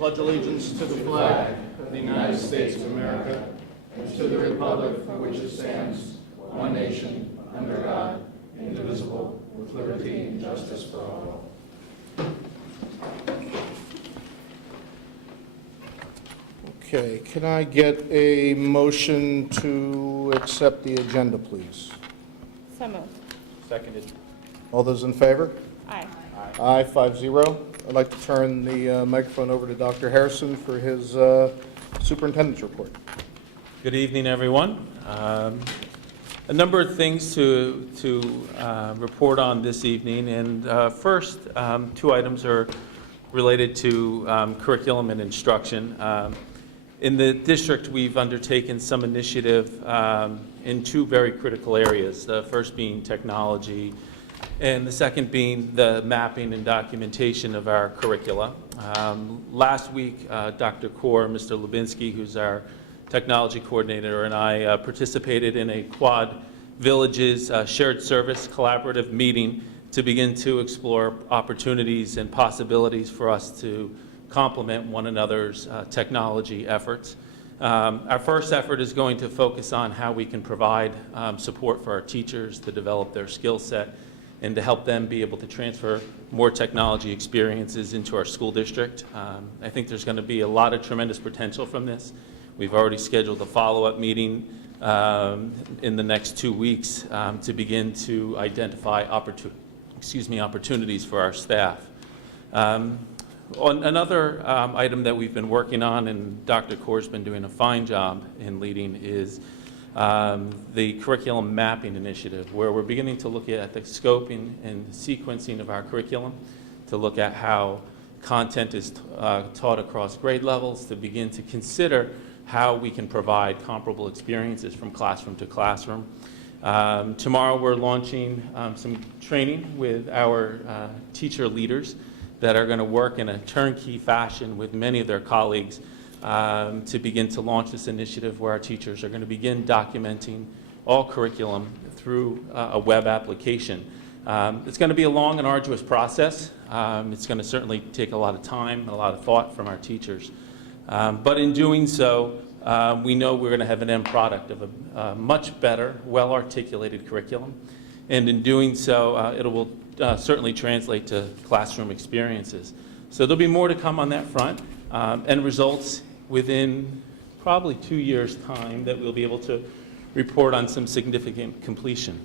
pledge allegiance to the flag of the United States of America and to the republic for which it stands, one nation, under God, indivisible, with liberty and justice for all. Okay, can I get a motion to accept the agenda, please? So moved. Seconded. All those in favor? Aye. Aye, 5-0. I'd like to turn the microphone over to Dr. Harrison for his superintendent's report. Good evening, everyone. A number of things to report on this evening, and first, two items are related to curriculum and instruction. In the district, we've undertaken some initiative in two very critical areas, the first being technology, and the second being the mapping and documentation of our curricula. Last week, Dr. Kaur, Mr. Lubinsky, who's our technology coordinator, and I participated in a Quad Villages shared service collaborative meeting to begin to explore opportunities and possibilities for us to complement one another's technology efforts. Our first effort is going to focus on how we can provide support for our teachers to develop their skill set and to help them be able to transfer more technology experiences into our school district. I think there's going to be a lot of tremendous potential from this. We've already scheduled a follow-up meeting in the next 2 weeks to begin to identify opportunities for our staff. On another item that we've been working on, and Dr. Kaur's been doing a fine job in leading, is the curriculum mapping initiative, where we're beginning to look at the scoping and sequencing of our curriculum, to look at how content is taught across grade levels, to begin to consider how we can provide comparable experiences from classroom to classroom. Tomorrow we're launching some training with our teacher leaders that are going to work in a turnkey fashion with many of their colleagues to begin to launch this initiative, where our teachers are going to begin documenting all curriculum through a web application. It's going to be a long and arduous process. It's going to certainly take a lot of time and a lot of thought from our teachers. But in doing so, we know we're going to have an end product of a much better, well-articulated curriculum. And in doing so, it will certainly translate to classroom experiences. So there'll be more to come on that front, and results within probably 2 years' time that we'll be able to report on some significant completion.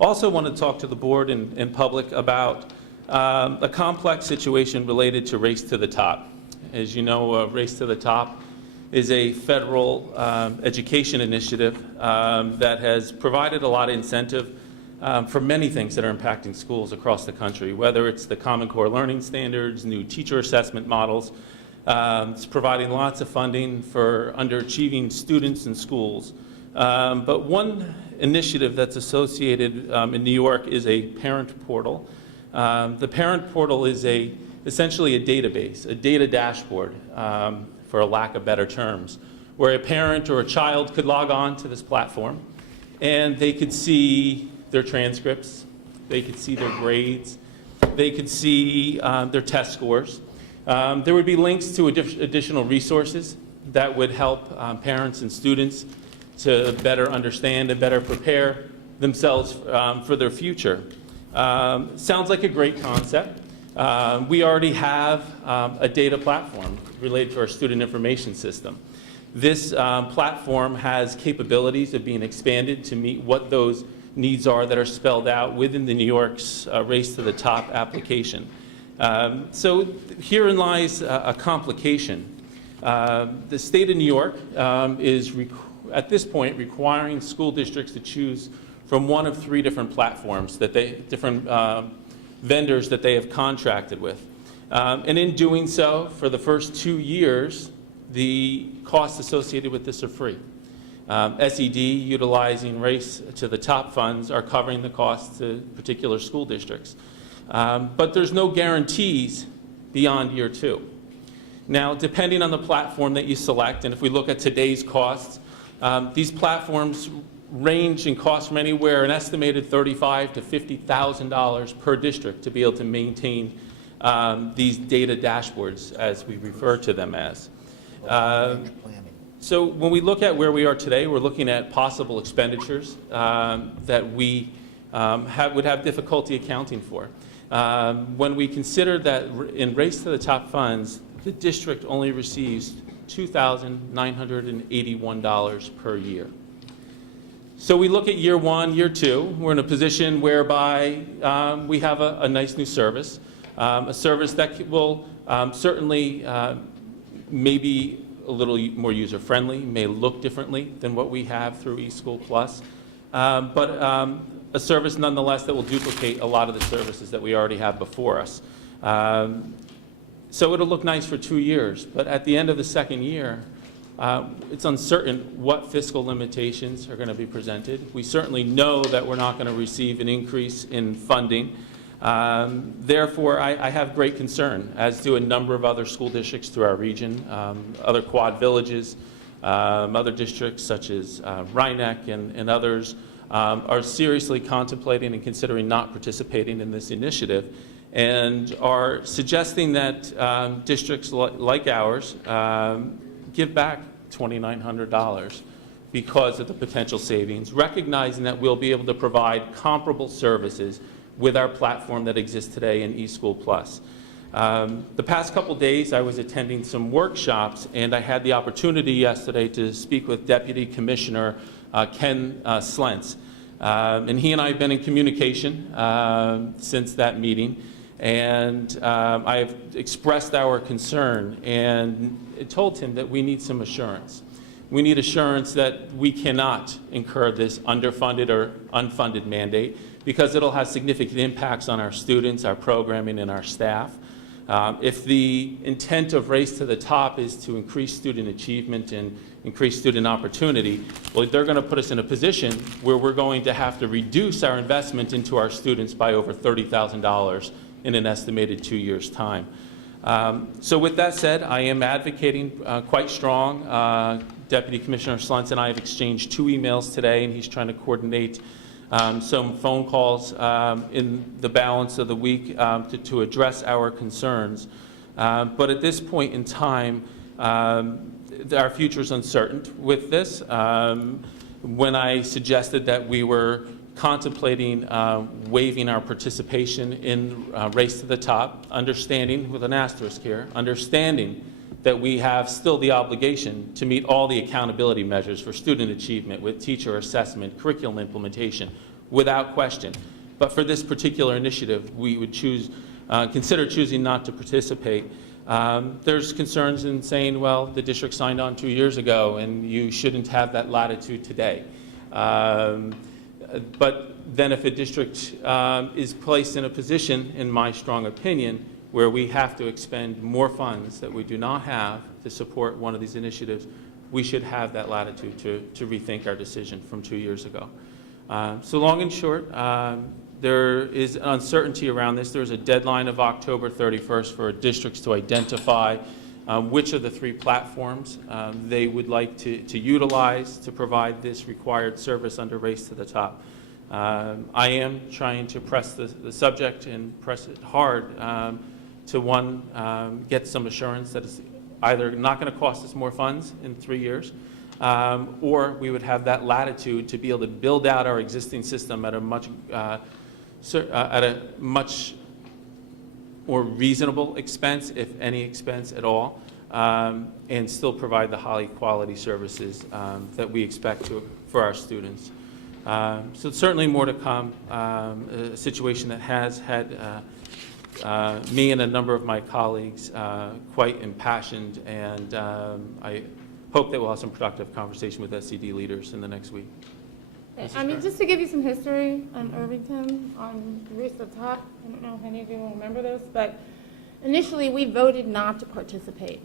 Also want to talk to the board and public about a complex situation related to Race to the Top. As you know, Race to the Top is a federal education initiative that has provided a lot of incentive for many things that are impacting schools across the country, whether it's the Common Core Learning Standards, new teacher assessment models. It's providing lots of funding for underachieving students in schools. But one initiative that's associated in New York is a parent portal. The parent portal is essentially a database, a data dashboard, for a lack of better terms, where a parent or a child could log on to this platform and they could see their transcripts, they could see their grades, they could see their test scores. There would be links to additional resources that would help parents and students to better understand and better prepare themselves for their future. Sounds like a great concept. We already have a data platform related to our student information system. This platform has capabilities of being expanded to meet what those needs are that are spelled out within the New York's Race to the Top application. So herein lies a complication. The state of New York is, at this point, requiring school districts to choose from one of 3 different platforms, different vendors that they have contracted with. And in doing so, for the first 2 years, the costs associated with this are free. SED, utilizing Race to the Top funds, are covering the costs to particular school districts. But there's no guarantees beyond year 2. Now, depending on the platform that you select, and if we look at today's costs, these platforms range in cost from anywhere an estimated $35,000 to $50,000 per district to be able to maintain these data dashboards, as we refer to them as. So when we look at where we are today, we're looking at possible expenditures that we would have difficulty accounting for. When we consider that in Race to the Top funds, the district only receives $2,981 per year. So we look at year one, year two, we're in a position whereby we have a nice new service, a service that will certainly maybe a little more user-friendly, may look differently than what we have through eSchool Plus, but a service nonetheless that will duplicate a lot of the services that we already have before us. So it'll look nice for 2 years, but at the end of the second year, it's uncertain what fiscal limitations are going to be presented. We certainly know that we're not going to receive an increase in funding. Therefore, I have great concern, as do a number of other school districts through our region, other quad villages, other districts such as Rhinebeck and others are seriously contemplating and considering not participating in this initiative, and are suggesting that districts like ours give back $2,900 because of the potential savings, recognizing that we'll be able to provide comparable services with our platform that exists today in eSchool Plus. The past couple days I was attending some workshops, and I had the opportunity yesterday to speak with Deputy Commissioner Ken Slentz. And he and I have been in communication since that meeting, and I have expressed our concern and told him that we need some assurance. We need assurance that we cannot incur this underfunded or unfunded mandate, because it'll have significant impacts on our students, our programming, and our staff. If the intent of Race to the Top is to increase student achievement and increase student opportunity, well, they're going to put us in a position where we're going to have to reduce our investment into our students by over $30,000 in an estimated 2 years' time. So with that said, I am advocating quite strong. Deputy Commissioner Slentz and I have exchanged 2 emails today, and he's trying to coordinate some phone calls in the balance of the week to address our concerns. But at this point in time, our future is uncertain with this. When I suggested that we were contemplating waiving our participation in Race to the Top, understanding, with an asterisk here, understanding that we have still the obligation to meet all the accountability measures for student achievement with teacher assessment, curriculum implementation, without question. But for this particular initiative, we would consider choosing not to participate. There's concerns in saying, well, the district signed on 2 years ago, and you shouldn't have that latitude today. But then if a district is placed in a position, in my strong opinion, where we have to expend more funds that we do not have to support one of these initiatives, we should have that latitude to rethink our decision from 2 years ago. So long and short, there is uncertainty around this. There's a deadline of October 31st for districts to identify which of the 3 platforms they would like to utilize to provide this required service under Race to the Top. I am trying to press the subject and press it hard to get some assurance that it's either not going to cost us more funds in 3 years, or we would have that latitude to be able to build out our existing system at a much more reasonable expense, if any expense at all, and still provide the high quality services that we expect for our students. So certainly more to come, a situation that has had me and a number of my colleagues quite impassioned, and I hope that we'll have some productive conversation with SED leaders in the next week. I mean, just to give you some history on Irvington, on Race to the Top, I don't know if any of you will remember this, but initially we voted not to participate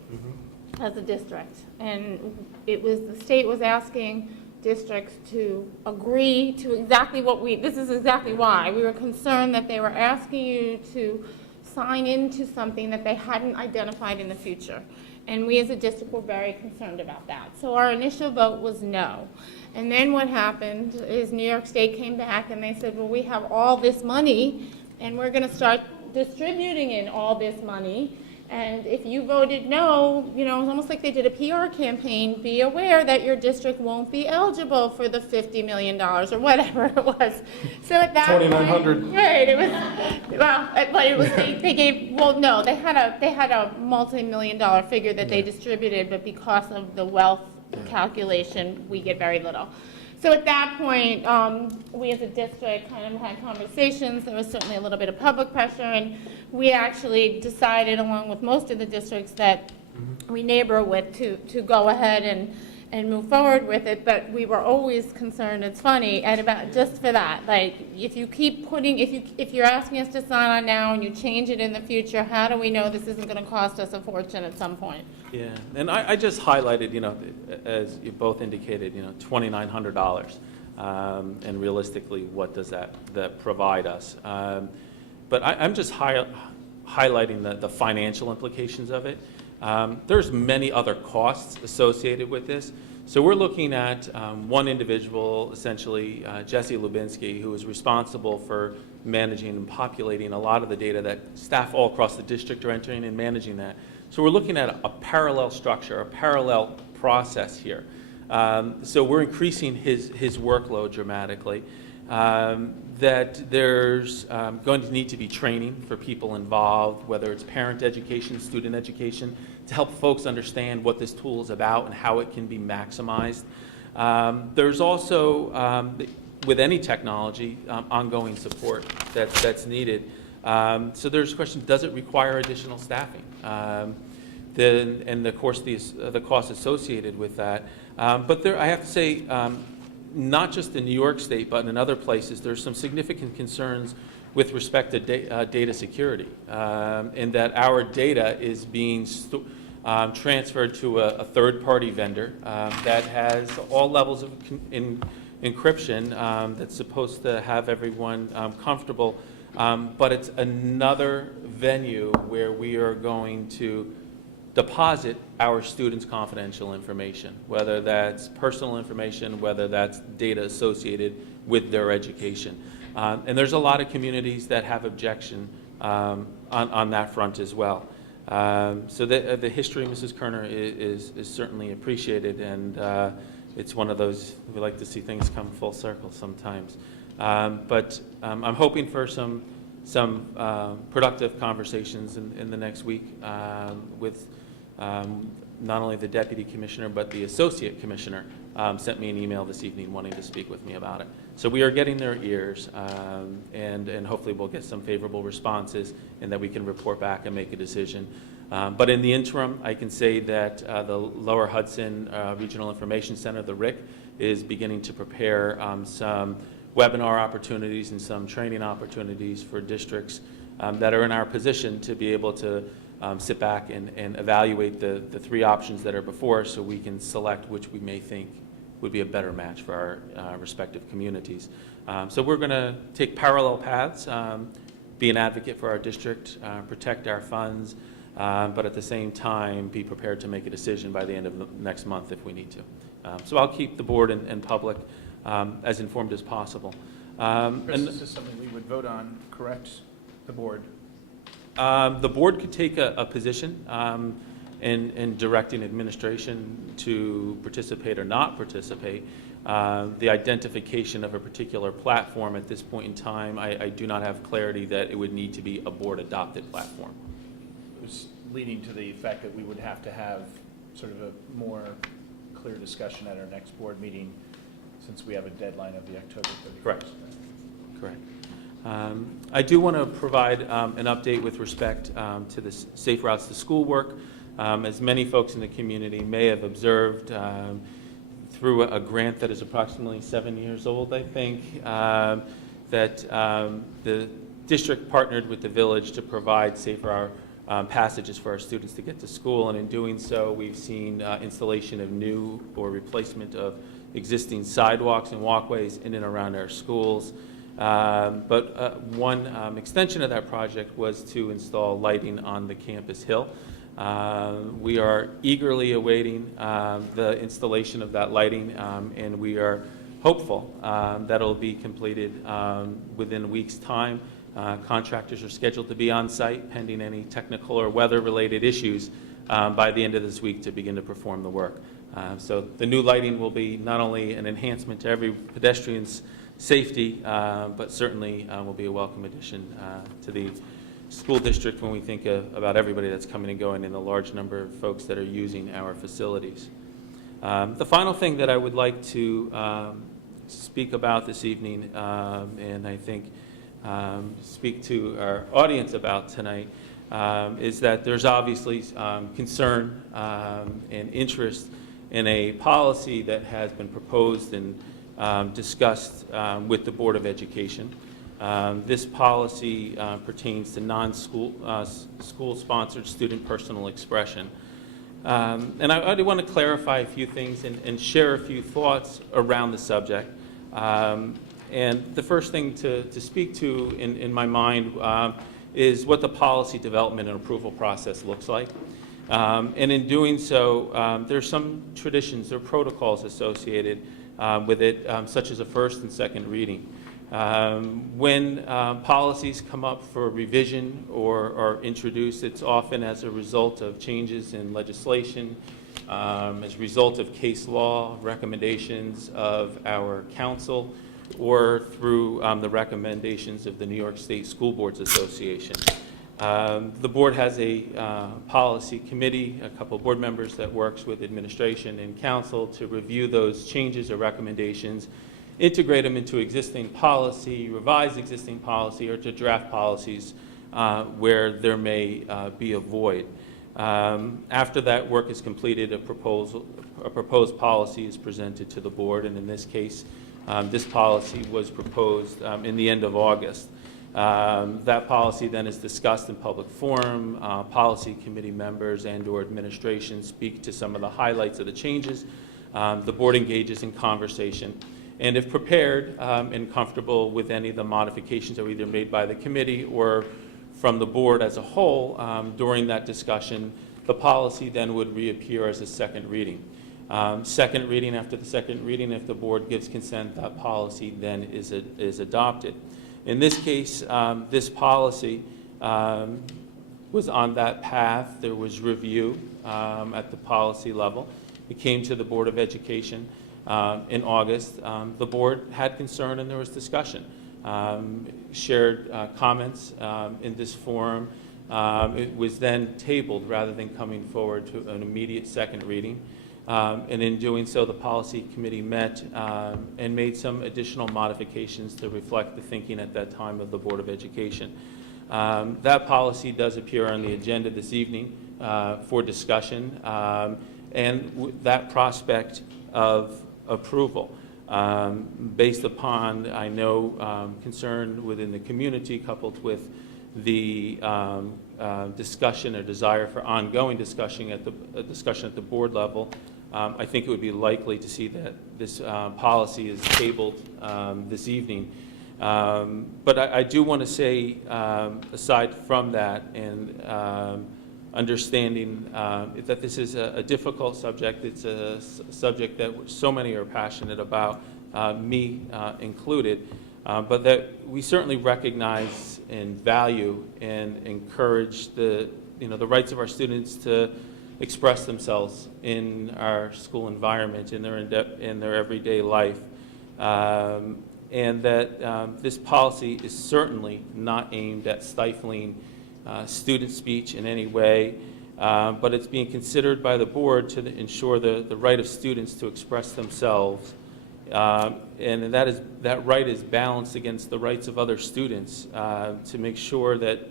as a district. And it was, the state was asking districts to agree to exactly this is exactly why. We were concerned that they were asking you to sign into something that they hadn't identified in the future. And we as a district were very concerned about that. So our initial vote was no. And then what happened is New York State came back and they said, well, we have all this money and we're going to start distributing in all this money. And if you voted no, you know, it's almost like they did a PR campaign, be aware that your district won't be eligible for the $50 million or whatever it was. So at that 2,900. point, right, it was, well, but it was, they gave, well, no, they had a multi-million-dollar figure that they distributed, but because of the wealth calculation, we get very little. So at that point, we as a district kind of had conversations. There was certainly a little bit of public pressure, and we actually decided, along with most of the districts that we neighbor with, to go ahead and move forward with it. But we were always concerned, it's funny, and about just for that, like, if you keep putting, if you're asking us to sign on now and you change it in the future, how do we know this isn't going to cost us a fortune at some point? Yeah, and I just highlighted, you know, as you both indicated, you know, $2,900, and realistically, what does that provide us? But I'm just highlighting the financial implications of it. There's many other costs associated with this. So we're looking at one individual, essentially Jesse Lubinsky, who is responsible for managing and populating a lot of the data that staff all across the district are entering and managing that. So we're looking at a parallel structure, a parallel process here. So we're increasing his workload dramatically. That there's going to need to be training for people involved, whether it's parent education, student education, to help folks understand what this tool is about and how it can be maximized. There's also, with any technology, ongoing support that's needed. So there's a question, does it require additional staffing? And of course, the costs associated with that. But there, I have to say, not just in New York State, but in other places, there's some significant concerns with respect to data security, in that our data is being transferred to a third-party vendor that has all levels of encryption that's supposed to have everyone comfortable, but it's another venue where we are going to deposit our students' confidential information, whether that's personal information, whether that's data associated with their education. And there's a lot of communities that have objection on that front as well. So the history, Mrs. Kerner, is certainly appreciated, and it's one of those, we like to see things come full circle sometimes. But I'm hoping for some productive conversations in the next week with not only the deputy commissioner, but the associate commissioner sent me an email this evening wanting to speak with me about it. So we are getting their ears, and hopefully we'll get some favorable responses and that we can report back and make a decision. But in the interim, I can say that the Lower Hudson Regional Information Center, the RIC, is beginning to prepare some webinar opportunities and some training opportunities for districts that are in our position to be able to sit back and evaluate the three options that are before us, so we can select which we may think would be a better match for our respective communities. So we're going to take parallel paths, be an advocate for our district, protect our funds, but at the same time be prepared to make a decision by the end of the next month if we need to. So I'll keep the board and public as informed as possible. Chris, this is something we would vote on, correct? The board? The board could take a position in directing administration to participate or not participate. The identification of a particular platform at this point in time, I do not have clarity that it would need to be a board-adopted platform. It was leading to the fact that we would have to have sort of a more clear discussion at our next board meeting, since we have a deadline of the October 31st. Correct. Correct. I do want to provide an update with respect to the Safe Routes to School work. As many folks in the community may have observed, through a grant that is approximately 7 years old, I think, that the district partnered with the village to provide safer passages for our students to get to school, and in doing so, we've seen installation of new or replacement of existing sidewalks and walkways in and around our schools. But one extension of that project was to install lighting on the campus hill. We are eagerly awaiting the installation of that lighting, and we are hopeful that it will be completed within a week's time. Contractors are scheduled to be on site pending any technical or weather-related issues by the end of this week to begin to perform the work. So the new lighting will be not only an enhancement to every pedestrian's safety, but certainly will be a welcome addition to the school district when we think about everybody that's coming and going and the large number of folks that are using our facilities. The final thing that I would like to speak about this evening, and I think speak to our audience about tonight, is that there's obviously concern and interest in a policy that has been proposed and discussed with the Board of Education. This policy pertains to school-sponsored student personal expression. And I do want to clarify a few things and share a few thoughts around the subject. And the first thing to speak to in my mind is what the policy development and approval process looks like. And in doing so, there's some traditions or protocols associated with it, such as a first and second reading. When policies come up for revision or are introduced, it's often as a result of changes in legislation, as a result of case law, recommendations of our council, or through the recommendations of the New York State School Boards Association. The board has a policy committee, a couple of board members that works with administration and council to review those changes or recommendations, integrate them into existing policy, revise existing policy, or to draft policies where there may be a void. After that work is completed, a proposed policy is presented to the board, and in this case, this policy was proposed in the end of August. That policy then is discussed in public forum. Policy committee members and/or administration speak to some of the highlights of the changes. The board engages in conversation. And if prepared and comfortable with any of the modifications that were either made by the committee or from the board as a whole during that discussion, the policy then would reappear as a second reading. Second reading, after the second reading, if the board gives consent, that policy then is adopted. In this case, this policy was on that path. There was review at the policy level. It came to the Board of Education in August. The board had concern and there was discussion. Shared comments in this forum. It was then tabled rather than coming forward to an immediate second reading. And in doing so, the policy committee met and made some additional modifications to reflect the thinking at that time of the Board of Education. That policy does appear on the agenda this evening for discussion and that prospect of approval based upon, I know, concern within the community coupled with the discussion or desire for ongoing discussion at the board level. I think it would be likely to see that this policy is tabled this evening. But I do want to say, aside from that, and understanding that this is a difficult subject, it's a subject that so many are passionate about, me included, but that we certainly recognize and value and encourage the rights of our students to express themselves in our school environment, in their everyday life, and that this policy is certainly not aimed at stifling student speech in any way, but it's being considered by the board to ensure the right of students to express themselves, and that right is balanced against the rights of other students to make sure that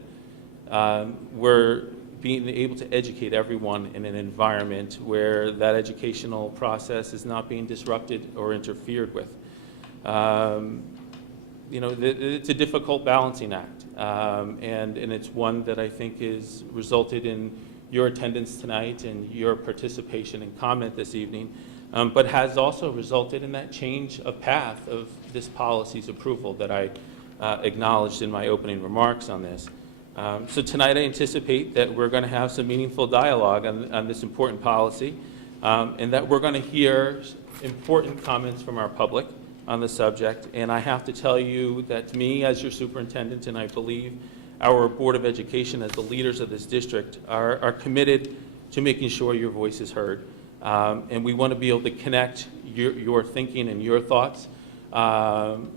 we're being able to educate everyone in an environment where that educational process is not being disrupted or interfered with. It's a difficult balancing act, and it's one that I think is resulted in your attendance tonight and your participation and comment this evening, but has also resulted in that change of path of this policy's approval that I acknowledged in my opening remarks on this. So tonight I anticipate that we're going to have some meaningful dialogue on this important policy, and that we're going to hear important comments from our public on the subject. And I have to tell you that me, as your superintendent, and I believe our Board of Education, as the leaders of this district, are committed to making sure your voice is heard. And we want to be able to connect your thinking and your thoughts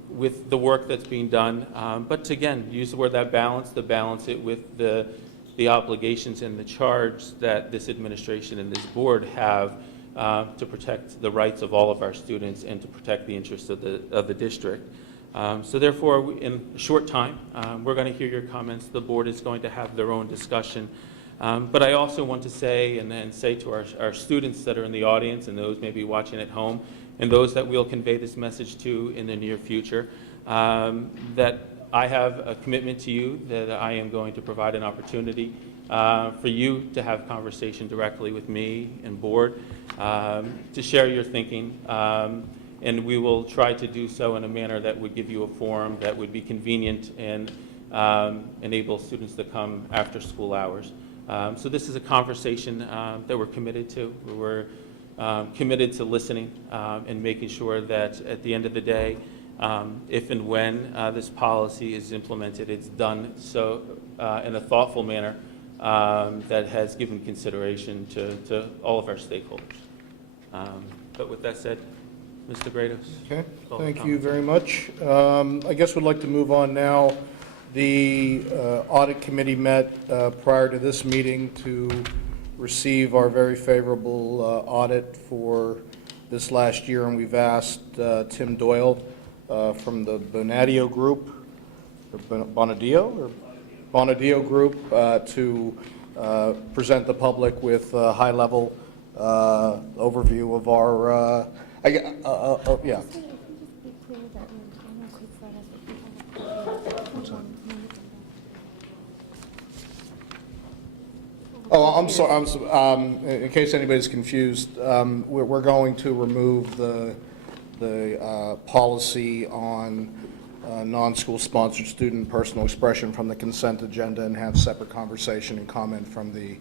with the work that's being done. But to, again, use the word that balance, to balance it with the obligations and the charge that this administration and this board have to protect the rights of all of our students and to protect the interests of the district. So therefore, in a short time, we're going to hear your comments. The board is going to have their own discussion. But I also want to say and say to our students that are in the audience and those maybe watching at home and those that we'll convey this message to in the near future, that I have a commitment to you that I am going to provide an opportunity for you to have conversation directly with me and board, to share your thinking, and we will try to do so in a manner that would give you a forum that would be convenient and enable students to come after school hours. So this is a conversation that we're committed to. We're committed to listening and making sure that at the end of the day, if and when this policy is implemented, it's done so in a thoughtful manner that has given consideration to all of our stakeholders. But with that said, Mr. Grados. Okay, thank you very much. I guess we'd like to move on now. The audit committee met prior to this meeting to receive our very favorable audit for this last year, and we've asked Tim Doyle from the Bonadio Group, or Bonadio Group, to present the public with a high-level overview of our, yeah. Oh, I'm sorry. In case anybody's confused, we're going to remove the policy on non-school sponsored student personal expression from the consent agenda and have separate conversation and comment from the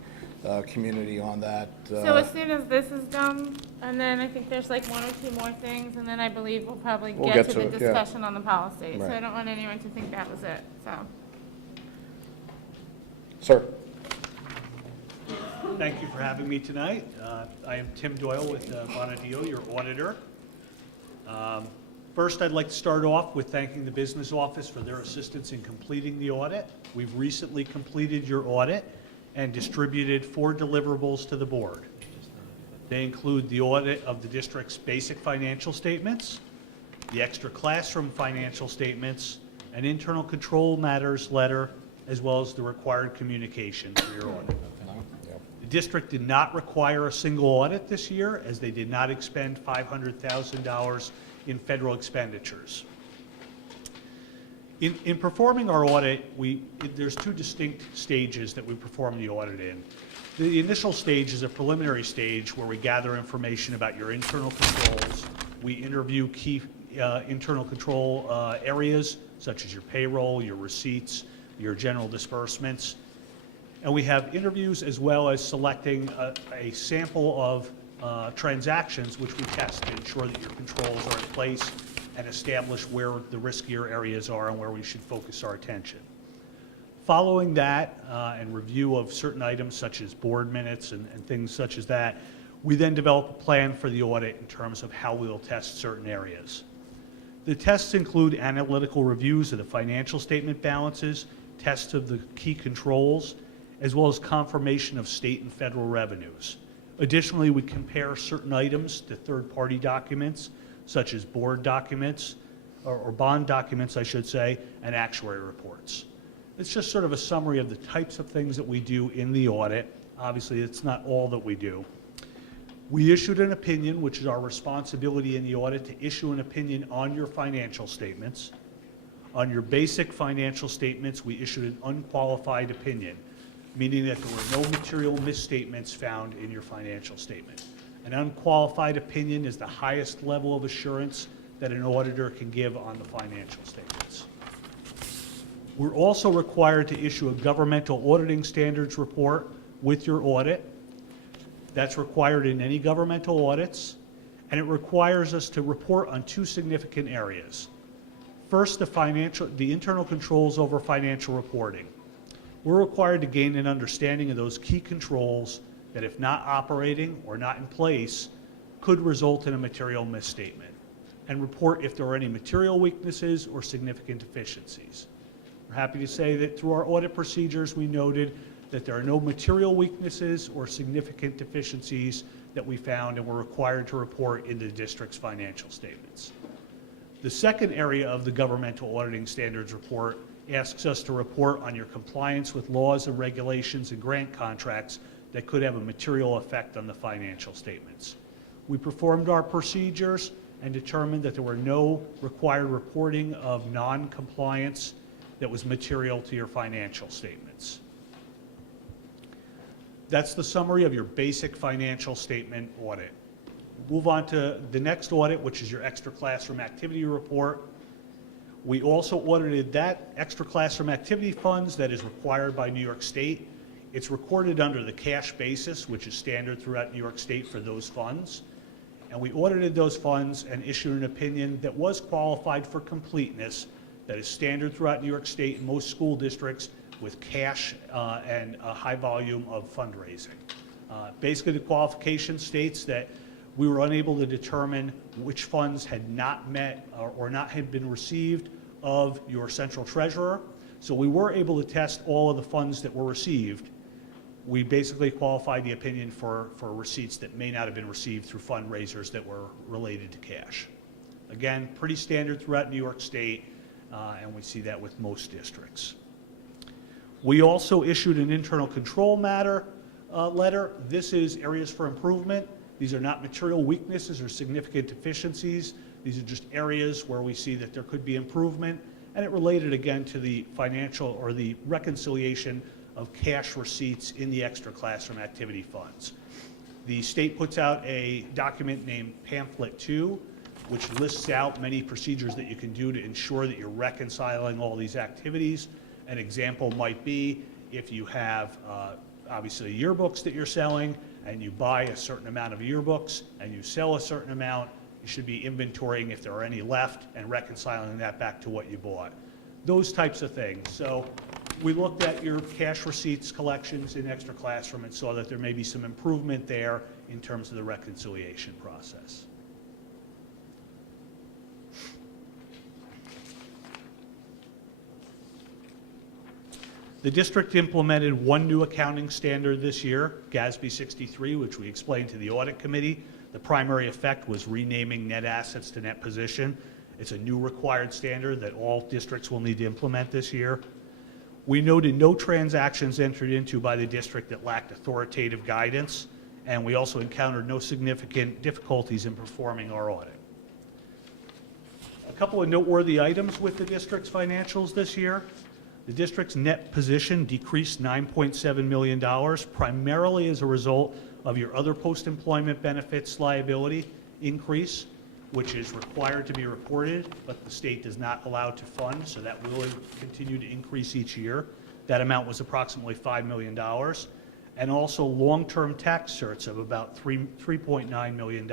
community on that. So as soon as this is done, and then I think there's like one or two more things, and then I believe we'll probably get to the discussion on the policy. Right. So I don't want anyone to think that was it, so. Sir. Thank you for having me tonight. I am Tim Doyle with Bonadio, your auditor. First, I'd like to start off with thanking the business office for their assistance in completing the audit. We've recently completed your audit and distributed 4 deliverables to the board. They include the audit of the district's basic financial statements, the extra classroom financial statements, an internal control matters letter, as well as the required communication for your audit. The district did not require a single audit this year, as they did not expend $500,000 in federal expenditures. In performing our audit, there's 2 distinct stages that we perform the audit in. The initial stage is a preliminary stage where we gather information about your internal controls. We interview key internal control areas, such as your payroll, your receipts, your general disbursements. And we have interviews as well as selecting a sample of transactions which we test to ensure that your controls are in place and establish where the riskier areas are and where we should focus our attention. Following that and review of certain items such as board minutes and things such as that, we then develop a plan for the audit in terms of how we will test certain areas. The tests include analytical reviews of the financial statement balances, tests of the key controls, as well as confirmation of state and federal revenues. Additionally, we compare certain items to third-party documents, such as board documents, or bond documents, I should say, and actuary reports. It's just sort of a summary of the types of things that we do in the audit. Obviously, it's not all that we do. We issued an opinion, which is our responsibility in the audit to issue an opinion on your financial statements. On your basic financial statements, we issued an unqualified opinion, meaning that there were no material misstatements found in your financial statement. An unqualified opinion is the highest level of assurance that an auditor can give on the financial statements. We're also required to issue a governmental auditing standards report with your audit. That's required in any governmental audits, and it requires us to report on two significant areas. First, the internal controls over financial reporting. We're required to gain an understanding of those key controls that, if not operating or not in place, could result in a material misstatement, and report if there are any material weaknesses or significant deficiencies. We're happy to say that through our audit procedures, we noted that there are no material weaknesses or significant deficiencies that we found and were required to report in the district's financial statements. The second area of the governmental auditing standards report asks us to report on your compliance with laws and regulations and grant contracts that could have a material effect on the financial statements. We performed our procedures and determined that there were no required reporting of non-compliance that was material to your financial statements. That's the summary of your basic financial statement audit. Move on to the next audit, which is your extra classroom activity report. We also audited that extra classroom activity funds that is required by New York State. It's recorded under the cash basis, which is standard throughout New York State for those funds. And we audited those funds and issued an opinion that was qualified for completeness, that is standard throughout New York State and most school districts with cash and a high volume of fundraising. Basically, the qualification states that we were unable to determine which funds had not met or not had been received of your central treasurer. So we were able to test all of the funds that were received. We basically qualified the opinion for receipts that may not have been received through fundraisers that were related to cash. Again, pretty standard throughout New York State, and we see that with most districts. We also issued an internal control matter letter. This is areas for improvement. These are not material weaknesses or significant deficiencies. These are just areas where we see that there could be improvement, and it related again to the financial or the reconciliation of cash receipts in the extra classroom activity funds. The state puts out a document named Pamphlet 2, which lists out many procedures that you can do to ensure that you're reconciling all these activities. An example might be if you have obviously yearbooks that you're selling and you buy a certain amount of yearbooks and you sell a certain amount, you should be inventorying if there are any left and reconciling that back to what you bought. Those types of things. So we looked at your cash receipts collections in extra classroom and saw that there may be some improvement there in terms of the reconciliation process. The district implemented one new accounting standard this year, GASB 63, which we explained to the audit committee. The primary effect was renaming net assets to net position. It's a new required standard that all districts will need to implement this year. We noted no transactions entered into by the district that lacked authoritative guidance, and we also encountered no significant difficulties in performing our audit. A couple of noteworthy items with the district's financials this year. The district's net position decreased $9.7 million, primarily as a result of your other post-employment benefits liability increase, which is required to be reported, but the state does not allow to fund, so that will continue to increase each year. That amount was approximately $5 million. And also long-term tax certs of about $3.9 million.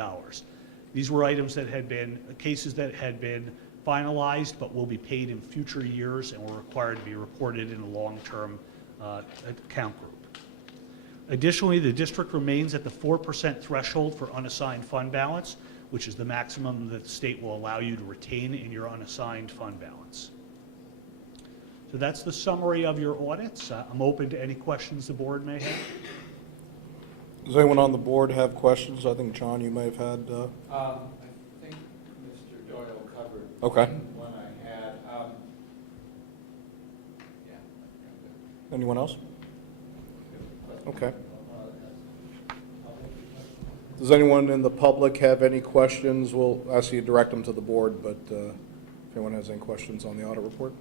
These were items that had been, cases that had been finalized but will be paid in future years and were required to be reported in a long-term account group. Additionally, the district remains at the 4% threshold for unassigned fund balance, which is the maximum that the state will allow you to retain in your unassigned fund balance. So that's the summary of your audits. I'm open to any questions the board may have. Does anyone on the board have questions? I think, John, you may have had. I think Mr. Doyle covered Okay. one I had. Yeah. Anyone else? Okay. Does anyone in the public have any questions? We'll ask you to direct them to the board, but if anyone has any questions on the audit report.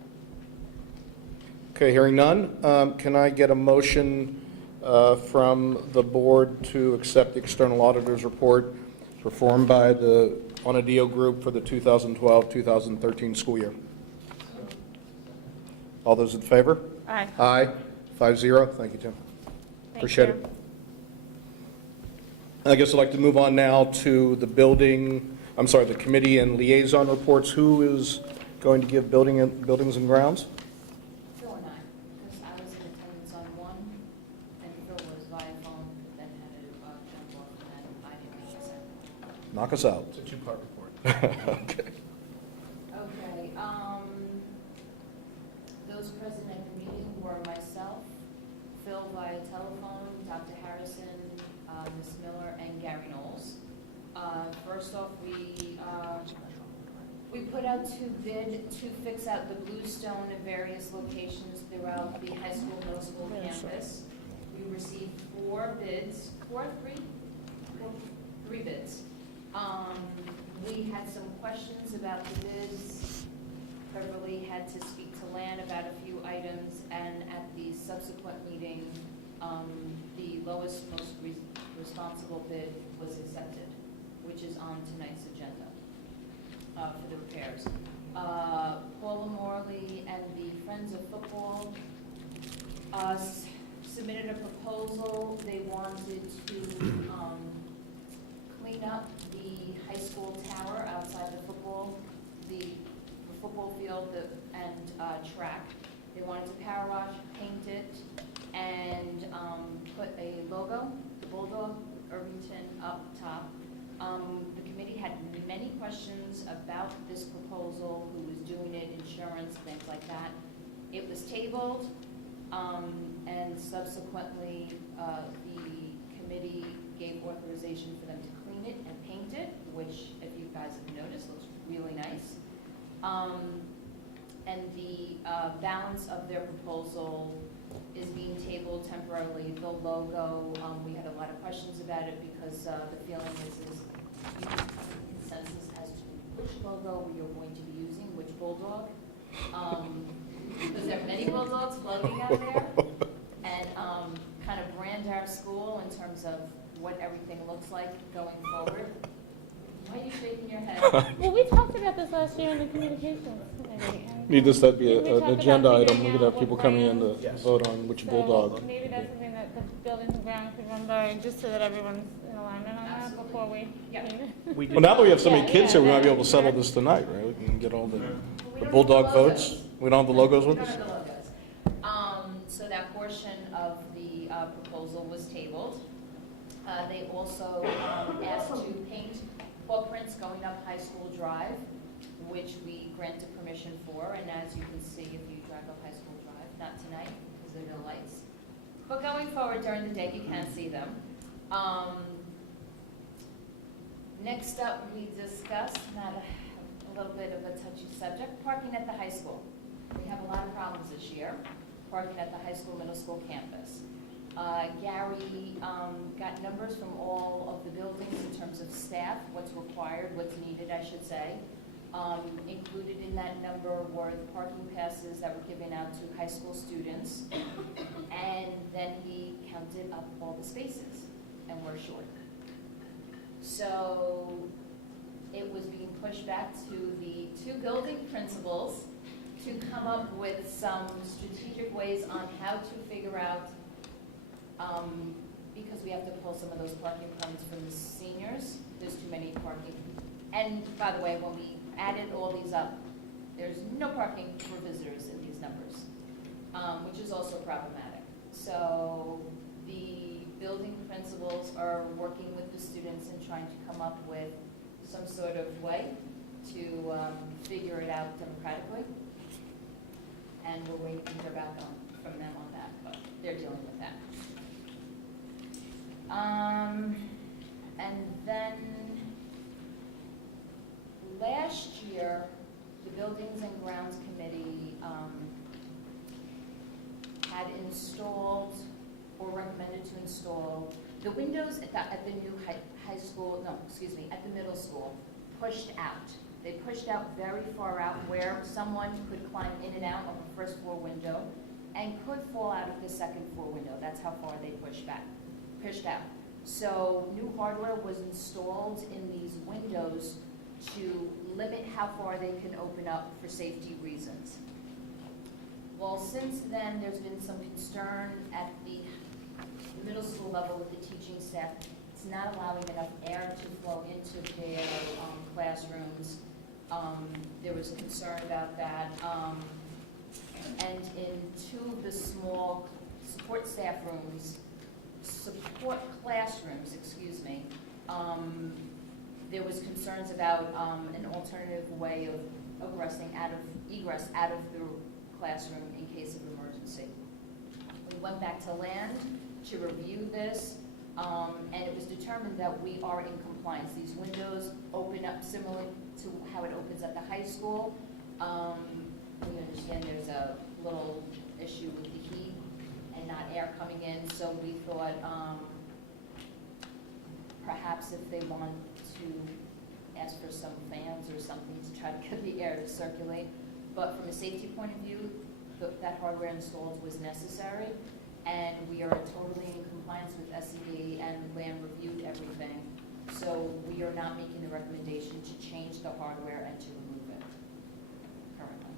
Okay, hearing none, can I get a motion from the board to accept the external auditor's report performed by the Onadio Group for the 2012-2013 school year? All those in favor? Aye. Aye. 5-0. Thank you, Tim. Thank Appreciate you. it. I guess I'd like to move on now to the the committee and liaison reports. Who is going to give buildings and grounds? Phil and I, because I was in attendance on one, and Phil was via phone, then had to jump off, and then I didn't make a second. Knock us out. It's a two-part report. Okay. Okay, those present at the meeting were myself, Phil via telephone, Dr. Harrison, Ms. Miller, and Gary Knowles. First off, we put out to bid to fix out the bluestone in various locations throughout the high school, middle school campus. We received 4 bids, 3 bids. We had some questions about the bids. Beverly had to speak to Lan about a few items, and at the subsequent meeting, the lowest, most responsible bid was accepted, which is on tonight's agenda for the repairs. Paula Morley and the Friends of Football submitted a proposal. They wanted to clean up the high school tower outside the football field and track. They wanted to power wash, paint it, and put a logo, the Bulldog, Irvington, up top. The committee had many questions about this proposal, who was doing it, insurance, things like that. It was tabled, and subsequently the committee gave authorization for them to clean it and paint it, which, if you guys have noticed, looks really nice. And the balance of their proposal is being tabled temporarily. The logo, we had a lot of questions about it because the feeling is you need consensus as to which logo you're going to be using, which bulldog. Because there are many bulldogs floating out there, and kind of brand our school in terms of what everything looks like going forward. Why are you shaking your head? Well, we talked about this last year in the communications committee. and, Need this to be didn't we an talk about agenda item. figuring We could out have people what coming in brand? to Yes. vote on which So bulldog. maybe that's something that the buildings and grounds could run by, just so that everyone's in alignment on that Absolutely. before we. Yeah. We Well, did, now that we have so many Yeah, kids here, we might be able to yeah. settle this tonight, right? We can get all the We don't have bulldog the votes. logos. We don't have the logos We with don't us? have the logos. So that portion of the proposal was tabled. They also asked to paint footprints going up High School Drive, which we granted permission for, and as you can see, if you drive up High School Drive, not tonight, because there are no lights, but going forward during the day, you can see them. Next up, we discussed, a little bit of a touchy subject, parking at the high school. We have a lot of problems this year, parking at the high school, middle school campus. Gary got numbers from all of the buildings in terms of staff, what's required, what's needed, I should say. Included in that number were the parking passes that were given out to high school students. And then he counted up all the spaces, and we're short. So it was being pushed back to the 2 building principals to come up with some strategic ways on how to figure out, because we have to pull some of those parking permits from the seniors, there's too many parking. And by the way, when we added all these up, there's no parking for visitors in these numbers, which is also problematic. So the building principals are working with the students and trying to come up with some sort of way to figure it out democratically. And we're waiting to hear back from them on that, but they're dealing with that. And then last year, the Buildings and Grounds Committee had installed or recommended to install the windows at the new high school, no, excuse me, at the middle school, pushed out. They pushed out very far out where someone could climb in and out of a first floor window and could fall out of the second floor window. That's how far they pushed out. So new hardware was installed in these windows to limit how far they can open up for safety reasons. Well, since then, there's been some concern at the middle school level with the teaching staff It's not allowing enough air to flow into their classrooms. There was concern about that. And in two of the small support staff rooms, support classrooms, excuse me, there was concerns about an alternative way of egress out of the classroom in case of emergency. We went back to land to review this, and it was determined that we are in compliance. These windows open up similar to how it opens at the high school. We understand there's a little issue with the heat and not air coming in, so we thought perhaps if they want to ask for some fans or something to try to get the air to circulate. But from a safety point of view, that hardware installed was necessary, and we are totally in compliance with SED, and land reviewed everything. So we are not making the recommendation to change the hardware and to remove it currently.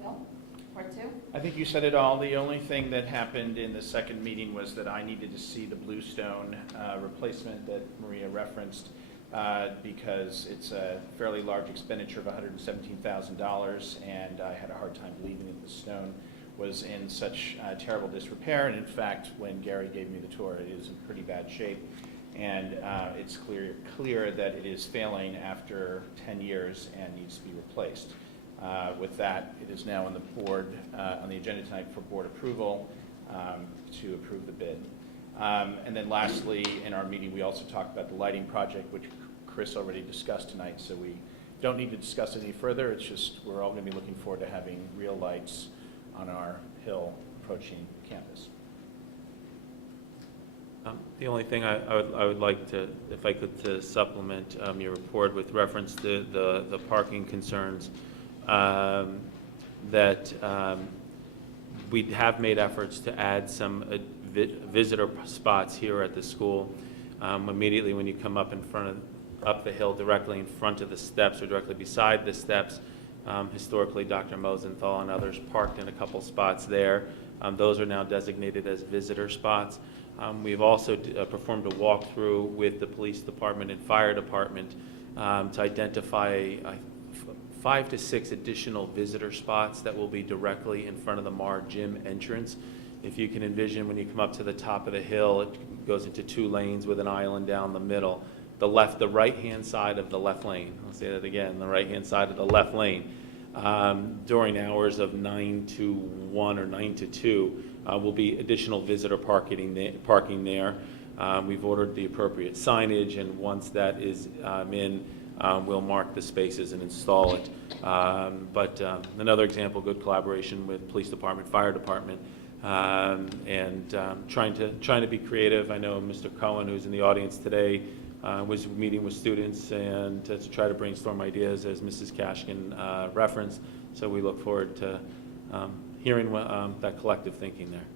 Bill, part two? I think you said it all. The only thing that happened in the second meeting was that I needed to see the Bluestone replacement that Maria referenced because it's a fairly large expenditure of $117,000, and I had a hard time believing that the stone was in such terrible disrepair. And in fact, when Gary gave me the tour, it is in pretty bad shape. And it's clear that it is failing after 10 years and needs to be replaced. With that, it is now on the board, on the agenda tonight for board approval to approve the bid. And then lastly, in our meeting, we also talked about the lighting project, which Chris already discussed tonight, so we don't need to discuss it any further. It's just we're all going to be looking forward to having real lights on our hill approaching campus. The only thing I would like to, if I could, to supplement your report with reference to the parking concerns, that we have made efforts to add some visitor spots here at the school. Immediately when you come up up the hill, directly in front of the steps or directly beside the steps, historically Dr. Mosenthal and others parked in a couple spots there. Those are now designated as visitor spots. We've also performed a walkthrough with the police department and fire department to identify 5 to 6 additional visitor spots that will be directly in front of the Mar Gym entrance. If you can envision, when you come up to the top of the hill, it goes into 2 lanes with an island down the middle. The right-hand side of the left lane, I'll say that again, the right-hand side of the left lane, during hours of 9 to 1 or 9 to 2, will be additional visitor parking there. We've ordered the appropriate signage, and once that is in, we'll mark the spaces and install it. But another example, good collaboration with police department, fire department, and trying to be creative. I know Mr. Cohen, who's in the audience today, was meeting with students and to try to brainstorm ideas, as Mrs. Kashkin referenced. So we look forward to hearing that collective thinking there.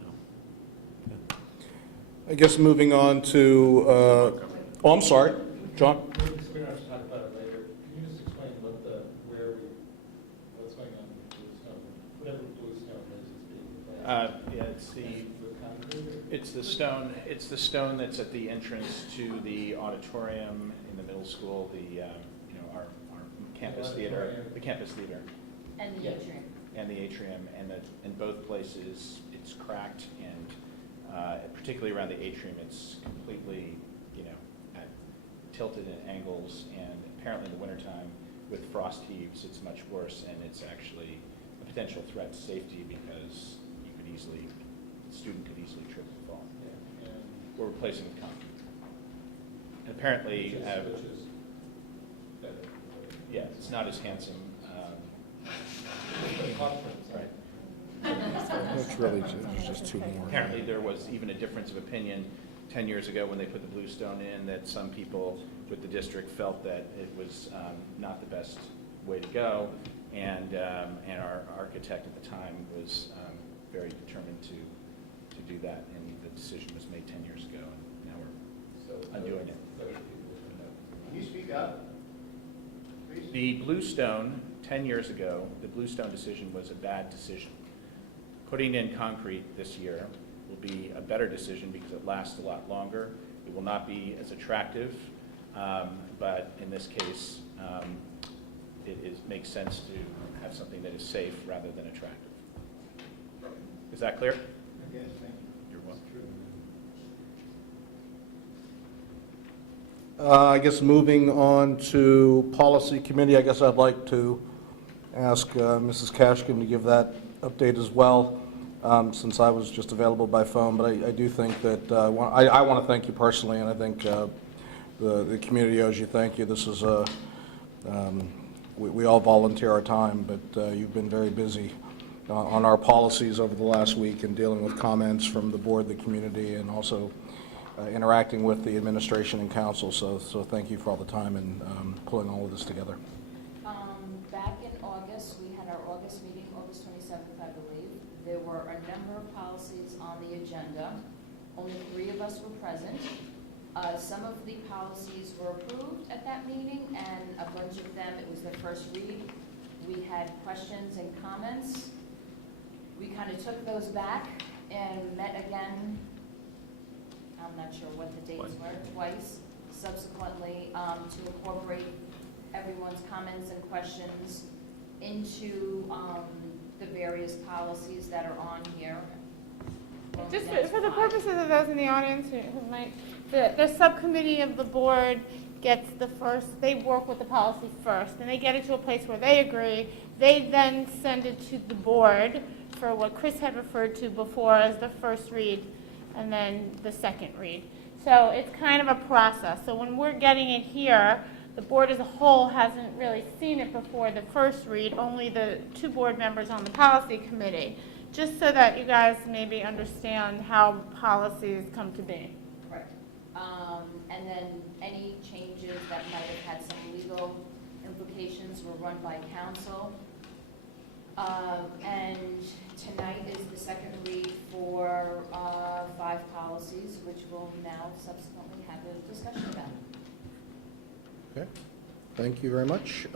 So, yeah. I guess moving on to, oh, I'm sorry, John? We don't have to talk about it later. Can you just explain what's going on with Bluestone? Whatever Bluestone is, it's being replaced. Yeah, With concrete or? it's the stone that's at the entrance to the auditorium in the middle school, our campus theater, the campus theater. And the Yeah. atrium. And the atrium, and in both places, it's cracked, and particularly around the atrium, it's completely, tilted at angles, and apparently in the wintertime, with frost heaves, it's much worse, and it's actually a potential threat to safety because a student could easily trip and fall. Yeah, and We're replacing with concrete. And apparently, which is better. yeah, it's not as handsome. Right. It's really just 2 more. Apparently, there was even a difference of opinion 10 years ago when they put the Bluestone in, that some people with the district felt that it was not the best way to go, and our architect at the time was very determined to do that, and the decision was made 10 years ago, and now we're undoing it. Can you speak up? The Bluestone, 10 years ago, the Bluestone decision was a bad decision. Putting in concrete this year will be a better decision because it lasts a lot longer. It will not be as attractive, but in this case, makes sense to have something that is safe rather than attractive. Is that clear? Yes, thank You're welcome. I guess moving on to policy committee, I guess I'd like to ask Mrs. Kashkin to give that update as well, since I was just available by phone. But I do think that I want to thank you personally, and I think the community owes you thank you. This is we all volunteer our time, but you've been very busy on our policies over the last week and dealing with comments from the board, the community, and also interacting with the administration and council. So thank you for all the time and pulling all of this together. Back in August, we had our August meeting, August 27th, I believe. There were a number of policies on the agenda. Only 3 of us were present. Some of the policies were approved at that meeting, and a bunch of them, it was their first read. We had questions and comments. We kind of took those back and met again. I'm not sure what the dates were, twice, subsequently, to incorporate everyone's comments and questions into the various policies that are on here. Just for the purposes of those in the audience who might, the subcommittee of the board gets the first, they work with the policy first, and they get it to a place where they agree. They then send it to the board for what Chris had referred to before as the first read, and then the second read. So it's kind of a process. So when we're getting it here, the board as a whole hasn't really seen it before the first read, only the 2 board members on the policy committee, just so that you guys maybe understand how policies come to be. Correct. And then any changes that might have had some legal implications were run by counsel. And tonight is the second read for 5 policies, which we'll now subsequently have a discussion about. Okay, thank you very much.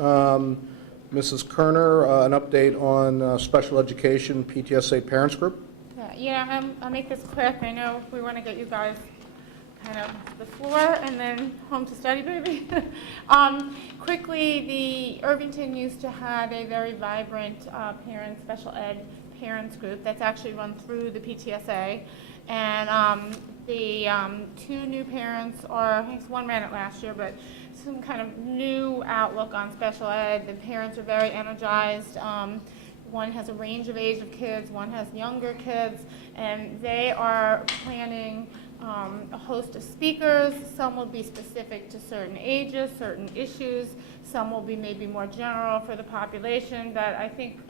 Mrs. Kerner, an update on special education PTSA parents group? I'll make this quick. I know we want to get you guys kind of the floor and then home to study, baby. Quickly, the Irvington used to have a very vibrant special ed parents group that's actually run through the PTSA. And the 2 new parents, or I think one ran it last year, but some kind of new outlook on special ed. The parents are very energized. One has a range of age of kids, one has younger kids, and they are planning a host of speakers. Some will be specific to certain ages, certain issues. Some will be maybe more general for the population. But I think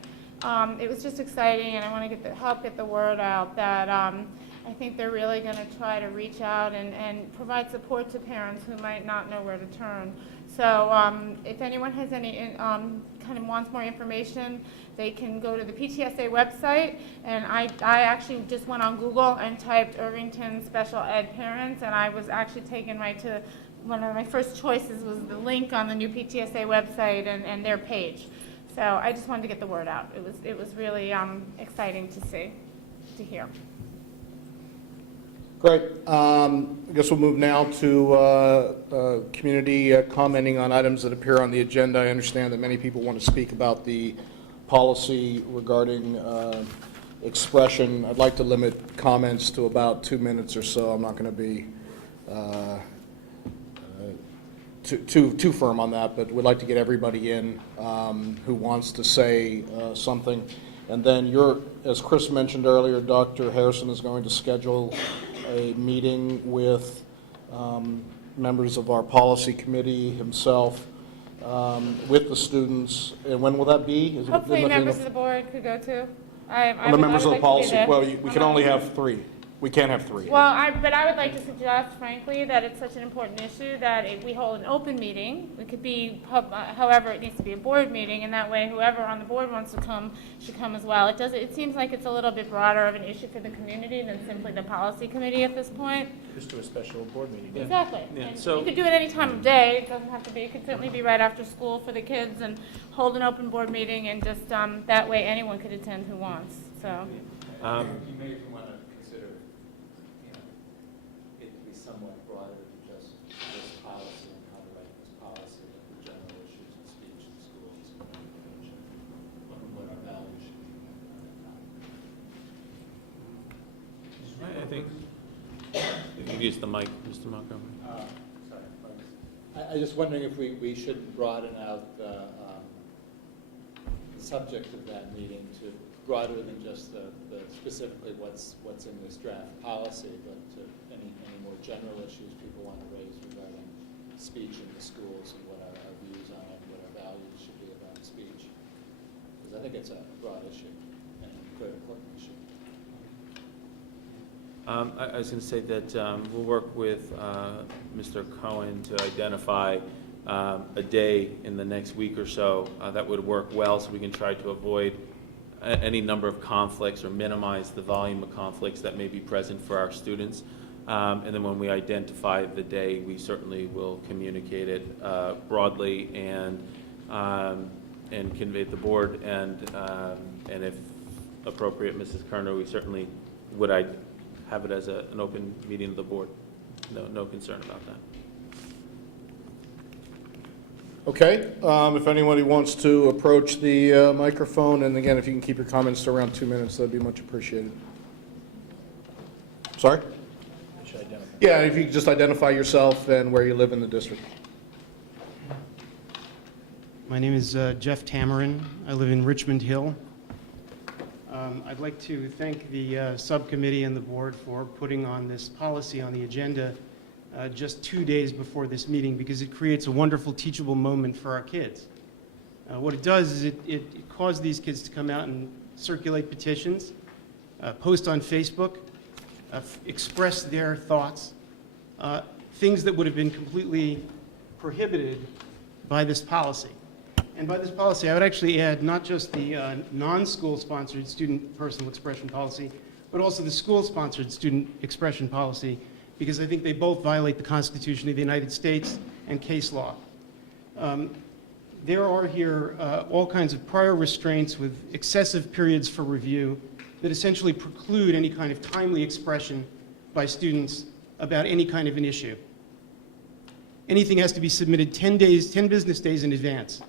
it was just exciting, and I want to help get the word out that I think they're really going to try to reach out and provide support to parents who might not know where to turn. So if anyone has any kind of wants more information, they can go to the PTSA website. And I actually just went on Google and typed Irvington Special Ed Parents, and I was actually taken right to one of my first choices was the link on the new PTSA website and their page. So I just wanted to get the word out. It was really exciting to hear. Great. I guess we'll move now to community commenting on items that appear on the agenda. I understand that many people want to speak about the policy regarding expression. I'd like to limit comments to about 2 minutes or so. I'm not going to be too firm on that, but we'd like to get everybody in who wants to say something. And then as Chris mentioned earlier, Dr. Harrison is going to schedule a meeting with members of our policy committee, himself, with the students. And when will that be? Hopefully members of the board could go too. The members of the policy, well, we can only have 3. We can't have 3. Well, but I would like to suggest, frankly, that it's such an important issue that if we hold an open meeting, it could be, however, it needs to be a board meeting, and that way whoever on the board wants to come should come as well. It seems like it's a little bit broader of an issue for the community than simply the policy committee at this point. Just do a special board meeting. Yeah. Exactly. Yeah, And so- you could do it any time of day. It doesn't have to be. It could certainly be right after school for the kids and hold an open board meeting, and just that way anyone could attend who wants. So. You may want to consider somewhat broader than just this policy and how to write this policy, but the general issues of speech in schools and education, what our values should be. I think, you can use the mic, Mr. Montgomery. Sorry, I just wondering if we should broaden out the subject of that meeting to broader than just the specifically what's in this draft policy, but to any more general issues people want to raise regarding speech in the schools and what our views on it, what our values should be about speech. Because I think it's a broad issue and a critical issue. I was going to say that we'll work with Mr. Cohen to identify a day in the next week or so that would work well, so we can try to avoid any number of conflicts or minimize the volume of conflicts that may be present for our students. And then when we identify the day, we certainly will communicate it broadly and convey it to the board. And if appropriate, Mrs. Kerner, we certainly would have it as an open meeting of the board. No concern about that. Okay, if anybody wants to approach the microphone, and again, if you can keep your comments to around 2 minutes, that'd be much appreciated. Sorry? Yeah, if you could just identify yourself and where you live in the district. My name is Jeff Tamarin. I live in Richmond Hill. I'd like to thank the subcommittee and the board for putting on this policy on the agenda just 2 days before this meeting, because it creates a wonderful teachable moment for our kids. What it does is it causes these kids to come out and circulate petitions, post on Facebook, express their thoughts, things that would have been completely prohibited by this policy. And by this policy, I would actually add not just the non-school sponsored student personal expression policy, but also the school-sponsored student expression policy, because I think they both violate the Constitution of the United States and case law. There are here all kinds of prior restraints with excessive periods for review that essentially preclude any kind of timely expression by students about any kind of an issue. Anything has to be submitted 10 business days in advance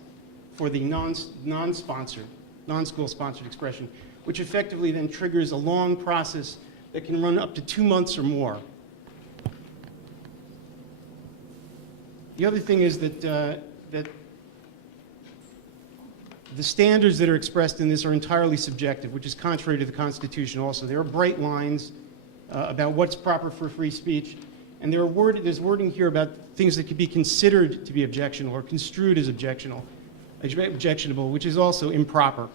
for the non-school-sponsored expression, which effectively then triggers a long process that can run up to 2 months or more. The other thing is that the standards that are expressed in this are entirely subjective, which is contrary to the Constitution also. There are bright lines about what's proper for free speech, and there's wording here about things that could be considered to be objectionable or construed as objectionable, which is also improper.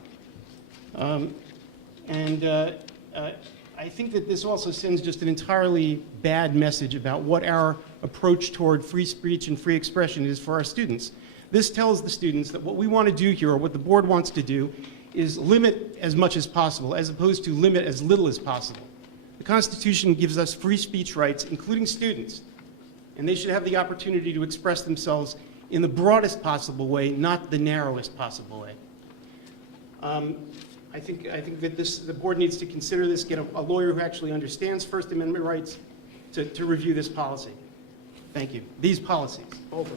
I think that this also sends just an entirely bad message about what our approach toward free speech and free expression is for our students. This tells the students that what we want to do here, or what the board wants to do, is limit as much as possible, as opposed to limit as little as possible. The Constitution gives us free speech rights, including students, and they should have the opportunity to express themselves in the broadest possible way, not the narrowest possible way. I think that the board needs to consider this, get a lawyer who actually understands First Amendment rights to review this policy. Thank you. These policies. Over.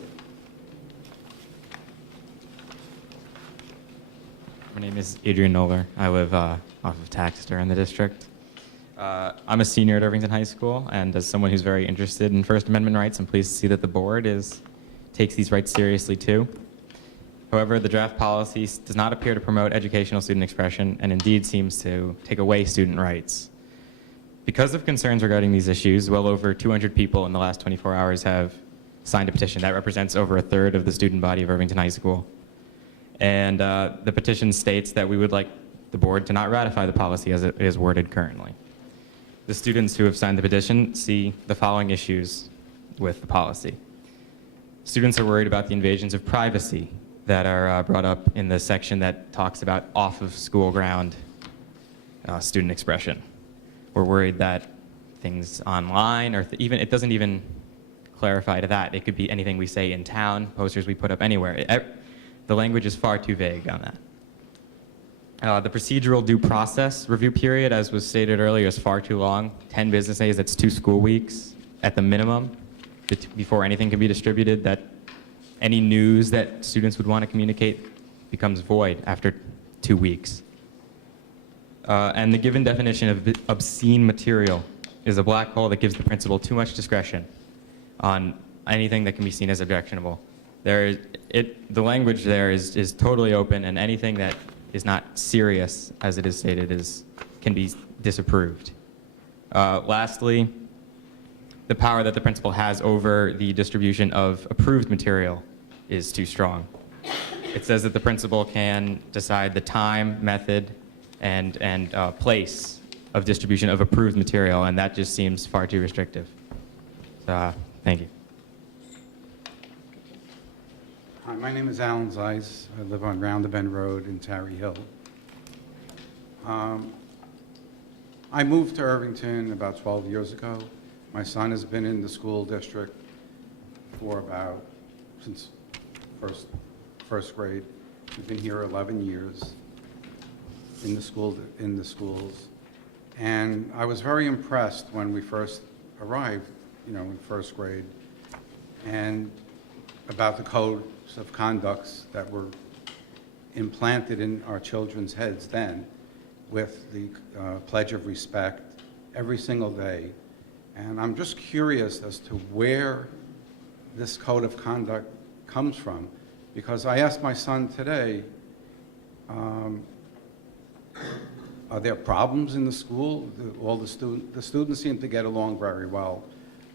My name is Adrian Noller. I live off of Taxter in the district. I'm a senior at Irvington High School, and as someone who's very interested in First Amendment rights, I'm pleased to see that the board takes these rights seriously too. However, the draft policy does not appear to promote educational student expression and indeed seems to take away student rights. Because of concerns regarding these issues, well over 200 people in the last 24 hours have signed a petition. That represents over a third of the student body of Irvington High School. And the petition states that we would like the board to not ratify the policy as it is worded currently. The students who have signed the petition see the following issues with the policy. Students are worried about the invasions of privacy that are brought up in the section that talks about off-of-school ground student expression. We're worried that things online, or even it doesn't even clarify to that. It could be anything we say in town, posters we put up anywhere. The language is far too vague on that. The procedural due process review period, as was stated earlier, is far too long. 10 business days, that's 2 school weeks. at the minimum, before anything can be distributed, that any news that students would want to communicate becomes void after 2 weeks. And the given definition of obscene material is a black hole that gives the principal too much discretion on anything that can be seen as objectionable. The language there is totally open, and anything that is not serious, as it is stated, can be disapproved. Lastly, the power that the principal has over the distribution of approved material is too strong. It says that the principal can decide the time, method, and place of distribution of approved material, and that just seems far too restrictive. So, thank you. Hi, my name is Alan Zeiss. I live on Round the Bend Road in Tarry Hill. I moved to Irvington about 12 years ago. My son has been in the school district for since first grade. He's been here 11 years in the schools. And I was very impressed when we first arrived, in first grade, and about the codes of conducts that were implanted in our children's heads then, with the Pledge of Respect every single day. And I'm just curious as to where this code of conduct comes from, because I asked my son today, are there problems in the school? All the students seem to get along very well.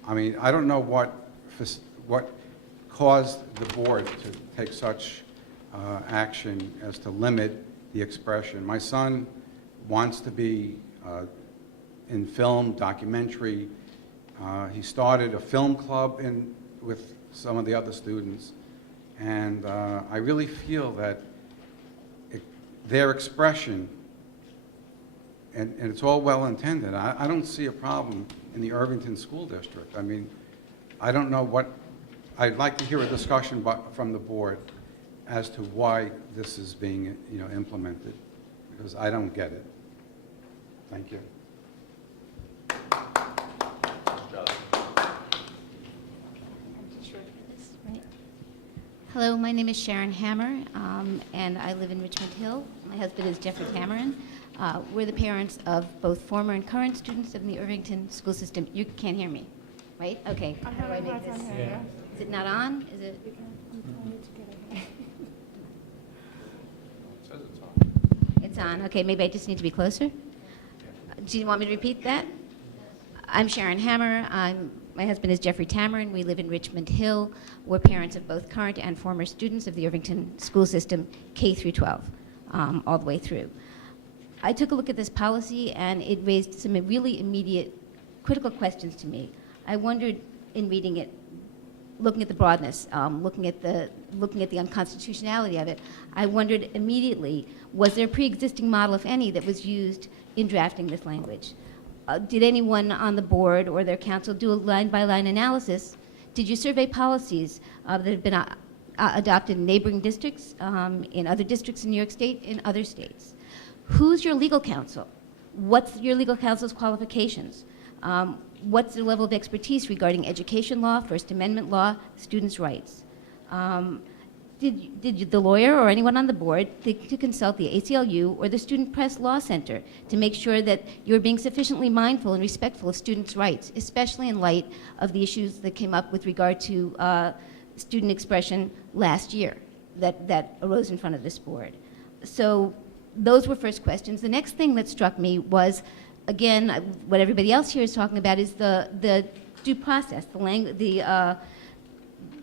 I mean, I don't know what caused the board to take such action as to limit the expression. My son wants to be in film, documentary. He started a film club with some of the other students, and I really feel that their expression, and it's all well intended. I don't see a problem in the Irvington School District. I mean, I don't know I'd like to hear a discussion from the board as to why this is being implemented, because I don't get it. Thank you. Hello, my name is Sharon Hammer, and I live in Richmond Hill. My husband is Jeffrey Cameron. We're the parents of both former and current students of the Irvington school system. You can't hear me, right? Okay. I'm How do I having a make hard this? time hearing you. Is it not on? Is it? I'm telling you to get it here. It's on. Okay, maybe I just need to be closer. Do you want me to repeat that? I'm Sharon Hammer. My husband is Jeffrey Cameron. We live in Richmond Hill. We're parents of both current and former students of the Irvington school system, K through 12, all the way through. I took a look at this policy, and it raised some really immediate critical questions to me. I wondered, in reading it, looking at the broadness, looking at the unconstitutionality of it, I wondered immediately, was there a pre-existing model, if any, that was used in drafting this language? Did anyone on the board or their council do a line-by-line analysis? Did you survey policies that have been adopted in neighboring districts, in other districts in New York State, in other states? Who's your legal counsel? What's your legal counsel's qualifications? What's the level of expertise regarding education law, First Amendment law, students' rights? Did the lawyer or anyone on the board think to consult the ACLU or the Student Press Law Center to make sure that you're being sufficiently mindful and respectful of students' rights, especially in light of the issues that came up with regard to student expression last year that arose in front of this board? So those were first questions. The next thing that struck me was, again, what everybody else here is talking about is the due process,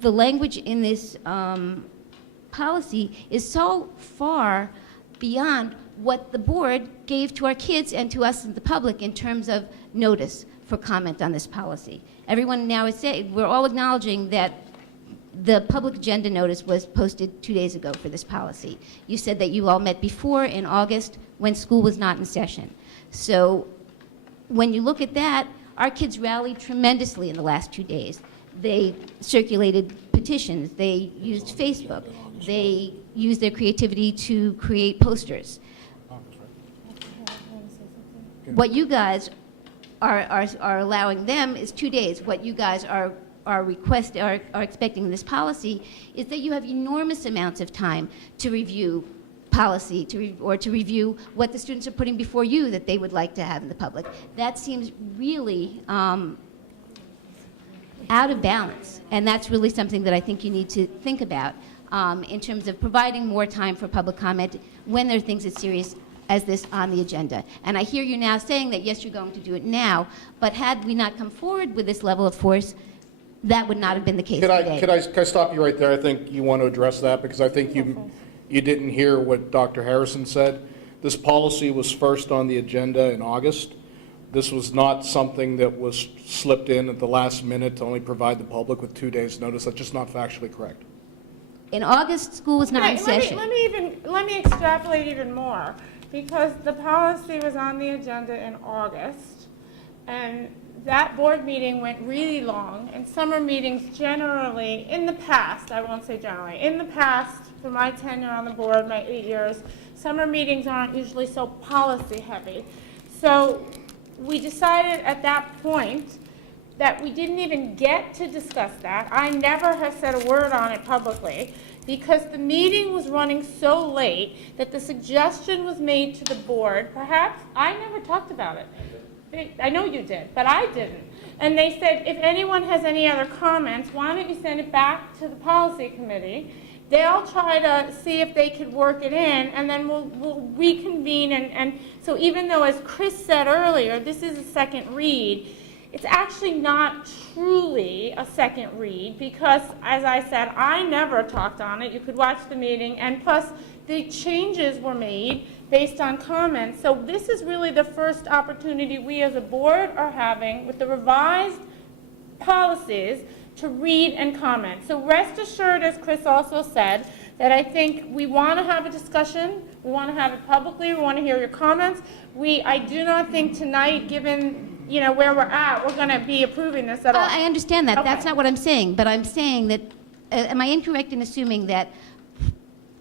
the language in this policy is so far beyond what the board gave to our kids and to us and the public in terms of notice for comment on this policy. Everyone now is saying, we're all acknowledging that the public agenda notice was posted 2 days ago for this policy. You said that you all met before in August when school was not in session. So when you look at that, our kids rallied tremendously in the last 2 days. They circulated petitions, they used Facebook, they used their creativity to create posters. What you guys are allowing them is 2 days. What you guys are expecting in this policy is that you have enormous amounts of time to review policy, or to review what the students are putting before you that they would like to have in the public. That seems really out of balance, and that's really something that I think you need to think about in terms of providing more time for public comment when there are things as serious as this on the agenda. And I hear you now saying that, yes, you're going to do it now, but had we not come forward with this level of force, that would not have been the case today. Could I stop you right there? I think you want to address that, because I think you didn't hear what Dr. Harrison said. This policy was first on the agenda in August. This was not something that was slipped in at the last minute to only provide the public with 2 days' notice. That's just not factually correct. In August, school was not in session. Let me extrapolate even more, because the policy was on the agenda in August, and that board meeting went really long, and summer meetings generally, in the past, I won't say generally, in the past, for my tenure on the board, my 8 years, summer meetings aren't usually so policy heavy. So we decided at that point that we didn't even get to discuss that. I never have said a word on it publicly, because the meeting was running so late that the suggestion was made to the board. Perhaps I never talked about it. I know you did, but I didn't. And they said, if anyone has any other comments, why don't you send it back to the policy committee? They'll try to see if they could work it in, and then we'll reconvene. And so even though, as Chris said earlier, this is a second read, it's actually not truly a second read, because, as I said, I never talked on it. You could watch the meeting, and plus the changes were made based on comments. So this is really the first opportunity we as a board are having with the revised policies to read and comment. So rest assured, as Chris also said, that I think we want to have a discussion. We want to have it publicly. We want to hear your comments. I do not think tonight, given where we're at, we're going to be approving this at all. I understand that. Okay. That's not what I'm saying. But I'm saying that, am I incorrect in assuming that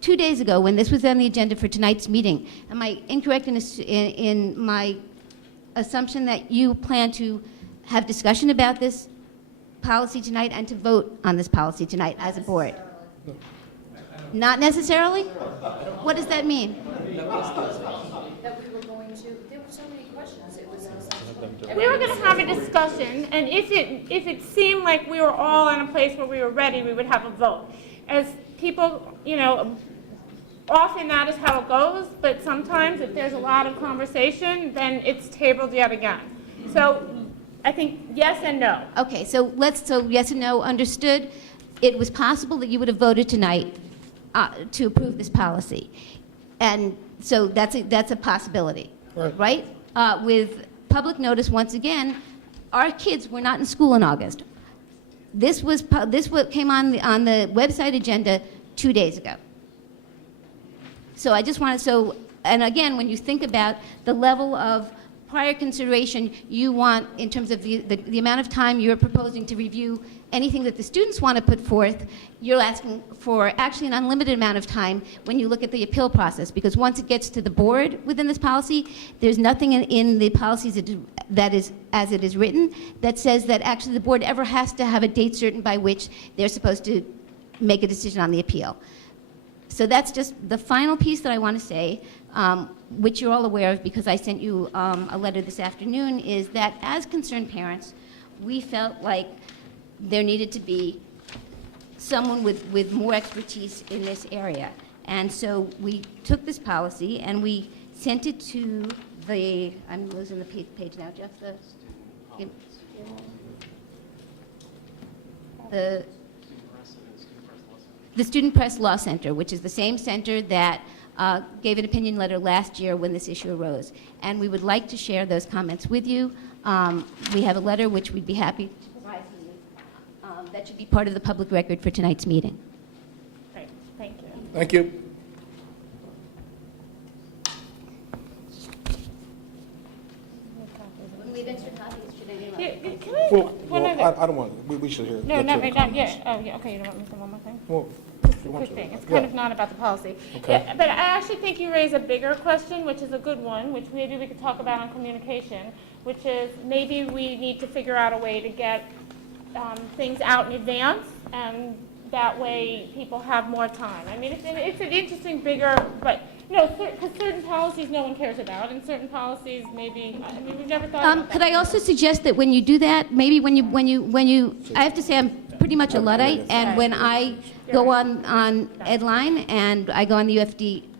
2 days ago, when this was on the agenda for tonight's meeting, am I incorrect in my assumption that you plan to have discussion about this policy tonight and to vote on this policy tonight as a board? Not necessarily? What does that mean? That we were going to, there were so many questions, it was essentially. We were going to have a discussion, and if it seemed like we were all in a place where we were ready, we would have a vote. As people, often that is how it goes, but sometimes if there's a lot of conversation, then it's tabled yet again. So I think yes and no. Okay, so yes and no, understood. It was possible that you would have voted tonight to approve this policy. And so that's a possibility, right? With public notice, once again, our kids were not in school in August. This came on the website agenda 2 days ago. So I just want to, and again, when you think about the level of prior consideration you want in terms of the amount of time you're proposing to review anything that the students want to put forth, you're asking for actually an unlimited amount of time when you look at the appeal process, because once it gets to the board within this policy, there's nothing in the policies that is, as it is written, that says that actually the board ever has to have a date certain by which they're supposed to make a decision on the appeal. So that's just the final piece that I want to say, which you're all aware of because I sent you a letter this afternoon, is that as concerned parents, we felt like there needed to be someone with more expertise in this area. And so we took this policy and we sent it to I'm losing the page now, Jeff, the Student Press Law Center, which is the same center that gave an opinion letter last year when this issue arose. And we would like to share those comments with you. We have a letter which we'd be happy to provide to you. That should be part of the public record for tonight's meeting. Great, thank you. Thank you. When we have extra copies, should I give Yeah, can I, Well, I don't want, we should hear. no, let's hear the not comments. yet. Oh, yeah, okay, you don't want me to say one more thing? Well, Just if a you want quick to. thing. It's Yeah. kind of not about the policy. Okay. Yeah, but I actually think you raise a bigger question, which is a good one, which maybe we could talk about on communication, which is maybe we need to figure out a way to get things out in advance, and that way people have more time. I mean, it's an interesting, bigger, but because certain policies no one cares about, and certain policies maybe, I mean, we've never thought about that. Could I also suggest that when you do that, maybe when you, I have to say I'm pretty much a Luddite, and when I go on Edline and I go on the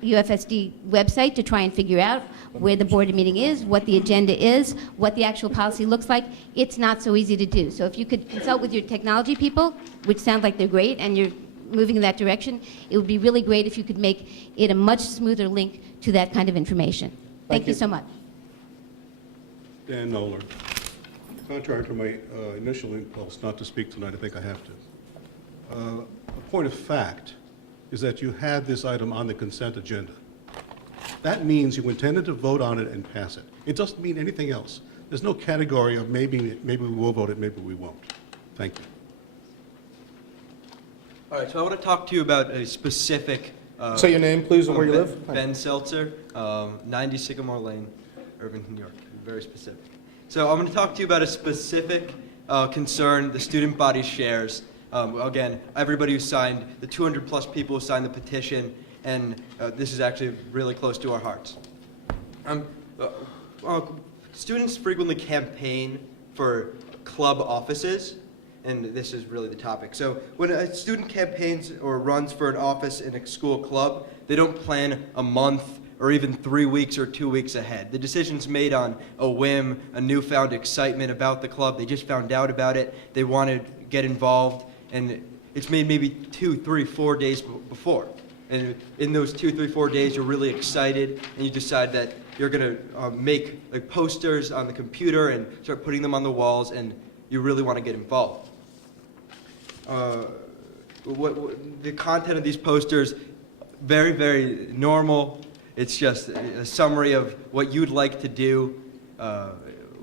UFSD website to try and figure out where the board meeting is, what the agenda is, what the actual policy looks like, it's not so easy to do. So if you could consult with your technology people, which sound like they're great, and you're moving in that direction, it would be really great if you could make it a much smoother link to that kind of information. Thank you so much. Dan Noller. Contrary to my initial impulse not to speak tonight, I think I have to. A point of fact is that you had this item on the consent agenda. That means you intended to vote on it and pass it. It doesn't mean anything else. There's no category of maybe we will vote it, maybe we won't. Thank you. All right, so I want to talk to you about a specific... Say your name, please, and where you live. Ben Seltzer, 90 Sycamore Lane, Irvington, New York. Very specific. So I'm going to talk to you about a specific concern the student body shares. Again, everybody who signed, the 200-plus people who signed the petition, and this is actually really close to our hearts. Students frequently campaign for club offices, and this is really the topic. So when a student campaigns or runs for an office in a school club, they don't plan a month or even 3 weeks or 2 weeks ahead. The decision's made on a whim, a newfound excitement about the club. They just found out about it. They want to get involved, and it's made maybe 2, 3, 4 days before. And in those 2, 3, 4 days, you're really excited, and you decide that you're going to make like posters on the computer and start putting them on the walls, and you really want to get involved. The content of these posters, very, very normal. It's just a summary of what you'd like to do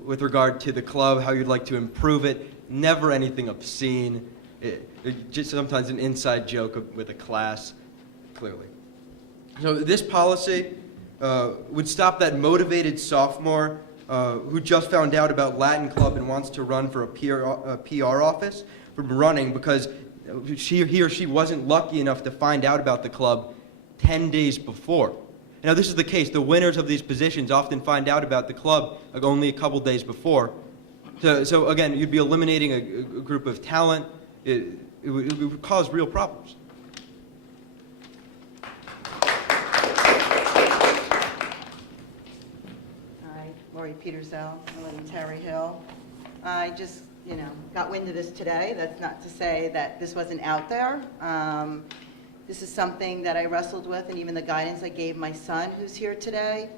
with regard to the club, how you'd like to improve it. Never anything obscene. Just sometimes an inside joke with a class, clearly. So this policy would stop that motivated sophomore who just found out about Latin Club and wants to run for a PR office from running because he or she wasn't lucky enough to find out about the club 10 days before. Now, this is the case. The winners of these positions often find out about the club only a couple days before. So again, you'd be eliminating a group of talent. It would cause real problems. Hi, Lori Petersell. I live in Terry Hill. I just, got wind of this today. That's not to say that this wasn't out there. This is something that I wrestled with, and even the guidance I gave my son, who's here today,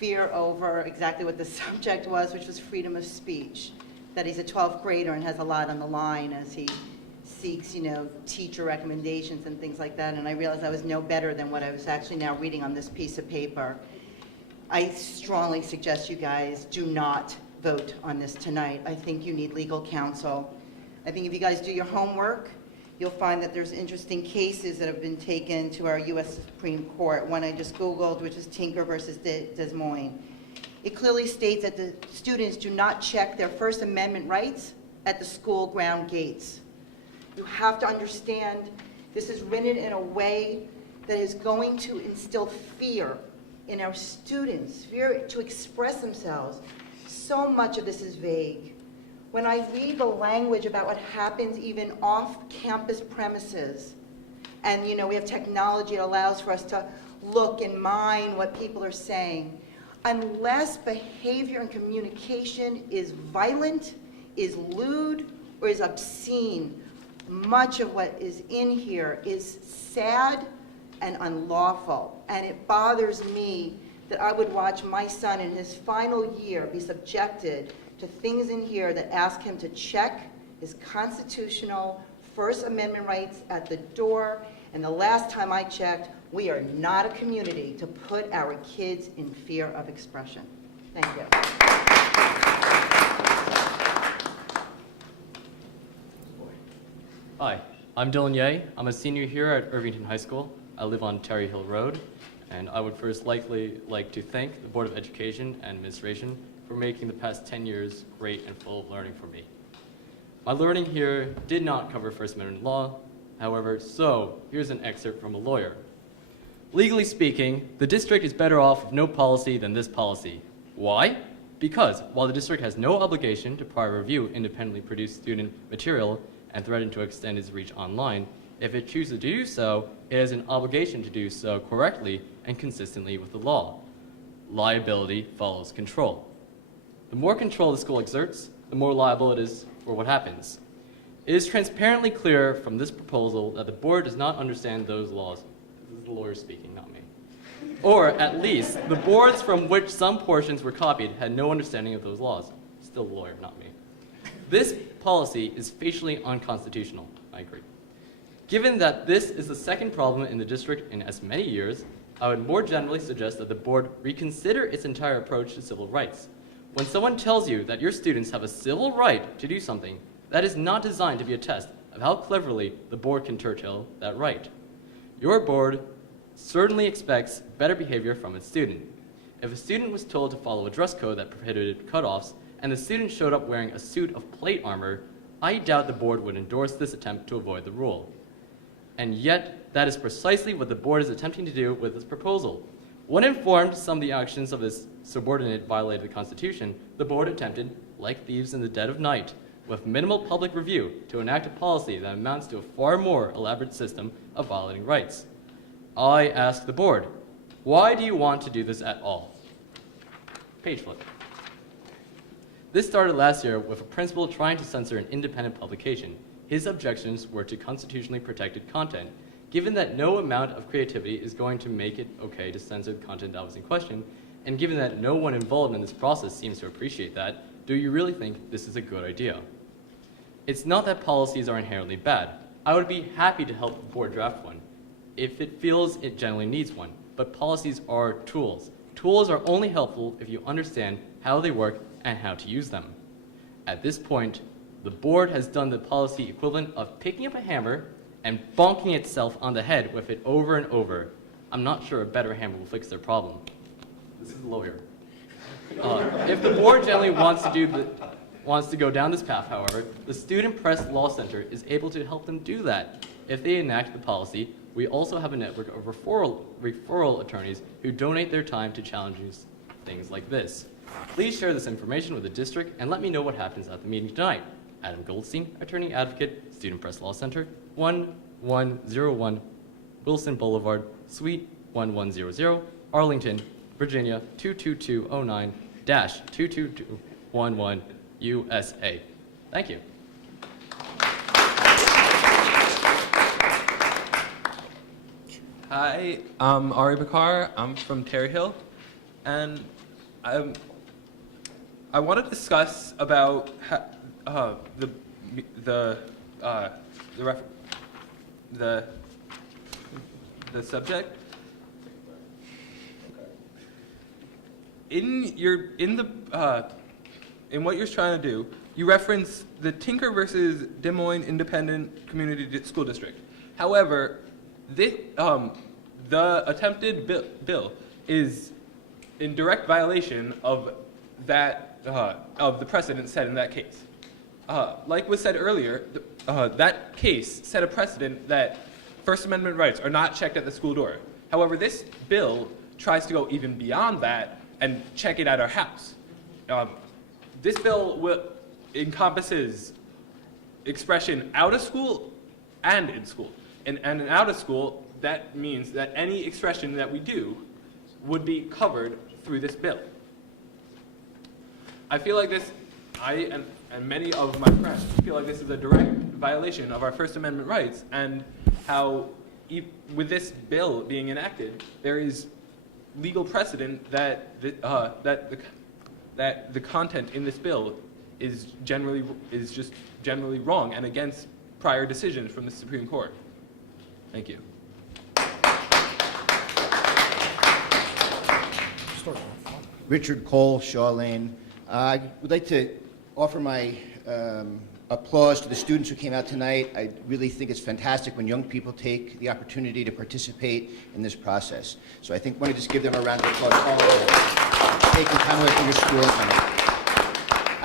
fear over exactly what the subject was, which was freedom of speech. That he's a 12th grader and has a lot on the line as he seeks, teacher recommendations and things like that. And I realized I was no better than what I was actually now reading on this piece of paper. I strongly suggest you guys do not vote on this tonight. I think you need legal counsel. I think if you guys do your homework, you'll find that there's interesting cases that have been taken to our U.S. Supreme Court. One I just Googled, which is Tinker versus Des Moines. It clearly states that the students do not check their First Amendment rights at the school ground gates. You have to understand this is written in a way that is going to instill fear in our students, fear to express themselves. So much of this is vague. When I read the language about what happens even off-campus premises, and we have technology that allows for us to look and mine what people are saying, unless behavior and communication is violent, is lewd, or is obscene, much of what is in here is sad and unlawful. And it bothers me that I would watch my son in his final year be subjected to things in here that ask him to check his constitutional First Amendment rights at the door. And the last time I checked, we are not a community to put our kids in fear of expression. Thank you. Hi, I'm Dylan Ye. I'm a senior here at Irvington High School. I live on Terry Hill Road, and I would first like to thank the Board of Education and Administration for making the past 10 years great and full of learning for me. My learning here did not cover First Amendment law, however, so here's an excerpt from a lawyer. Legally speaking, the district is better off with no policy than this policy. Why? Because while the district has no obligation to prior review independently produced student material and threaten to extend its reach online, if it chooses to do so, it has an obligation to do so correctly and consistently with the law. Liability follows control. The more control the school exerts, the more liable it is for what happens. It is transparently clear from this proposal that the board does not understand those laws. This is the lawyer speaking, not me. Or at least, the boards from which some portions were copied had no understanding of those laws. Still the lawyer, not me. This policy is facially unconstitutional. I agree. Given that this is the second problem in the district in as many years, I would more generally suggest that the board reconsider its entire approach to civil rights. When someone tells you that your students have a civil right to do something, that is not designed to be a test of how cleverly the board can curtail that right. Your board certainly expects better behavior from its student. If a student was told to follow a dress code that prohibited cutoffs, and the student showed up wearing a suit of plate armor, I doubt the board would endorse this attempt to avoid the rule. And yet, that is precisely what the board is attempting to do with this proposal. When informed some of the actions of this subordinate violated the Constitution, the board attempted, like thieves in the dead of night, with minimal public review, to enact a policy that amounts to a far more elaborate system of violating rights. I ask the board, why do you want to do this at all? Page flip. This started last year with a principal trying to censor an independent publication. His objections were to constitutionally protected content. Given that no amount of creativity is going to make it okay to censor the content that was in question, and given that no one involved in this process seems to appreciate that, do you really think this is a good idea? It's not that policies are inherently bad. I would be happy to help the board draft one, if it feels it generally needs one, but policies are tools. Tools are only helpful if you understand how they work and how to use them. At this point, the board has done the policy equivalent of picking up a hammer and bonking itself on the head with it over and over. I'm not sure a better hammer will fix their problem. This is the lawyer. If the board generally wants to go down this path, however, the Student Press Law Center is able to help them do that. If they enact the policy, we also have a network of referral attorneys who donate their time to challenges things like this. Please share this information with the district and let me know what happens at the meeting tonight. Adam Goldstein, Attorney Advocate, Student Press Law Center, 1101 Wilson Boulevard, Suite 1100, Arlington, Virginia 22209-22211, USA. Thank you. Hi, I'm Ari Bakar. I'm from Terry Hill, and I want to discuss about the subject. In what you're trying to do, you reference the Tinker versus Des Moines Independent Community School District. However, the attempted bill is in direct violation of that of the precedent set in that case. Like was said earlier, that case set a precedent that First Amendment rights are not checked at the school door. However, this bill tries to go even beyond that and check it at our house. This bill encompasses expression out of school and in school. And out of school, that means that any expression that we do would be covered through this bill. I feel like this, and many of my friends feel like this is a direct violation of our First Amendment rights, and how with this bill being enacted, there is legal precedent that the content in this bill is just generally wrong and against prior decisions from the Supreme Court. Thank you. Richard Cole, Shaw Lane. I would like to offer my applause to the students who came out tonight. I really think it's fantastic when young people take the opportunity to participate in this process. So I think I want to just give them a round of applause, all of them, taking time away from your school tonight.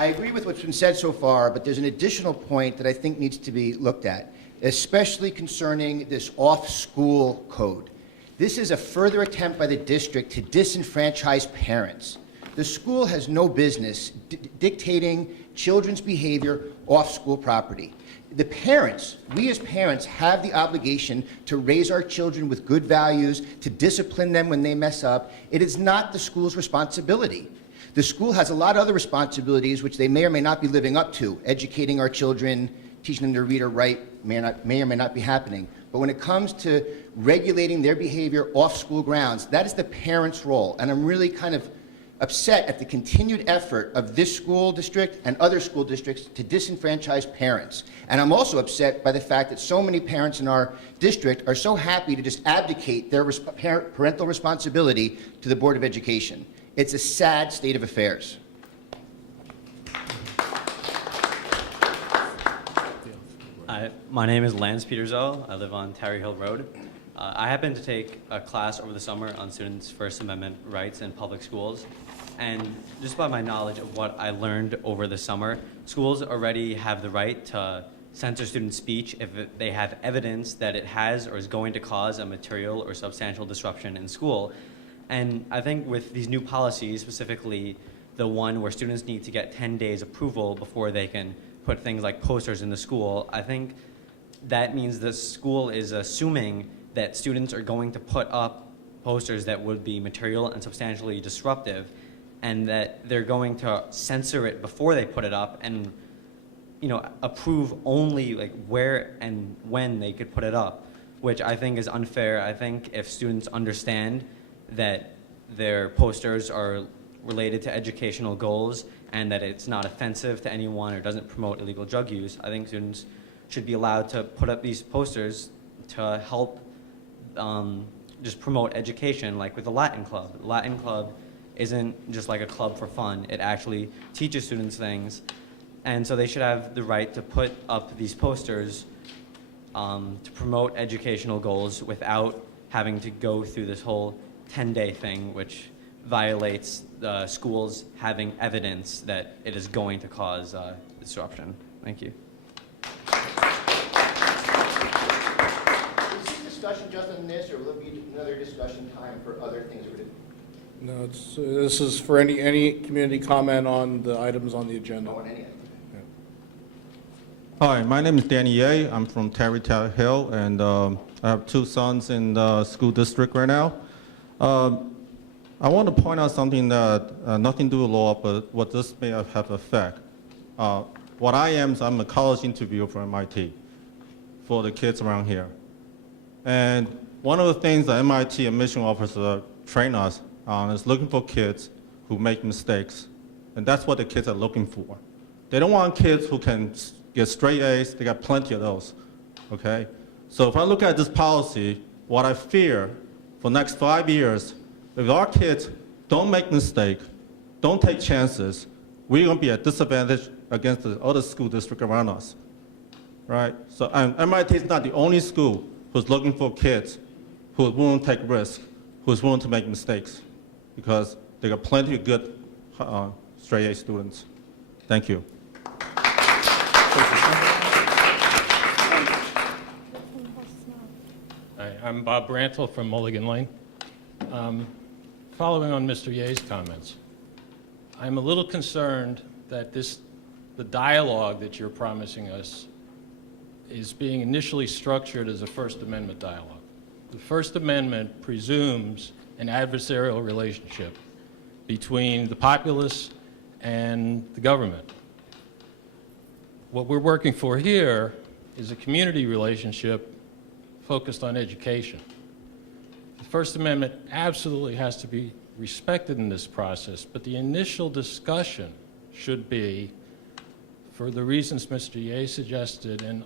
I agree with what's been said so far, but there's an additional point that I think needs to be looked at, especially concerning this off-school code. This is a further attempt by the district to disenfranchise parents. The school has no business dictating children's behavior off school property. The parents, we as parents, have the obligation to raise our children with good values, to discipline them when they mess up. It is not the school's responsibility. The school has a lot of other responsibilities which they may or may not be living up to. Educating our children, teaching them to read or write may or may not be happening. But when it comes to regulating their behavior off school grounds, that is the parents' role. And I'm really kind of upset at the continued effort of this school district and other school districts to disenfranchise parents. And I'm also upset by the fact that so many parents in our district are so happy to just abdicate their parental responsibility to the Board of Education. It's a sad state of affairs. Hi, my name is Lance Peterzel. I live on Terry Hill Road. I happened to take a class over the summer on students' First Amendment rights in public schools. And just by my knowledge of what I learned over the summer, schools already have the right to censor student speech if they have evidence that it has or is going to cause a material or substantial disruption in school. And I think with these new policies, specifically the one where students need to get 10 days approval before they can put things like posters in the school, I think that means the school is assuming that students are going to put up posters that would be material and substantially disruptive, and that they're going to censor it before they put it up and, you know, approve only like where and when they could put it up, which I think is unfair. I think if students understand that their posters are related to educational goals and that it's not offensive to anyone or doesn't promote illegal drug use, I think students should be allowed to put up these posters to help just promote education, like with the Latin Club. The Latin Club isn't just like a club for fun. It actually teaches students things. And so they should have the right to put up these posters to promote educational goals without having to go through this whole 10-day thing, which violates the schools having evidence that it is going to cause disruption. Thank you. Is this discussion just on this, or will there be another discussion time for other things? No, this is for any community comment on the items on the agenda. Hi, my name is Danny Ye. I'm from Terry Hill, and I have two sons in the school district right now. I want to point out something that nothing to do with law, but what this may have effect. What I am is I'm a college interviewer for MIT for the kids around here. And one of the things that MIT admission officers train us on is looking for kids who make mistakes. And that's what the kids are looking for. They don't want kids who can get straight A's. They got plenty of those, okay? So if I look at this policy, what I fear for the next 5 years, if our kids don't make mistakes, don't take chances, we're going to be at disadvantage against the other school district around us, right? So MIT is not the only school who's looking for kids who are willing to take risks, who's willing to make mistakes, because they got plenty of good straight A students. Thank you. Hi, I'm Bob Brantle from Mulligan Lane. Following on Mr. Ye's comments, I'm a little concerned that the dialogue that you're promising us is being initially structured as a First Amendment dialogue. The First Amendment presumes an adversarial relationship between the populace and the government. What we're working for here is a community relationship focused on education. The First Amendment absolutely has to be respected in this process, but the initial discussion should be, for the reasons Mr. Ye suggested and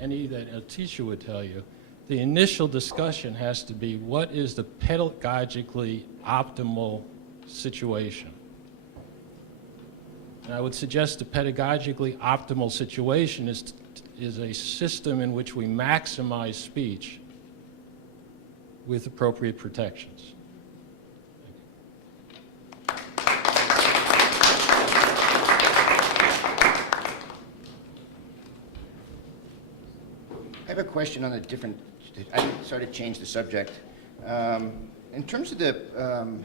any that a teacher would tell you, the initial discussion has to be what is the pedagogically optimal situation. And I would suggest the pedagogically optimal situation is a system in which we maximize speech with appropriate protections. I have a question on a different, sorry to change the subject. In terms of the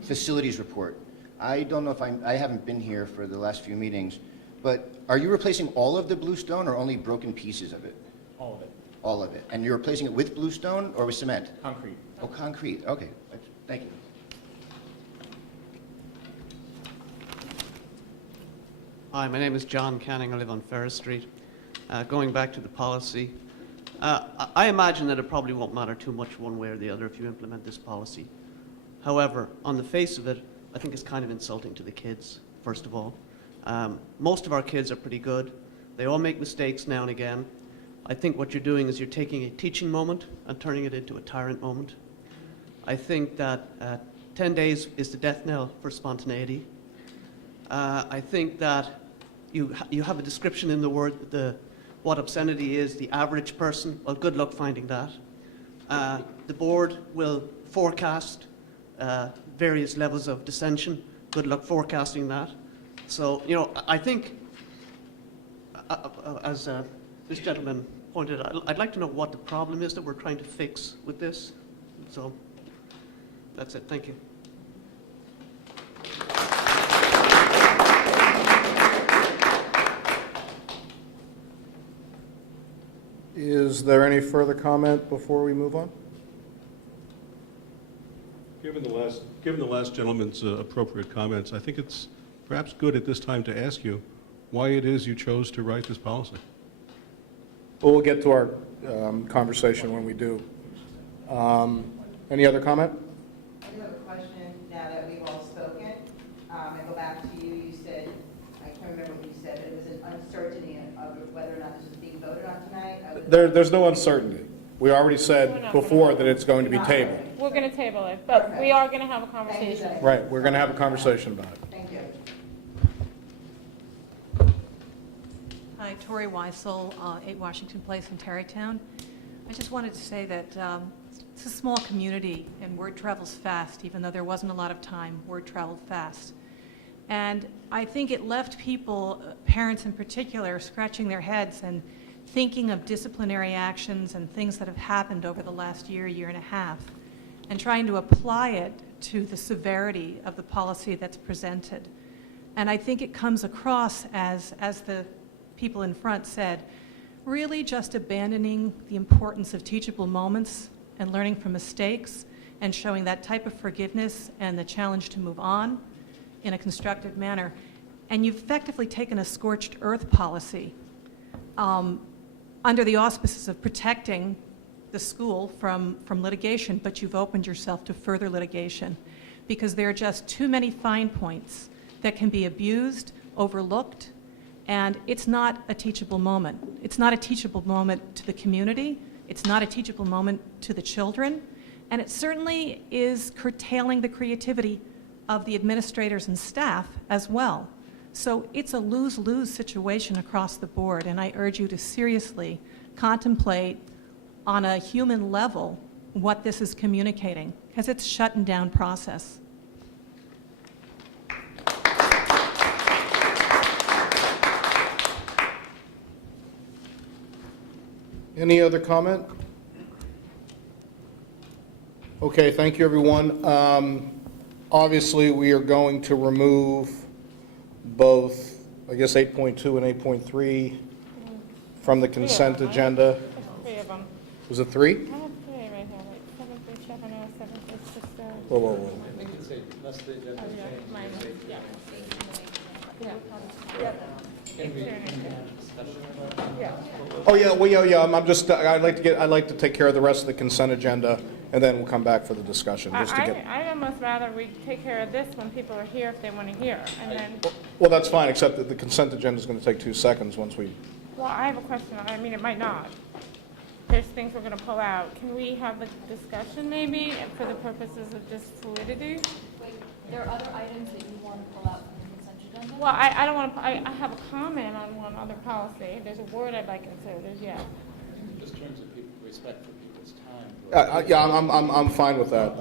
facilities report, I don't know if I haven't been here for the last few meetings, but are you replacing all of the bluestone or only broken pieces of it? All of it. All of it. And you're replacing it with bluestone or with cement? Concrete. Oh, concrete. Okay. Thank you. Hi, my name is John Canning. I live on Ferris Street. Going back to the policy, I imagine that it probably won't matter too much one way or the other if you implement this policy. However, on the face of it, I think it's kind of insulting to the kids, first of all. Most of our kids are pretty good. They all make mistakes now and again. I think what you're doing is you're taking a teaching moment and turning it into a tyrant moment. I think that 10 days is the death knell for spontaneity. I think that you have a description in the word, what obscenity is, the average person. Well, good luck finding that. The board will forecast various levels of dissension. Good luck forecasting that. So, you know, I think, as this gentleman pointed out, I'd like to know what the problem is that we're trying to fix with this. So, that's it. Thank you. Is there any further comment before we move on? Given the last gentleman's appropriate comments, I think it's perhaps good at this time to ask you why it is you chose to write this policy. Well, we'll get to our conversation when we do. Any other comment? I do have a question now that we've all spoken. I go back to you. You said, I can't remember what you said, but it was an uncertainty of whether or not this was being voted on tonight. There's no uncertainty. We already said before that it's going to be tabled. We're going to table it, but we are going to have a conversation. Right, we're going to have a conversation about it. Thank you. Hi, Tori Weissel, 8 Washington Place in Tarrytown. I just wanted to say that it's a small community and word travels fast. Even though there wasn't a lot of time, word traveled fast. And I think it left people, parents in particular, scratching their heads and thinking of disciplinary actions and things that have happened over the last year, year and a half, and trying to apply it to the severity of the policy that's presented. And I think it comes across as the people in front said, really just abandoning the importance of teachable moments and learning from mistakes and showing that type of forgiveness and the challenge to move on in a constructive manner. And you've effectively taken a scorched earth policy under the auspices of protecting the school from litigation, but you've opened yourself to further litigation because there are just too many fine points that can be abused, overlooked, and it's not a teachable moment. It's not a teachable moment to the community. It's not a teachable moment to the children. And it certainly is curtailing the creativity of the administrators and staff as well. So it's a lose-lose situation across the board, and I urge you to seriously contemplate on a human level what this is communicating, because it's a shutting down process. Any other comment? Okay, thank you, everyone. Obviously, we are going to remove both, I guess, 8.2 and 8.3 from the consent agenda. 3 of them. Was it 3? I have 3 right here, like 737, 736. Whoa, whoa, whoa. I think it's unless the agenda changes. Yeah. Oh, yeah, well, yeah, I'm just, I'd like to take care of the rest of the consent agenda, and then we'll come back for the discussion, just to get. I'd almost rather we take care of this when people are here if they want to hear, and then. Well, that's fine, except that the consent agenda is going to take 2 seconds once we. Well, I have a question. I mean, it might not. There's things we're going to pull out. Can we have the discussion maybe for the purposes of just fluidity? Wait, there are other items that you want to pull out from the consent agenda? Well, I don't want to, I have a comment on one other policy. There's a word I'd like inserted, yeah. Just in terms of respect for people's time. Yeah, I'm fine with that.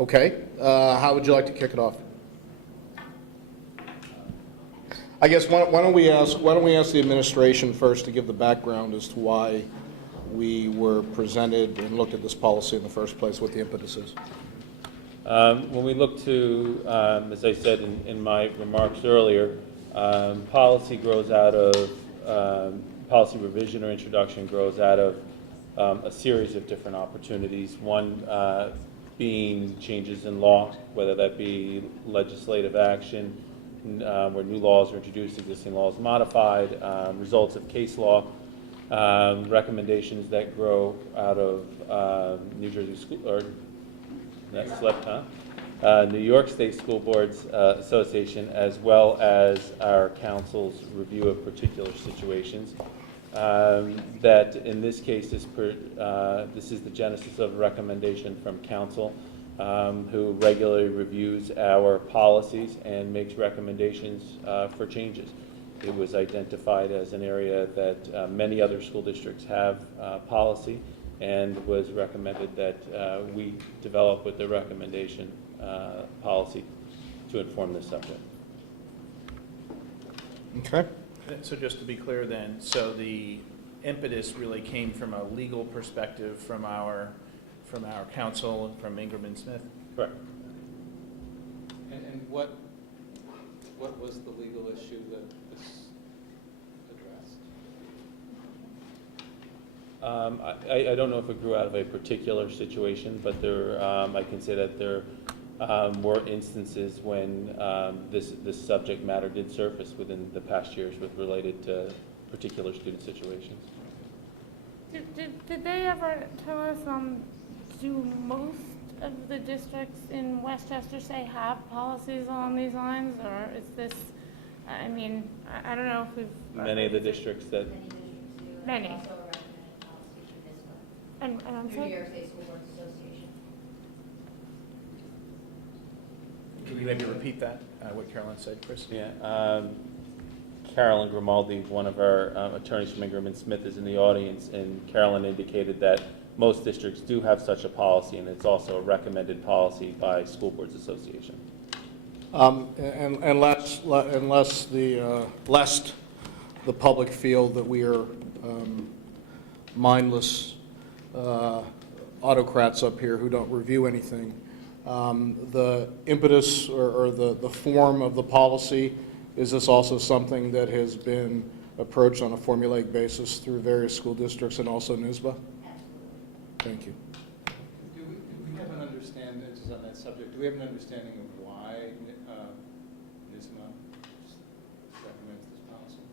Okay, how would you like to kick it off? I guess, why don't we ask the administration first to give the background as to why we were presented and looked at this policy in the first place, what the impetus is. When we look to, as I said in my remarks earlier, policy grows out of, policy revision or introduction grows out of a series of different opportunities. One being changes in law, whether that be legislative action, where new laws are introduced, existing laws modified, results of case law, recommendations that grow out of New Jersey school, or that slipped, huh? New York State School Boards Association, as well as our council's review of particular situations. That in this case, this is the genesis of a recommendation from council, who regularly reviews our policies and makes recommendations for changes. It was identified as an area that many other school districts have policy, and was recommended that we develop with the recommendation policy to inform this subject. Okay. So just to be clear then, so the impetus really came from a legal perspective from our counsel, from Ingram and Smith? Correct. And what was the legal issue that this addressed? I don't know if it grew out of a particular situation, but there, I can say that there were instances when this subject matter did surface within the past years with related to particular student situations. Did they ever tell us, do most of the districts in Westchester say have policies along these lines, or is this, I mean, I don't know if we've... Many of the districts that... Many. And I'm sorry? New York State School Boards Association. Can you maybe repeat that, what Carolyn said, Chris? Yeah. Carolyn Grimaldi, one of our attorneys from Ingram and Smith, is in the audience, and Carolyn indicated that most districts do have such a policy, and it's also a recommended policy by School Boards Association. Lest the public feel that we are mindless autocrats up here who don't review anything, the impetus or the form of the policy, is this also something that has been approached on a formulaic basis through various school districts and also NYSBA? Thank you. Do we have an understanding, just on that subject, do we have an understanding of why NYSBA recommends this policy?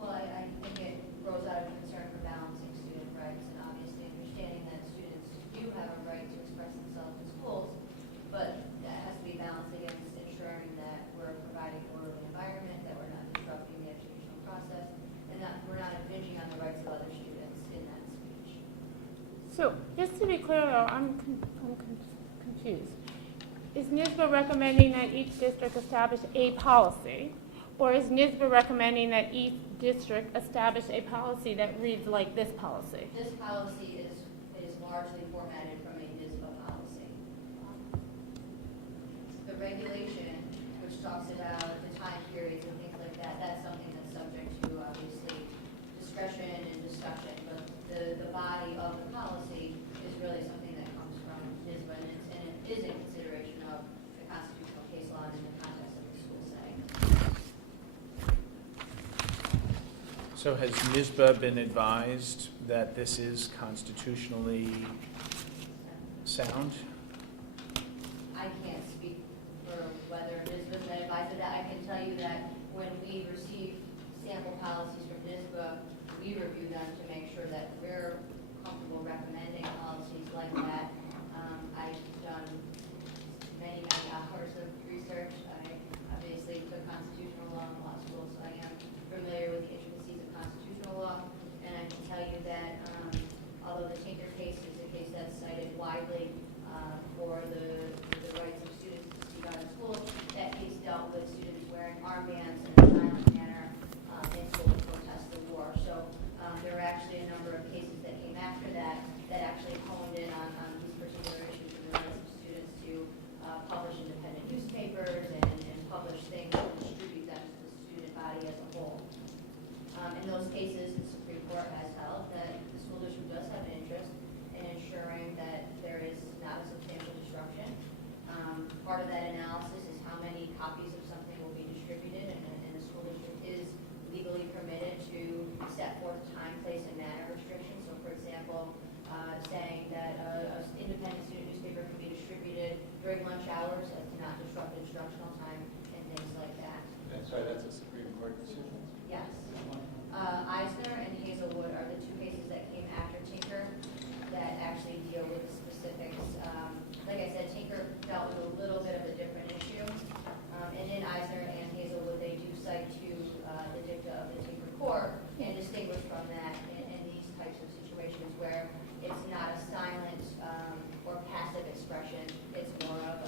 Well, I think it grows out of concern for balancing student rights, and obviously understanding that students do have a right to express themselves in schools, but that has to be balanced against ensuring that we're providing an orderly environment, that we're not disrupting the educational process, and that we're not infringing on the rights of other students in that speech. So, just to be clear though, I'm confused. Is NYSBA recommending that each district establish a policy, or is NYSBA recommending that each district establish a policy that reads like this policy? This policy is largely formatted from a NYSBA policy. The regulation, which talks about the time periods and things like that, that's something that's subject to obviously discretion and discussion, but the body of the policy is really something that comes from NYSBA, and it is in consideration of the constitutional case law in the context of the school setting. So has NYSBA been advised that this is constitutionally sound? I can't speak for whether NYSBA's been advised of that. I can tell you that when we receive sample policies from NYSBA, we review them to make sure that we're comfortable recommending policies like that. I've done many hours of research. I obviously took constitutional law in law school, so I am familiar with the intricacies of constitutional law. And I can tell you that although the Tinker case is a case that's cited widely those cases, the Supreme Court has held that the school district does have an interest in ensuring that there is not a substantial disruption. Part of that analysis is how many copies of something will be distributed, and the school district is legally permitted to set forth time, place, and manner restrictions. So, for example, saying that an independent student newspaper can be distributed during lunch hours as to not disrupt instructional time and things like that. That's right, that's a Supreme Court decision. Yes. Eisner and Hazelwood are the two cases that came after Tinker that actually deal with the specifics. Like I said, Tinker dealt with a little bit of a different issue. And in Eisner and Hazelwood, they do cite to the dicta of the Tinker Court and distinguish from that in these types of situations where it's not a silent or passive expression. It's more of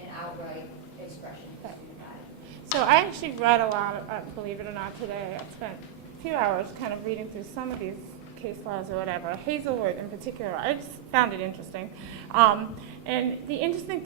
an outright expression of the student body. So I actually read a lot, believe it or not, today. I spent a few hours kind of reading through some of these case laws or whatever. Hazelwood in particular, I just found it interesting. And the interesting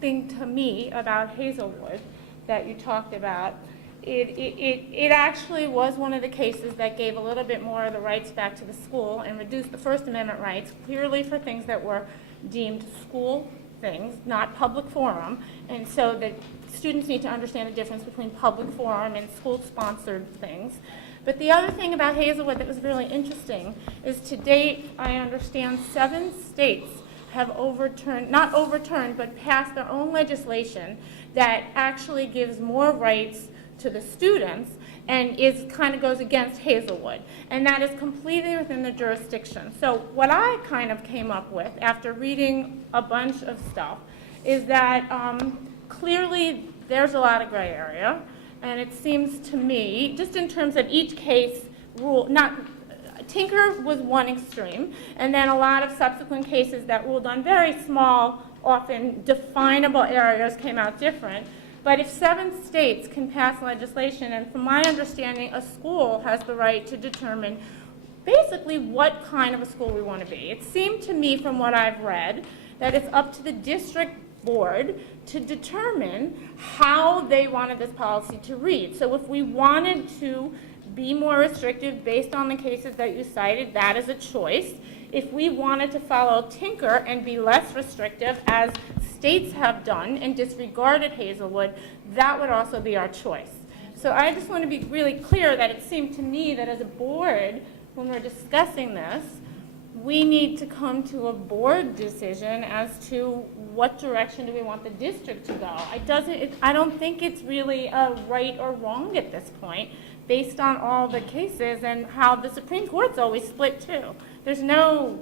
thing to me about Hazelwood that you talked about, it actually was one of the cases that gave a little bit more of the rights back to the school and reduced the First Amendment rights clearly for things that were deemed school things, not public forum. And so that students need to understand the difference between public forum and school-sponsored things. But the other thing about Hazelwood that was really interesting is to date, I understand 7 states have overturned, not overturned, but passed their own legislation that actually gives more rights to the students and kind of goes against Hazelwood. And that is completely within the jurisdiction. So what I kind of came up with after reading a bunch of stuff is that clearly there's a lot of gray area. And it seems to me, just in terms of each case rule, Tinker was one extreme, and then a lot of subsequent cases that ruled on very small, often definable areas came out different. But if 7 states can pass legislation, and from my understanding, a school has the right to determine basically what kind of a school we want to be. It seemed to me from what I've read that it's up to the district board to determine how they wanted this policy to read. So if we wanted to be more restrictive based on the cases that you cited, that is a choice. If we wanted to follow Tinker and be less restrictive, as states have done and disregarded Hazelwood, that would also be our choice. So I just want to be really clear that it seemed to me that as a board, when we're discussing this, we need to come to a board decision as to what direction do we want the district to go. I don't think it's really a right or wrong at this point, based on all the cases and how the Supreme Court's always split too. There's no,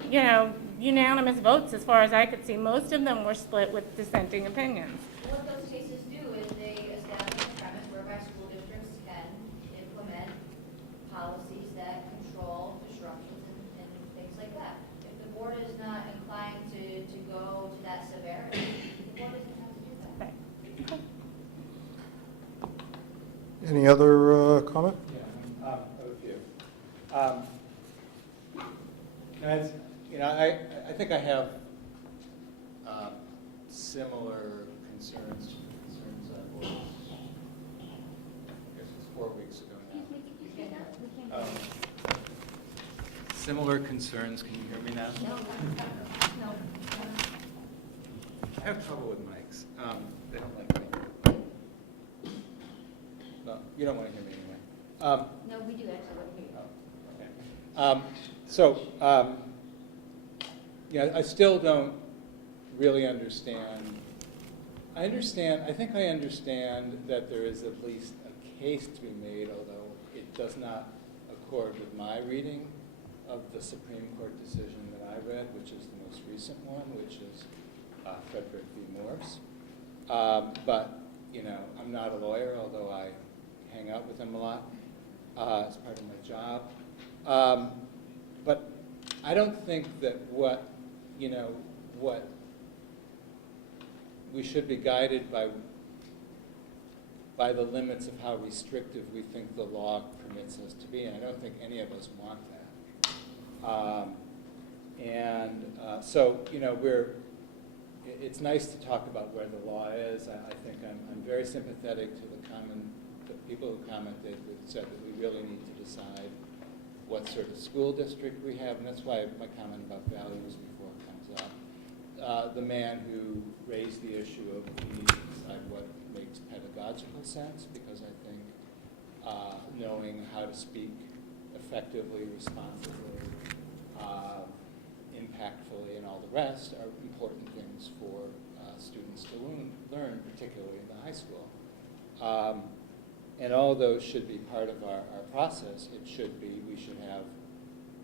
unanimous votes as far as I could see. Most of them were split with dissenting opinions. What those cases do is they establish a premise whereby school districts can implement policies that control disruptions and things like that. If the board is not inclined to go to that severity, the board doesn't have to do that. Okay. Any other comment? Yeah, a few. I think I have similar concerns to the concerns I voiced, I guess it was 4 weeks ago now. Similar concerns, can you hear me now? No. I have trouble with mics. They don't like me. No, you don't want to hear me anyway. No, we do actually want to hear you. Okay. I still don't really understand. I think I understand that there is at least a case to be made, although it does not accord with my reading of the Supreme Court decision that I read, which is the most recent one, which is Frederick v. Morse. But, I'm not a lawyer, although I hang out with them a lot as part of my job. But I don't think that what we should be guided by the limits of how restrictive we think the law permits us to be, and I don't think any of us want that. So it's nice to talk about where the law is. I think I'm very sympathetic to the common the people who commented said that we really need to decide what sort of school district we have, and that's why my comment about values before it comes up. The man who raised the issue of we need to decide what makes pedagogical sense, because I think knowing how to speak effectively, responsibly, impactfully, and all the rest are important things for students to learn, particularly in the high school. And all of those should be part of our process. It should be, we should have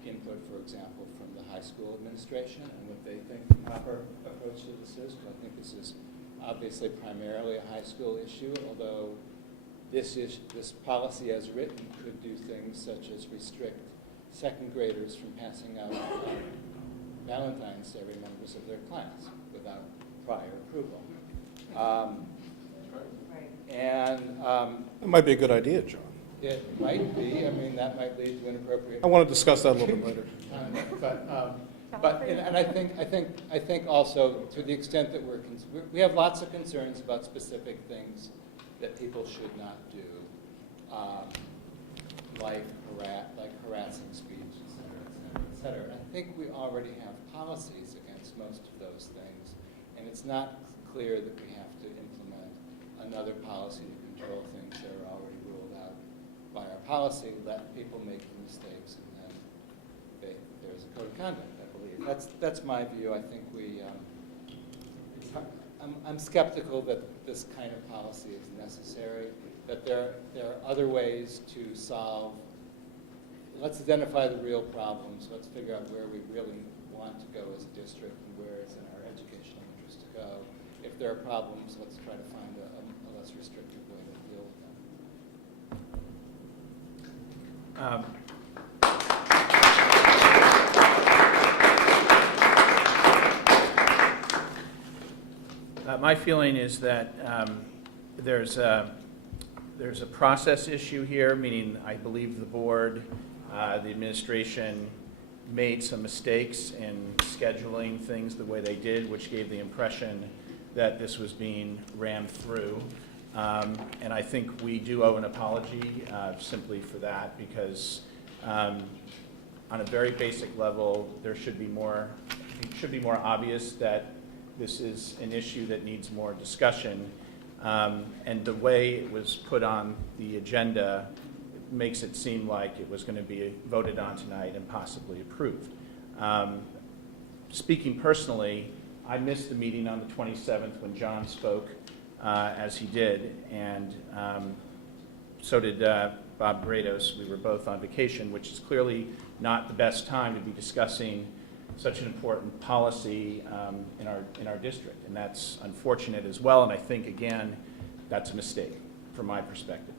input, for example, from the high school administration and what they think the proper approach to this is. But I think this is obviously primarily a high school issue, although this policy as written could do things such as restrict second graders from passing out Valentine's to every members of their class without prior approval. It might be a good idea, John. It might be. I mean, that might lead to inappropriate. I want to discuss that a little bit later. And I think also to the extent that we have lots of concerns about specific things that people should not do, like harassing speech, et cetera, et cetera, et cetera. And I think we already have policies against most of those things, and it's not clear that we have to implement another policy to control things that are already ruled out by our policy, let people make mistakes, and then there's a code of conduct, I believe. That's my view. I think I'm skeptical that this kind of policy is necessary, that there are other ways to solve. Let's identify the real problems. Let's figure out where we really want to go as a district and where it's in our educational interest to go. If there are problems, let's try to find a less restrictive way to deal with them. My feeling is that there's a process issue here, meaning I believe the board, the administration made some mistakes in scheduling things the way they did, which gave the impression that this was being rammed through. And I think we do owe an apology simply for that, because on a very basic level, there should be more, it should be more obvious that this is an issue that needs more discussion. And the way it was put on the agenda makes it seem like it was going to be voted on tonight and possibly approved. Speaking personally, I missed the meeting on the 27th when John spoke as he did, and so did Bob Brados. We were both on vacation, which is clearly not the best time to be discussing such an important policy in our district, and that's unfortunate as well, and I think, again, that's a mistake from my perspective.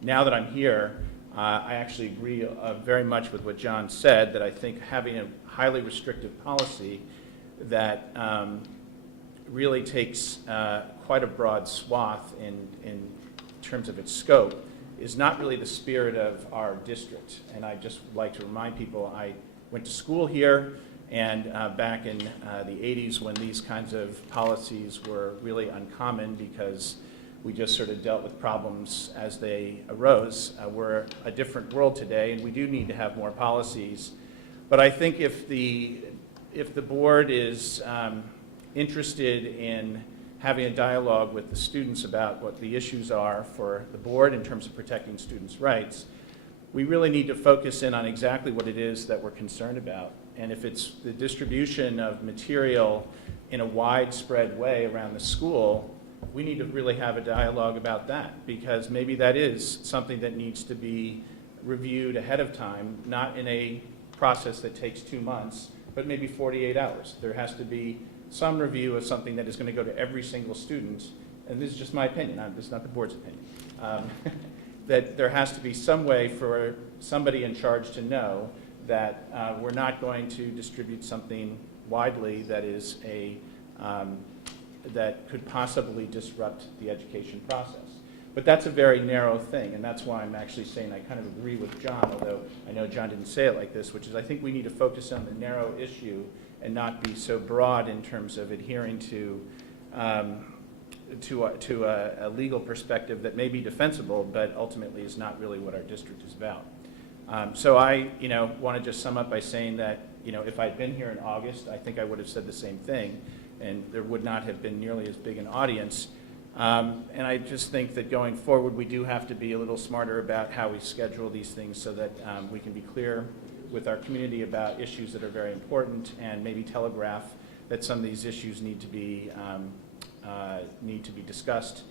Now that I'm here, I actually agree very much with what John said, that I think having a highly restrictive policy that really takes quite a broad swath in terms of its scope is not really the spirit of our district. And I just like to remind people, I went to school here, and back in the 80s when these kinds of policies were really uncommon because we just sort of dealt with problems as they arose. We're a different world today, and we do need to have more policies. But I think if the board is interested in having a dialogue with the students about what the issues are for the board in terms of protecting students' rights, we really need to focus in on exactly what it is that we're concerned about. And if it's the distribution of material in a widespread way around the school, we need to really have a dialogue about that, because maybe that is something that needs to be reviewed ahead of time, not in a process that takes 2 months, but maybe 48 hours. There has to be some review of something that is going to go to every single student, and this is just my opinion, this is not the board's opinion, that there has to be some way for somebody in charge to know that we're not going to distribute something widely that is that could possibly disrupt the education process. But that's a very narrow thing, and that's why I'm actually saying I kind of agree with John, although I know John didn't say it like this, which is I think we need to focus on the narrow issue and not be so broad in terms of adhering to to a legal perspective that may be defensible, but ultimately is not really what our district is about. So I, want to just sum up by saying that, if I'd been here in August, I think I would have said the same thing, and there would not have been nearly as big an audience. And I just think that going forward, we do have to be a little smarter about how we schedule these things so that we can be clear with our community about issues that are very important, and maybe telegraph that some of these issues need to be discussed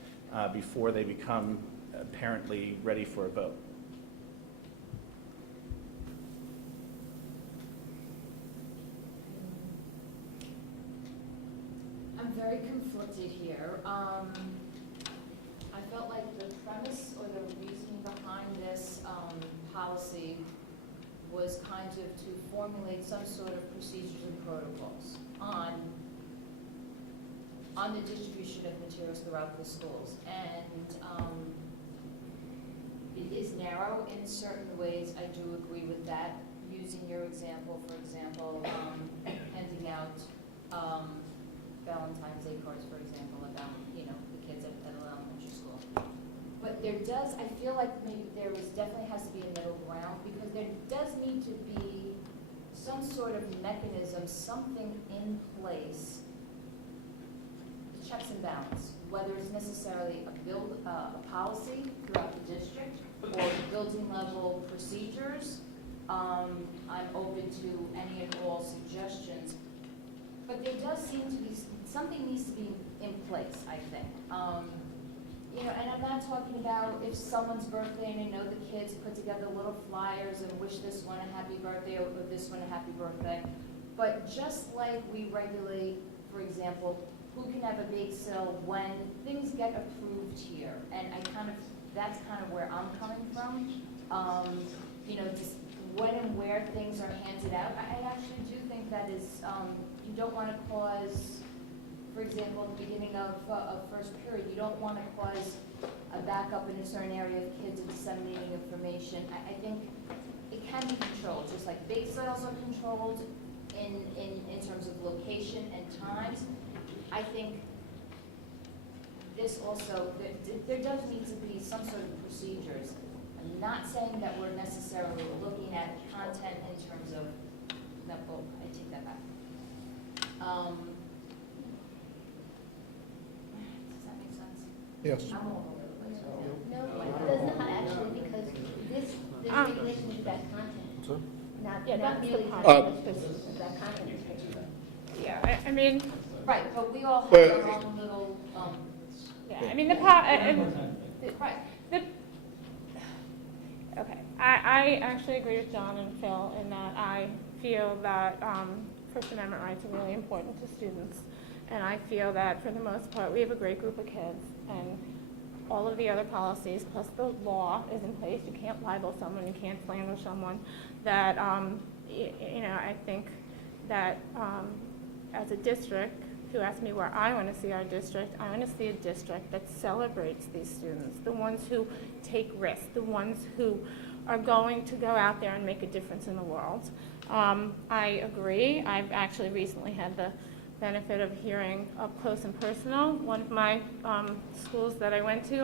before they become apparently ready for a vote. I'm very conflicted here. I felt like the premise or the reasoning behind this policy was kind of to formulate some sort of procedures and protocols on the distribution of materials throughout the schools. And it is narrow in certain ways. I do agree with that. Using your example, for example, handing out Valentine's Day cards, for example, about, the kids at an elementary school. But there does, I feel like maybe definitely has to be a middle ground, because there does need to be some sort of mechanism, something in place, checks and balance, whether it's necessarily a policy throughout the district or building level procedures. I'm open to any and all suggestions. But there does seem to be, something needs to be in place, I think. And I'm not talking about if someone's birthday and I know the kids put together little flyers and wish this one a happy birthday or this one a happy birthday. But just like we regulate, for example, who can have a bake sale when things get approved here. And that's kind of where I'm coming from. Just when and where things are handed out. I actually do think that is, you don't want to cause, for example, in the beginning of first period, you don't want to cause a backup in a certain area of kids and disseminating information. I think it can be controlled, just like bake sales are controlled in terms of location and times. I think this also, there does need to be some sort of procedures. I'm not saying that we're necessarily looking at content in terms of, no, oh, I take that back. Does that make sense? Yes. I'm all over the place. No, it does not actually, because this regulation is about content. Not merely that content is regular. Yeah, I mean. Right, but we all have our own little, Yeah, I mean, okay, I actually agree with John and Phil in that I feel that First Amendment rights are really important to students. And I feel that for the most part, we have a great group of kids, and all of the other policies, plus the law is in place. You can't libel someone, you can't slander someone. That, I think that as a district, if you ask me where I want to see our district, I want to see a district that celebrates these students, the ones who take risks, the ones who are going to go out there and make a difference in the world. I agree. I've actually recently had the benefit of hearing up close and personal. One of my schools that I went to,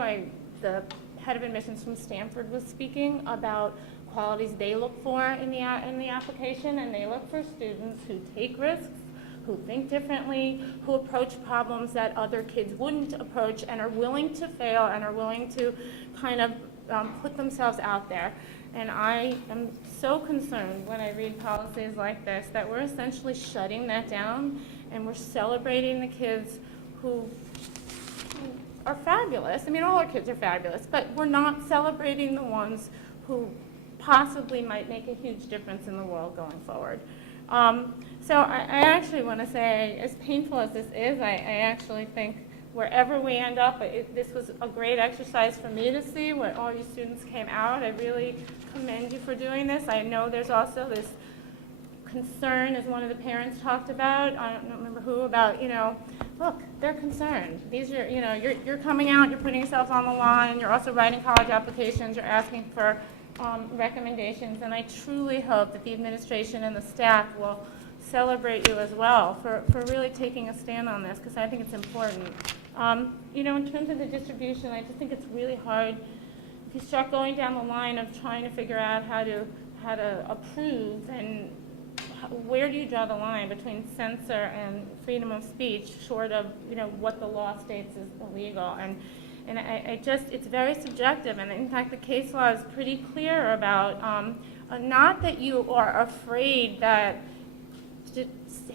the head of admissions from Stanford was speaking about qualities they look for in the application, and they look for students who take risks, who think differently, who approach problems that other kids wouldn't approach, and are willing to fail and are willing to kind of put themselves out there. And I am so concerned when I read policies like this that we're essentially shutting that down, and we're celebrating the kids who are fabulous. I mean, all our kids are fabulous, but we're not celebrating the ones who possibly might make a huge difference in the world going forward. So I actually want to say, as painful as this is, I actually think wherever we end up, this was a great exercise for me to see what all you students came out. I really commend you for doing this. I know there's also this concern, as one of the parents talked about, I don't remember who, about, look, they're concerned. These are, you're coming out, you're putting yourself on the line, you're also writing college applications, you're asking for recommendations, and I truly hope that the administration and the staff will celebrate you as well for really taking a stand on this, because I think it's important. You know, in terms of the distribution, I just think it's really hard if you start going down the line of trying to figure out how to approve, and where do you draw the line between censor and freedom of speech, short of, you know, what the law states is illegal. And I just, it's very subjective, and in fact the case law is pretty clear about, not that you are afraid that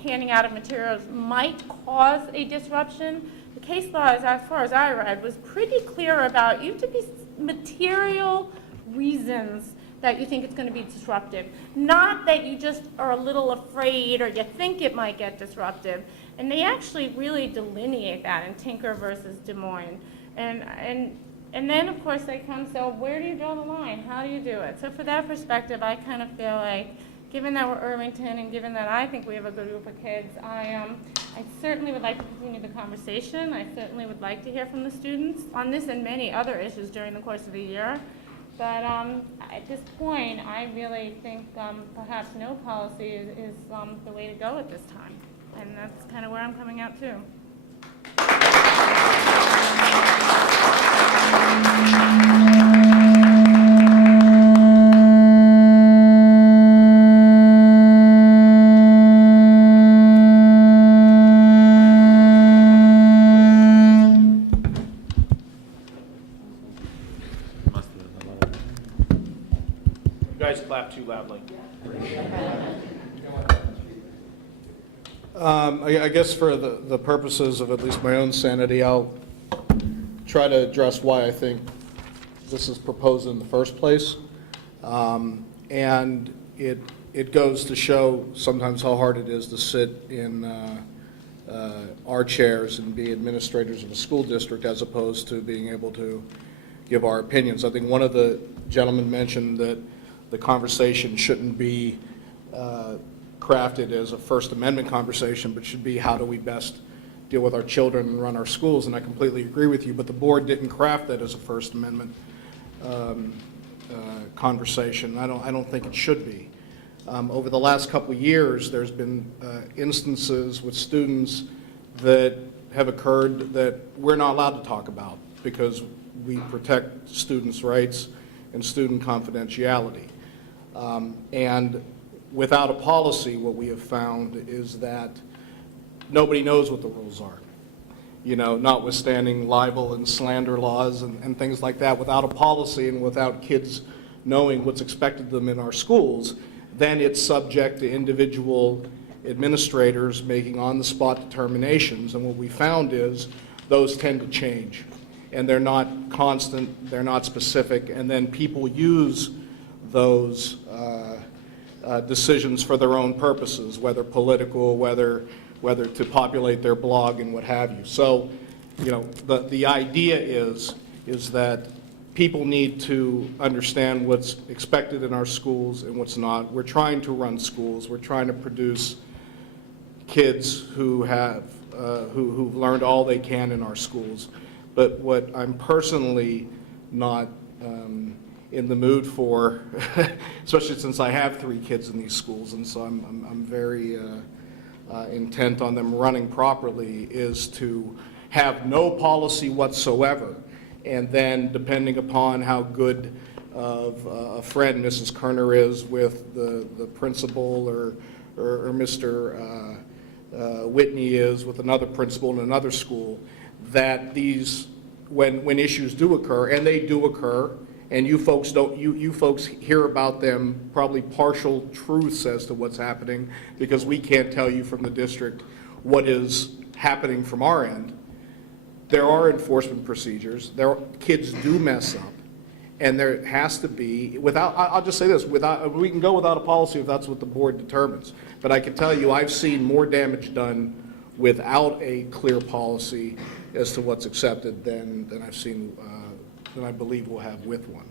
handing out of materials might cause a disruption. The case law, as far as I read, was pretty clear about you have to be material reasons that you think it's going to be disruptive. Not that you just are a little afraid or you think it might get disruptive. And they actually really delineate that in Tinker versus Des Moines. And then, of course, they come, so where do you draw the line? How do you do it? So for that perspective, I kind of feel like, given that we're Irvington and given that I think we have a good group of kids, I certainly would like to continue the conversation. I certainly would like to hear from the students on this and many other issues during the course of the year. But at this point, I really think perhaps no policy is the way to go at this time. And that's kind of where I'm coming out too. You guys clap too loudly. I guess for the purposes of at least my own sanity, I'll try to address why I think this is proposed in the first place. And it goes to show sometimes how hard it is to sit in our chairs and be administrators of a school district as opposed to being able to give our opinions. I think one of the gentlemen mentioned that the conversation shouldn't be crafted as a First Amendment conversation, but should be how do we best deal with our children and run our schools, and I completely agree with you, but the board didn't craft that as a First Amendment conversation. I don't think it should be. Over the last couple of years, there's been instances with students that have occurred that we're not allowed to talk about because we protect students' rights and student confidentiality. And without a policy, what we have found is that nobody knows what the rules are. You know, notwithstanding libel and slander laws and things like that, without a policy and without kids knowing what's expected of them in our schools, then it's subject to individual administrators making on-the-spot determinations. And what we found is those tend to change. And they're not constant, they're not specific, and then people use those decisions for their own purposes, whether political, whether to populate their blog and what have you. So, you know, the idea is that people need to understand what's expected in our schools and what's not. We're trying to run schools. We're trying to produce kids who have who've learned all they can in our schools. But what I'm personally not in the mood for, especially since I have 3 kids in these schools, and so I'm very intent on them running properly, is to have no policy whatsoever, and then depending upon how good of a friend Mrs. Kerner is with the principal or Mr. Whitney is with another principal in another school, that these, when issues do occur, and they do occur, and you folks hear about them probably partial truths as to what's happening, because we can't tell you from the district what is happening from our end. There are enforcement procedures. Kids do mess up, and there has to be, I'll just say this, we can go without a policy if that's what the board determines. But I can tell you, I've seen more damage done without a clear policy as to what's accepted than I've seen, than I believe we'll have with one.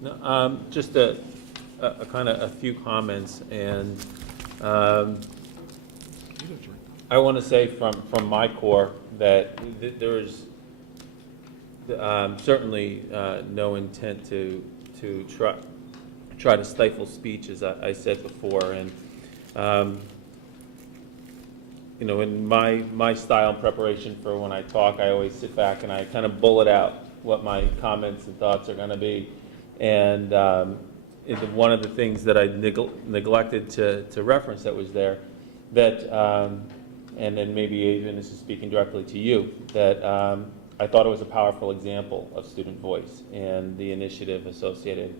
No, just a kind of a few comments, and I want to say from my core that there is certainly no intent to try to stifle speech, as I said before. And you know, in my style and preparation for when I talk, I always sit back and I kind of bullet out what my comments and thoughts are going to be. And one of the things that I neglected to reference that was there, that, and then maybe even this is speaking directly to you, that I thought it was a powerful example of student voice and the initiative associated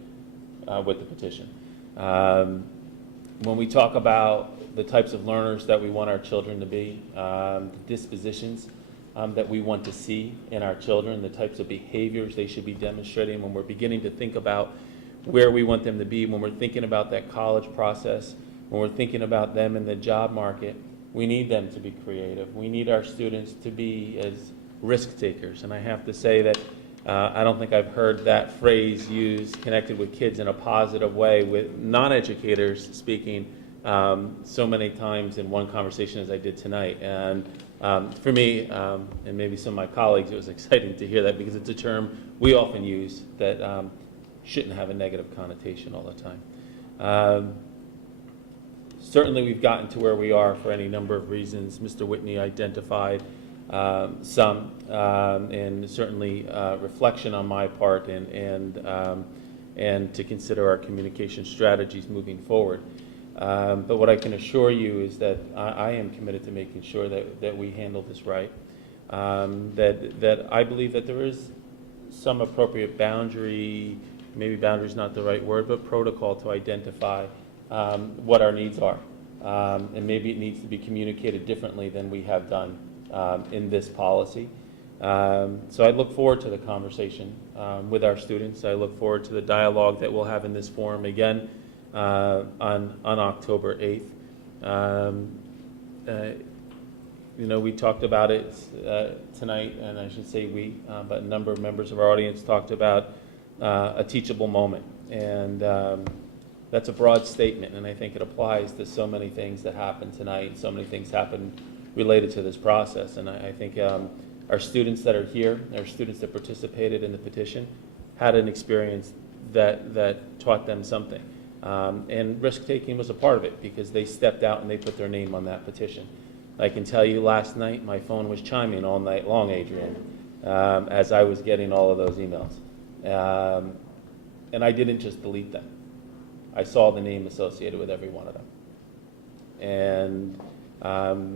with the petition. When we talk about the types of learners that we want our children to be, the dispositions that we want to see in our children, the types of behaviors they should be demonstrating, when we're beginning to think about where we want them to be, when we're thinking about that college process, when we're thinking about them in the job market, we need them to be creative. We need our students to be as risk takers. And I have to say that I don't think I've heard that phrase used connected with kids in a positive way with non-educators speaking so many times in one conversation as I did tonight. And for me, and maybe some of my colleagues, it was exciting to hear that, because it's a term we often use that shouldn't have a negative connotation all the time. Certainly we've gotten to where we are for any number of reasons. Mr. Whitney identified some, and certainly reflection on my part, and to consider our communication strategies moving forward. But what I can assure you is that I am committed to making sure that we handle this right. That I believe that there is some appropriate boundary, maybe boundary is not the right word, but protocol to identify what our needs are. And maybe it needs to be communicated differently than we have done in this policy. So I look forward to the conversation with our students. I look forward to the dialogue that we'll have in this forum again on October 8th. You know, we talked about it tonight, and I should say we, but a number of members of our audience talked about a teachable moment. And that's a broad statement, and I think it applies to so many things that happened tonight, and so many things happened related to this process. And I think our students that are here, our students that participated in the petition, had an experience that taught them something. And risk-taking was a part of it, because they stepped out and they put their name on that petition. I can tell you last night, my phone was chiming all night long, Adrian, as I was getting all of those emails. And I didn't just delete them. I saw the name associated with every one of them. And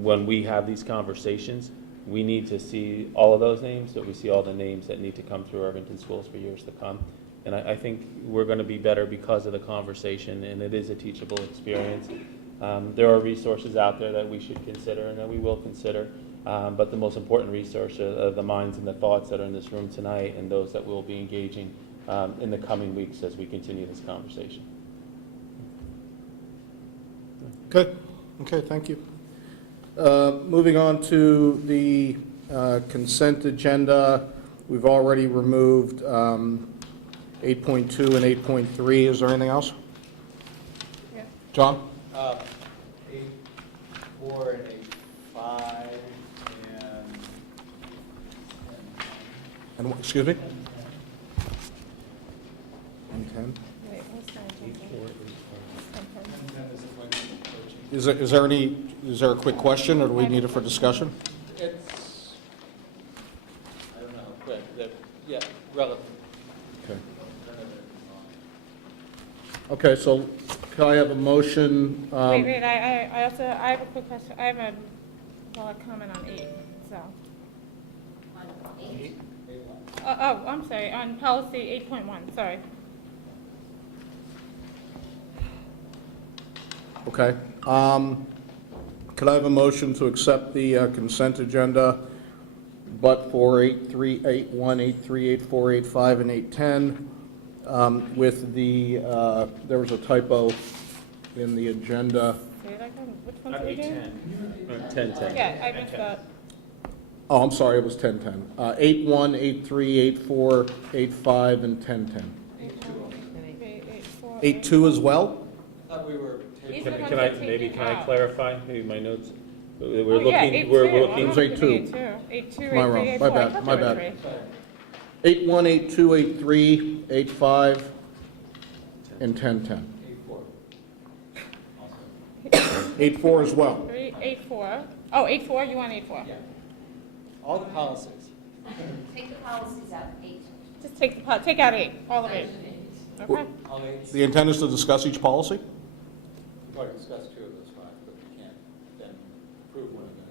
when we have these conversations, we need to see all of those names, but we see all the names that need to come through Irvington schools for years to come. And I think we're going to be better because of the conversation, and it is a teachable experience. There are resources out there that we should consider and that we will consider, but the most important resource are the minds and the thoughts that are in this room tonight, and those that we'll be engaging in the coming weeks as we continue this conversation. Okay, thank you. Moving on to the consent agenda, we've already removed 8.2 and 8.3. Is there anything else? Yeah. John? 8.4 and 8.5 And excuse me? And 10? Wait, what's that? Is there a quick question, or do we need it for discussion? It's, I don't know how quick, yeah, relevant. Okay. Okay, so can I have a motion? Wait, I also, I have a quick question. I have a comment on 8, so. On 8? Oh, I'm sorry, on policy 8.1, sorry. Okay. Could I have a motion to accept the consent agenda, but for 8.3, 8.1, 8.3, 8.4, 8.5, and 8.10, with the, there was a typo in the agenda. Say that again. Which one's it again? 10.10. Yeah, I missed that. Oh, I'm sorry, it was 10.10. 8.1, 8.3, 8.4, 8.5, and 10.10. 8.2 as well? I thought we were Can I clarify maybe my notes? We're Oh, yeah, looking. 8.2. We're I'm looking. not looking at 8.2, 8.2, Am I 8.3, wrong? 8.4. My I bad, thought my there were bad. three. 8.1, 8.2, 8.3, 8.5, and 1010. 8.4 as well. 8.4. Oh, 8.4, you want 8.4? Yeah. All the policies. Take the policies out, 8. Just take out 8, all of 8. Okay. All 8. The intent is to discuss each policy? We've already discussed 2 of those 5, but we can't then approve one of them.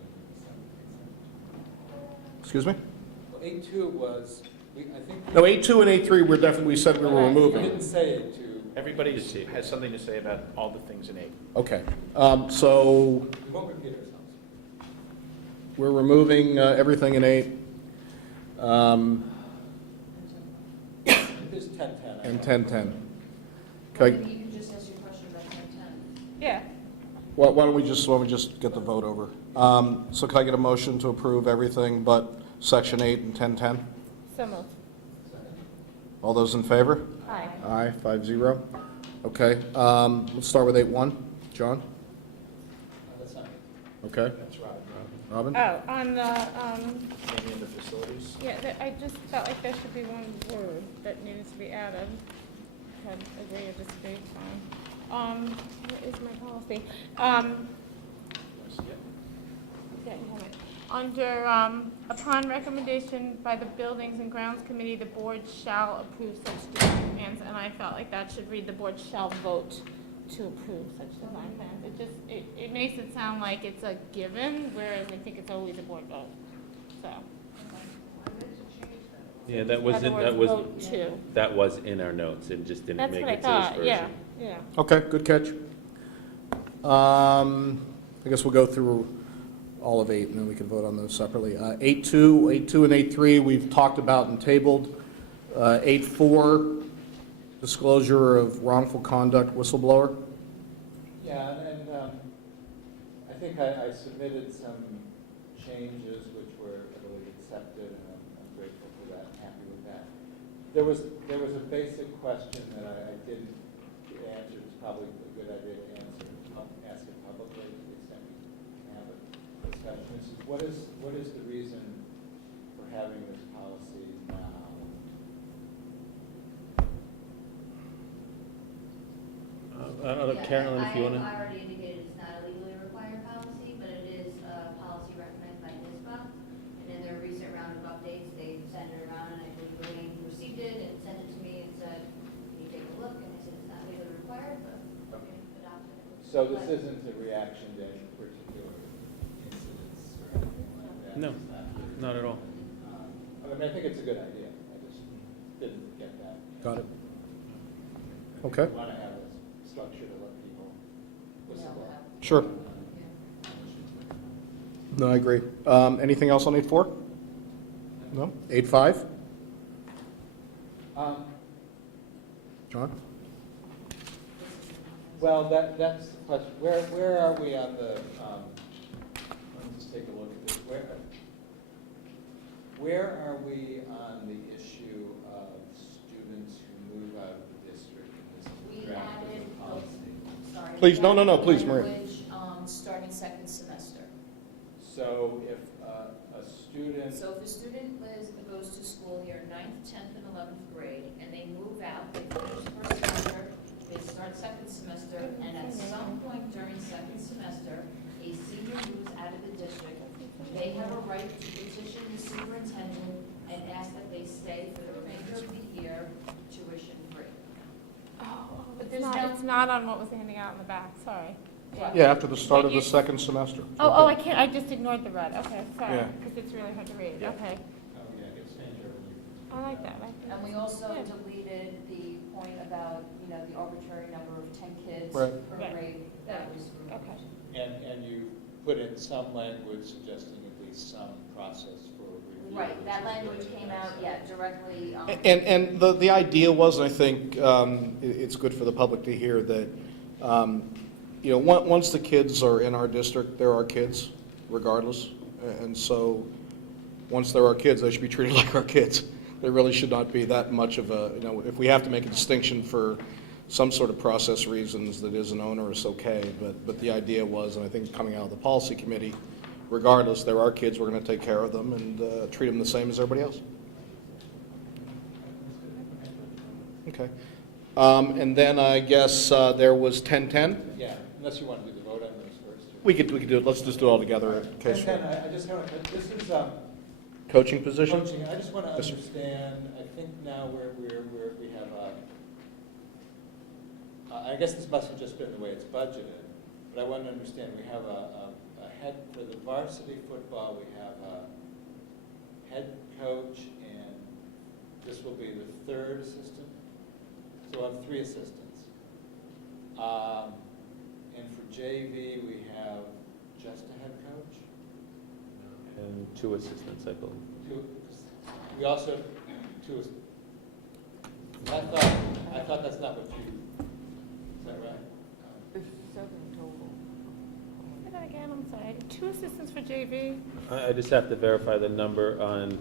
Excuse me? Well, 8.2 was, I think. No, 8.2 and 8.3 were definitely, we said we were We removing. didn't say 8.2. Everybody has something to say about all the things in 8. Okay, so We won't repeat ourselves. we're removing everything in 8. There's 10.10. And 10.10. Well, Okay, maybe you can just ask your question about 10.10. Yeah. why don't we just get the vote over? So can I get a motion to approve everything but section 8 and 10.10? So moved. All those in favor? Aye. Aye, 5-0. Okay, let's start with 8.1. John? That's not. Okay. That's Robin. Robin? Oh, on the, Maybe in the facilities. yeah, I just felt like there should be one word that needed to be added. Had agree or disagree, fine. What is my policy? Yeah, you have it. Under, upon recommendation by the Buildings and Grounds Committee, the board shall approve such design plans, and I felt like that should read, the board shall vote to approve such design plans. It just, it makes it sound like it's a given, whereas I think it's always a board vote, so. Yeah, that was, In other words, vote to. that was in our notes and just didn't That's make what I it to this thought, version. yeah, yeah. Okay, good catch. I guess we'll go through all of 8, and then we can vote on those separately. 8.2 and 8.3, we've talked about and tabled. 8.4, disclosure of wrongful conduct whistleblower. Yeah, and I think I submitted some changes which were, I believe, accepted, and I'm grateful for that, and happy with that. There was a basic question that I didn't answer. It's probably a good idea to ask it publicly to the extent we can have a discussion. This is, what is the reason for having this policy now? I don't know, Carolyn, if you want to. I already indicated it's not a legally required policy, but it is a policy recommended by NISBA. And in their recent round of updates, they sent it around, and I believe Elaine received it and sent it to me and said, can you take a look? And I said, it's not legally required, but we can adopt it. So this isn't a reaction to any particular incidents or anything like that? No, It's not at all. I mean, I think it's a good idea. I just didn't get that. Got it. I think Okay. we want to have a structure to let people whistleblow. Sure. No, I agree. Anything else on 8.4? No? 8.5? John? Well, that's the question. Where are we on the, let me just take a look at this. Where are we on the issue of students who move out of the district in this We draft of added, the policy? sorry. Please, we no, added please, Maria. language, starting second semester. So if a student, So if a student goes to school here 9th, 10th, and 11th grade, and they move out, they finish first semester, they start second semester, and at some point during second semester, a senior moves out of the district, they have a right to petition the superintendent and ask that they stay for the remainder of the year tuition-free. Oh, But it's not on what was handing out in the back, sorry. Yeah, after the start of the second semester. Oh, I can't, I just ignored the red, okay, sorry, Yeah. because it's really hard to read, okay. oh yeah, it gets changed every year. I like that, I think. And we also Yeah. deleted the point about, the arbitrary number of 10 kids Right. per Right. grade. That was removed. Okay. And you put in some language suggesting at least some process for review. Right, which that is language really came nice. out, yeah, directly. And the idea was, and I think it's good for the public to hear that, once the kids are in our district, they're our kids, regardless. And so, once they're our kids, they should be treated like our kids. There really should not be that much of a, if we have to make a distinction for some sort of process reasons that isn't onerous, okay. But the idea was, and I think coming out of the policy committee, regardless, they're our kids, we're going to take care of them and treat them the same as everybody else. Okay. And then I guess there was 10-10? Yeah, unless you want to do the vote on those first. We could do it. Let's just do it all together in case. 10-10, I just want to, this is, Coaching position? coaching, I just want to Yes, sir. understand, I think now we have, I guess this must have just been the way it's budgeted, but I want to understand, we have a head, for the varsity football, we have a head coach, and this will be the third assistant, so we'll have 3 assistants. And for JV, we have just a head coach? And 2 assistants, I believe. We also, 2, I thought that's not what you, is that right? Say that again, I'm sorry. 2 assistants for JV? I just have to verify the number on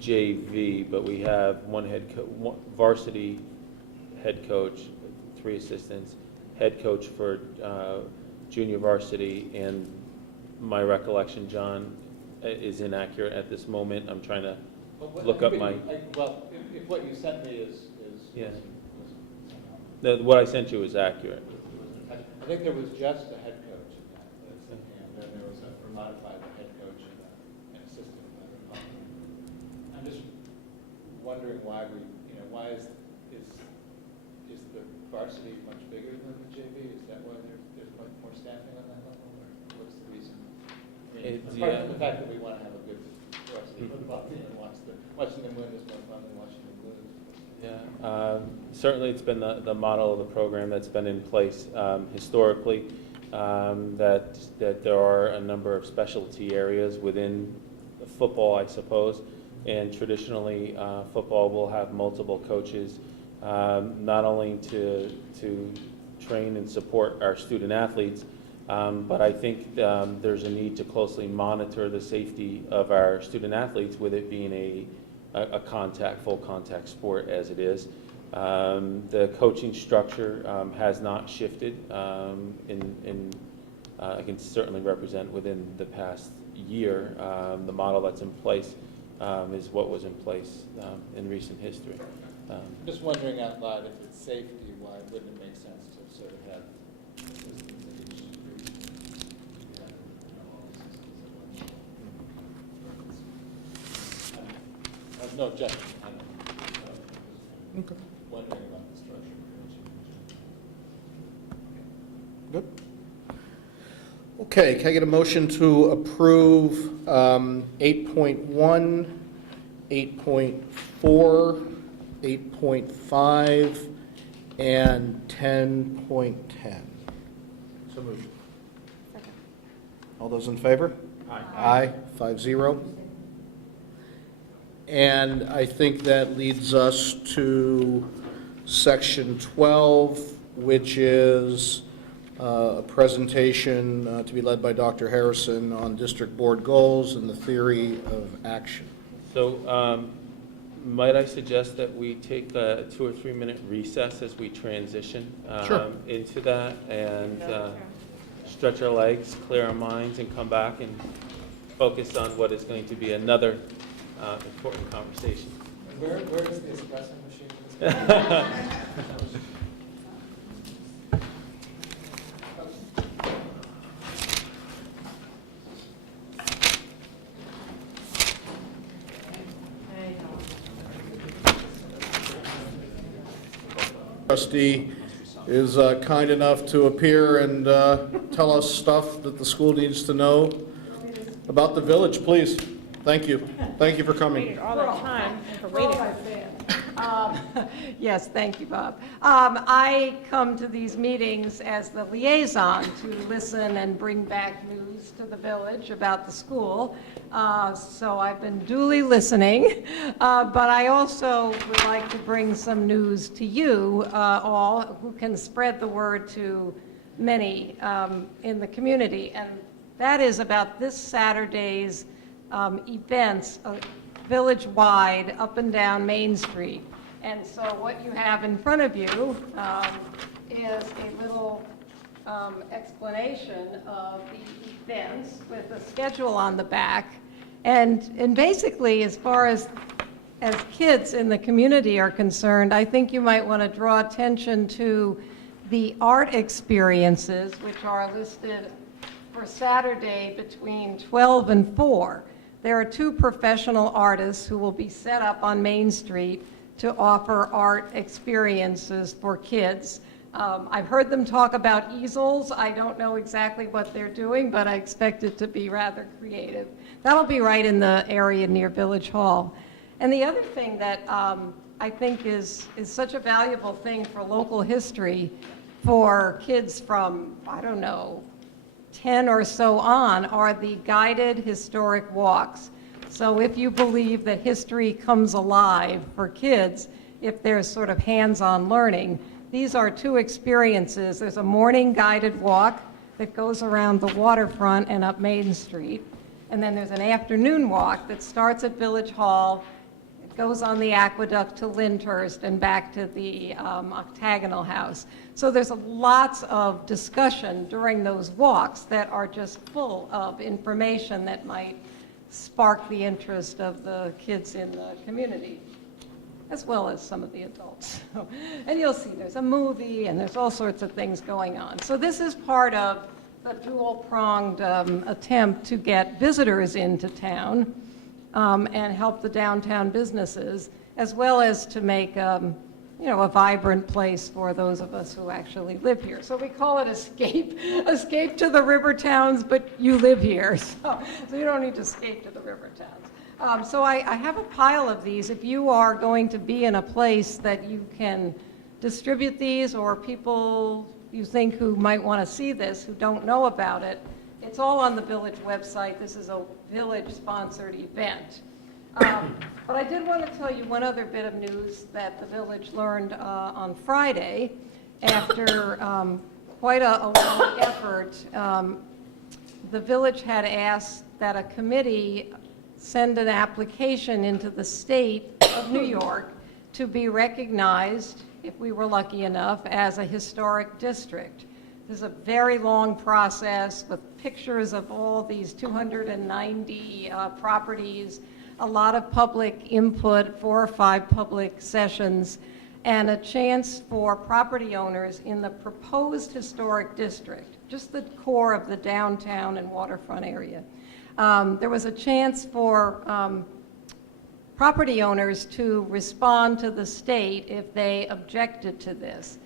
JV, but we have one varsity head coach, 3 assistants, head coach for junior varsity, and my recollection, John, is inaccurate at this moment. I'm trying to look up my... Well, if what you sent me is Yeah. What I sent you is accurate. I think there was just a head coach in that, and then there was a modified head coach and an assistant. I'm just wondering why why is the varsity much bigger than the JV? Is that why there's much more staffing on that level, or what's the reason? I mean, apart from the fact that we want to have a good varsity football team and watching them win is more fun than watching them lose. Yeah, certainly it's been the model of the program that's been in place historically, that there are a number of specialty areas within football, I suppose, and traditionally football will have multiple coaches, not only to train and support our student athletes, but I think there's a need to closely monitor the safety of our student athletes, with it being a full contact sport as it is. The coaching structure has not shifted. I can certainly represent within the past year, the model that's in place is what was in place in recent history. I'm just wondering out loud, if it's safety, why wouldn't it make sense to sort of have assistants in each group? I have no objection. Okay. Wondering about the structure. Good. Okay, can I get a motion to approve 8.1, 8.4, 8.5, and 10.10? So moved. All those in favor? Aye. Aye, 5-0. And I think that leads us to section 12, which is a presentation to be led by Dr. Harrison on district board goals and the theory of action. So might I suggest that we take a 2 or 3 minute recess as we transition into that, and stretch our legs, clear our minds, and come back and focus on what is going to be another important conversation. Where is the espresso machine? Trustee is kind enough to appear and tell us stuff that the school needs to know about the village, please. Thank you. Thank you for coming. Waited all that time for waiting. Yes, thank you, Bob. I come to these meetings as the liaison to listen and bring back news to the village about the school. So I've been duly listening, but I also would like to bring some news to you all, who can spread the word to many in the community. And that is about this Saturday's events village-wide up and down Main Street. And so what you have in front of you is a little explanation of the events with a schedule on the back. And basically, as far as as kids in the community are concerned, I think you might want to draw attention to the art experiences, which are listed for Saturday between 12 and 4. There are 2 professional artists who will be set up on Main Street to offer art experiences for kids. I've heard them talk about easels. I don't know exactly what they're doing, but I expect it to be rather creative. That'll be right in the area near Village Hall. And the other thing that I think is such a valuable thing for local history for kids from, I don't know, 10 or so on are the guided historic walks. So if you believe that history comes alive for kids, if there's sort of hands-on learning, these are 2 experiences. There's a morning guided walk that goes around the waterfront and up Main Street. And then there's an afternoon walk that starts at Village Hall, it goes on the aqueduct to Lyndhurst and back to the Octagonal House. So there's lots of discussion during those walks that are just full of information that might spark the interest of the kids in the community, as well as some of the adults. And you'll see there's a movie and there's all sorts of things going on. So this is part of the dual-pronged attempt to get visitors into town and help the downtown businesses, as well as to make a vibrant place for those of us who actually live here. So we call it escape to the river towns, but you live here, so you don't need to escape to the river towns. So I have a pile of these. If you are going to be in a place that you can distribute these, or people you think who might want to see this who don't know about it, it's all on the village website. This is a village-sponsored event. But I did want to tell you one other bit of news that the village learned on Friday. After quite a long effort, the village had asked that a committee send an application into the state of New York to be recognized, if we were lucky enough, as a historic district. This is a very long process with pictures of all these 290 properties, a lot of public input, 4 or 5 public sessions, and a chance for property owners in the proposed historic district, just the core of the downtown and waterfront area. There was a chance for property owners to respond to the state if they objected to this.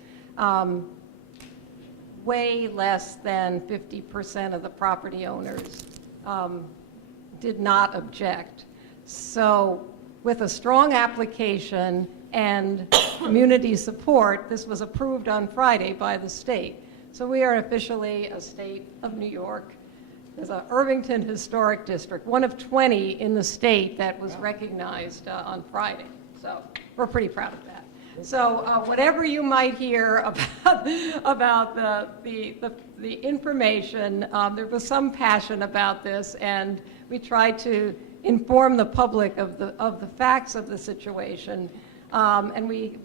Way less than 50% of the property owners did not object. So with a strong application and community support, this was approved on Friday by the state. So we are officially a state of New York. There's a Irvington Historic District, one of 20 in the state that was recognized on Friday. So we're pretty proud of that. So whatever you might hear about the information, there was some passion about this, and we tried to inform the public of the facts of the situation. And we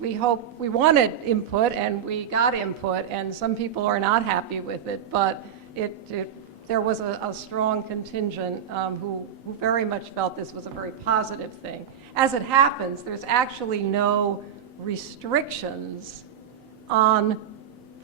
wanted input, and we got input, and some people are not happy with it, but there was a strong contingent who very much felt this was a very positive thing. As it happens, there's actually no restrictions on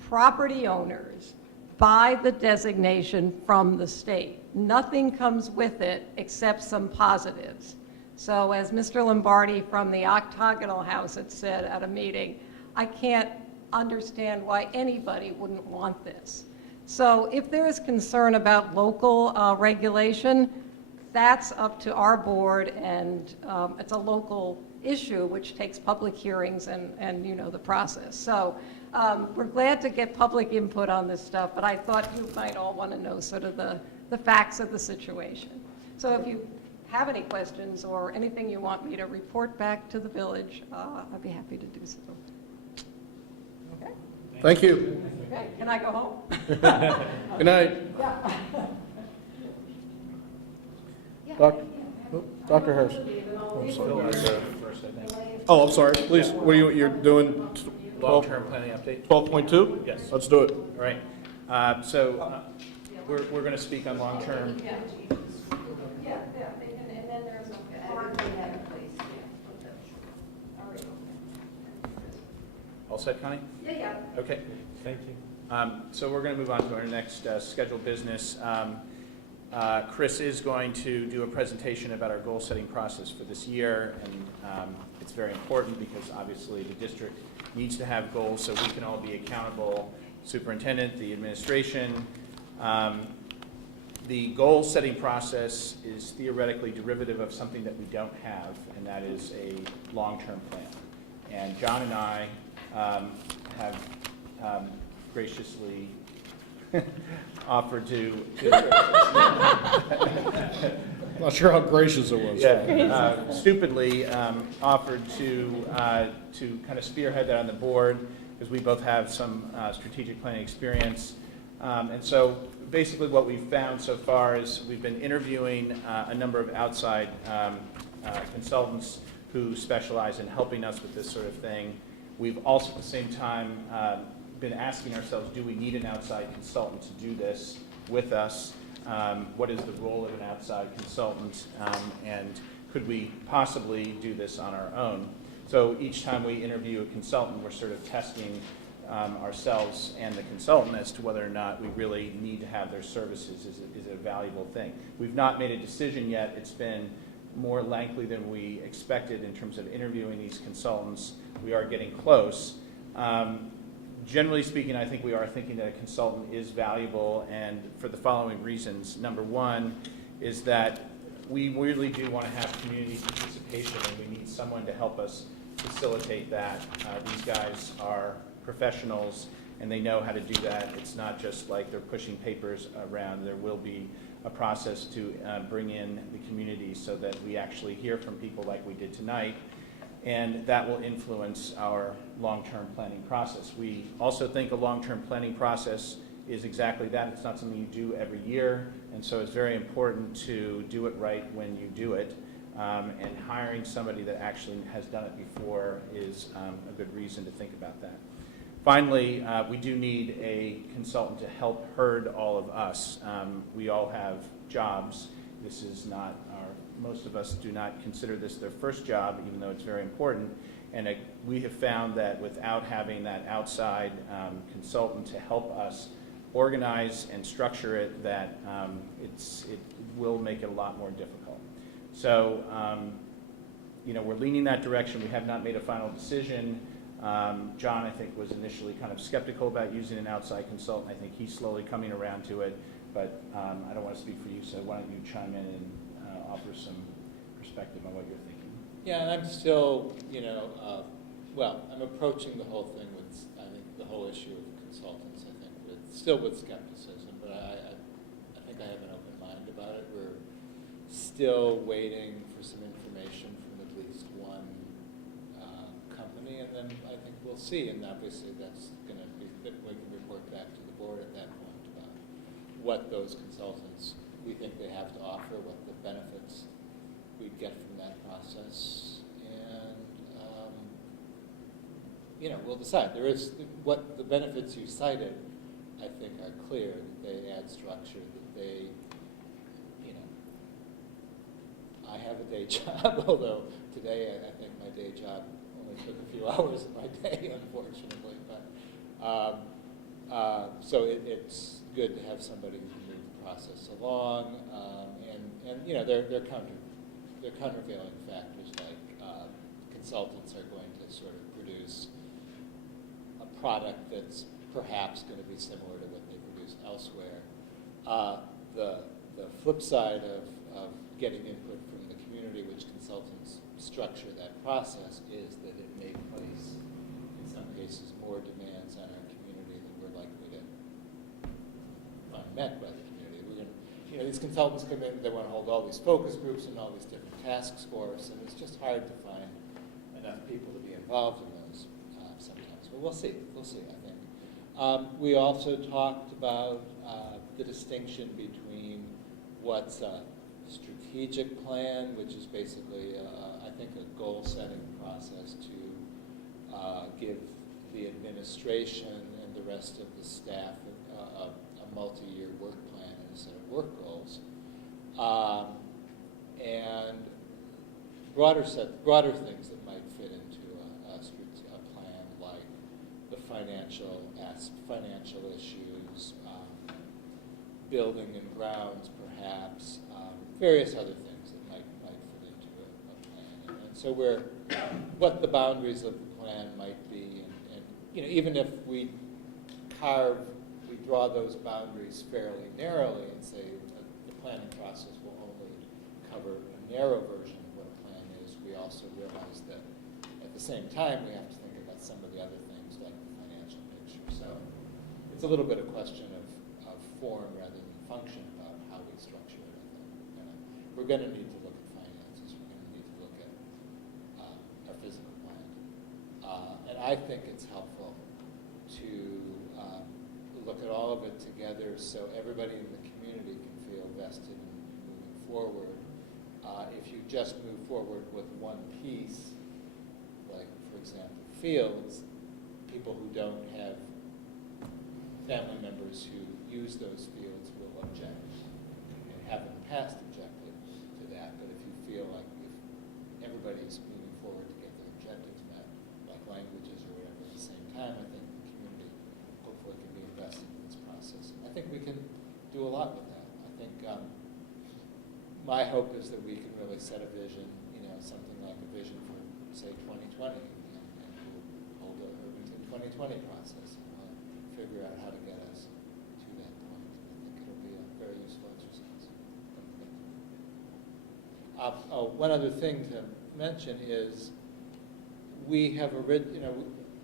property owners by the designation from the state. Nothing comes with it except some positives. So as Mr. Lombardi from the Octagonal House had said at a meeting, I can't understand why anybody wouldn't want this. So if there is concern about local regulation, that's up to our board, and it's a local issue which takes public hearings and you know the process. So we're glad to get public input on this stuff, but I thought you might all want to know sort of the facts of the situation. So if you have any questions or anything you want me to report back to the village, I'd be happy to do so. Okay? Thank you. Okay, can I go home? Good night. Yeah. Dr. Harrison. Oh, I'm sorry. Oh, I'm sorry. Please, what are you're doing? Long-term planning update? 12.2? Yes. Let's do it. All right. We're going to speak on long-term. All set, Connie? Yeah. Okay. Thank you. So we're going to move on to our next scheduled business. Chris is going to do a presentation about our goal-setting process for this year, and it's very important because obviously the district needs to have goals so we can all be accountable, superintendent, the administration. The goal-setting process is theoretically derivative of something that we don't have, and that is a long-term plan. And John and I have graciously offered to Not sure how gracious it was. yeah, stupidly offered to kind of spearhead that on the board, because we both have some strategic planning experience. And so basically what we've found so far is we've been interviewing a number of outside consultants who specialize in helping us with this sort of thing. We've also at the same time been asking ourselves, do we need an outside consultant to do this with us? What is the role of an outside consultant? And could we possibly do this on our own? So each time we interview a consultant, we're sort of testing ourselves and the consultant as to whether or not we really need to have their services. Is it a valuable thing? We've not made a decision yet. It's been more lengthy than we expected in terms of interviewing these consultants. We are getting close. Generally speaking, I think we are thinking that a consultant is valuable, and for the following reasons. Number one is that we really do want to have community participation, and we need someone to help us facilitate that. These guys are professionals, and they know how to do that. It's not just like they're pushing papers around. There will be a process to bring in the community so that we actually hear from people like we did tonight, and that will influence our long-term planning process. We also think a long-term planning process is exactly that. It's not something you do every year, and so it's very important to do it right when you do it. And hiring somebody that actually has done it before is a good reason to think about that. Finally, we do need a consultant to help herd all of us. We all have jobs. This is not most of us do not consider this their first job, even though it's very important. And we have found that without having that outside consultant to help us organize and structure it, that it will make it a lot more difficult. So, we're leaning that direction. We have not made a final decision. John, I think, was initially kind of skeptical about using an outside consultant. I think he's slowly coming around to it, but I don't want to speak for you, so why don't you chime in and offer some perspective on what you're thinking. Yeah, and I'm still, I'm approaching the whole thing with, I think, the whole issue of consultants, I think, still with skepticism, but I think I have an open mind about it. We're still waiting for some information from at least one company, and then I think we'll see, and obviously that's going to be, we can report back to the board at that point about what those consultants we think they have to offer, what the benefits we'd get from that process, and we'll decide. There is what the benefits you cited, I think, are clear. That they add structure. That they, I have a day job, although today I think my day job only took a few hours of my day, unfortunately. But so it's good to have somebody who can move the process along, and they're countervailing factors like consultants are going to sort of produce a product that's perhaps going to be similar to what they produce elsewhere. The flip side of getting input from the community, which consultants structure that process, is that it may place, in some cases, more demands on our community than we're likely to find met by the community. We're going to, these consultants come in, they want to hold all these focus groups and all these different tasks for us, and it's just hard to find enough people to be involved in those sometimes. But we'll see, I think. We also talked about the distinction between what's a strategic plan, which is basically, I think, a goal-setting process to give the administration and the rest of the staff a multi-year work plan and a set of work goals, and broader things that might fit into a plan, like financial issues, building and grounds, perhaps, various other things that might fit into a plan. And so what the boundaries of the plan might be, and even if we draw those boundaries fairly narrowly and say the planning process will only cover a narrow version of what a plan is, we also realize that at the same time we have to think about some of the other things like the financial picture. So it's a little bit a question of form rather than function about how we structure it, I think. We're going to need to look at finances. We're going to need to look at our physical plan. And I think it's helpful to look at all of it together so everybody in the community can feel vested in moving forward. If you just move forward with one piece, like, for example, fields, people who don't have family members who use those fields will object and have in the past objected to that. But if you feel like if everybody's moving forward to get their objectives met, like languages or whatever, at the same time, I think the community hopefully can be invested in this process. I think we can do a lot with that. I think my hope is that we can really set a vision, something like a vision for, say, 2020, and we'll hold a Irvington 2020 process and figure out how to get us to that point. I think it'll be a very useful exercise. One other thing to mention is we have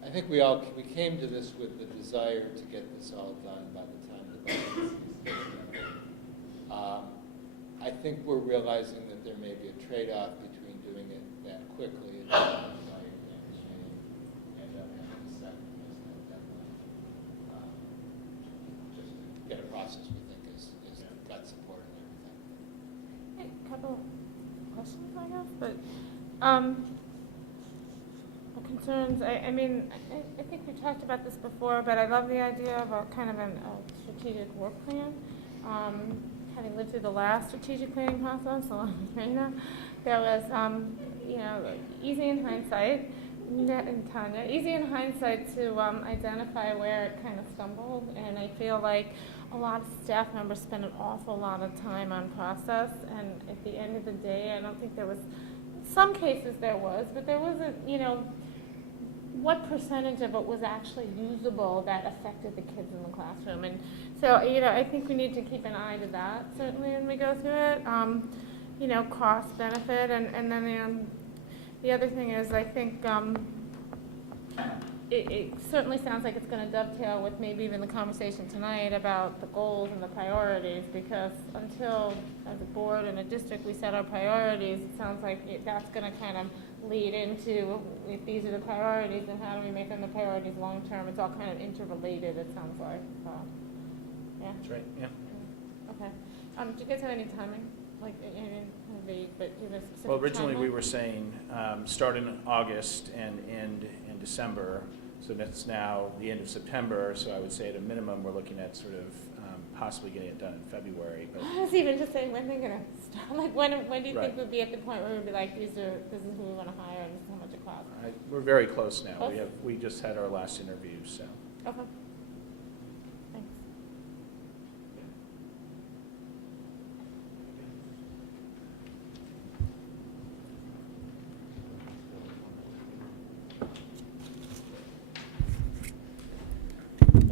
I think we came to this with the desire to get this all done by the time the budget is done. I think we're realizing that there may be a trade-off between doing it that quickly and end up having a second deadline. Just to get a process we think is got support and everything. A couple questions, I guess, but concerns. I mean, I think we talked about this before, but I love the idea of a kind of a strategic work plan. Having lived through the last strategic planning process, a long time now, there was, easy in hindsight, Tanya, easy in hindsight to identify where it kind of stumbled, and I feel like a lot of staff members spend an awful lot of time on process, and at the end of the day, I don't think there was, some cases there was, but there wasn't, what percentage of it was actually usable that affected the kids in the classroom. And so, I think we need to keep an eye to that, certainly, when we go through it. Cost, benefit, and then the other thing is, I think it certainly sounds like it's going to dovetail with maybe even the conversation tonight about the goals and the priorities, because until, as a board and a district, we set our priorities, it sounds like that's going to kind of lead into, if these are the priorities, then how do we make them the priorities long term? It's all kind of interrelated, it sounds like. Yeah? That's right, yeah. Okay. Do you guys have any timing? Like, vague, but do you have a specific Well, originally timeline? we were saying start in August and end in December, so that's now the end of September, so I would say at a minimum we're looking at sort of possibly getting it done in February. But I was even just saying when they're going to start. Like, when do you Right. think we'd be at the point where we'd be like, this is who we want to hire and this is how much it costs? we're very close now. Close? We just had our last interview, so. Okay. Thanks.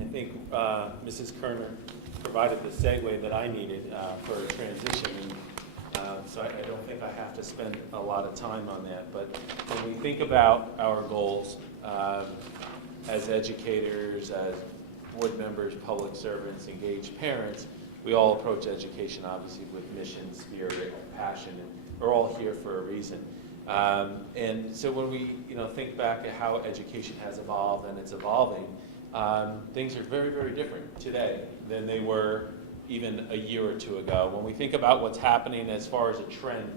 I think Mrs. Kerner provided the segue that I needed for a transition, and so I don't think I have to spend a lot of time on that. But when we think about our goals as educators, as board members, public servants, engaged parents, we all approach education obviously with mission, spirit, passion, and we're all here for a reason. And so when we think back at how education has evolved and it's evolving, things are very, very different today than they were even a year or two ago. When we think about what's happening as far as a trend,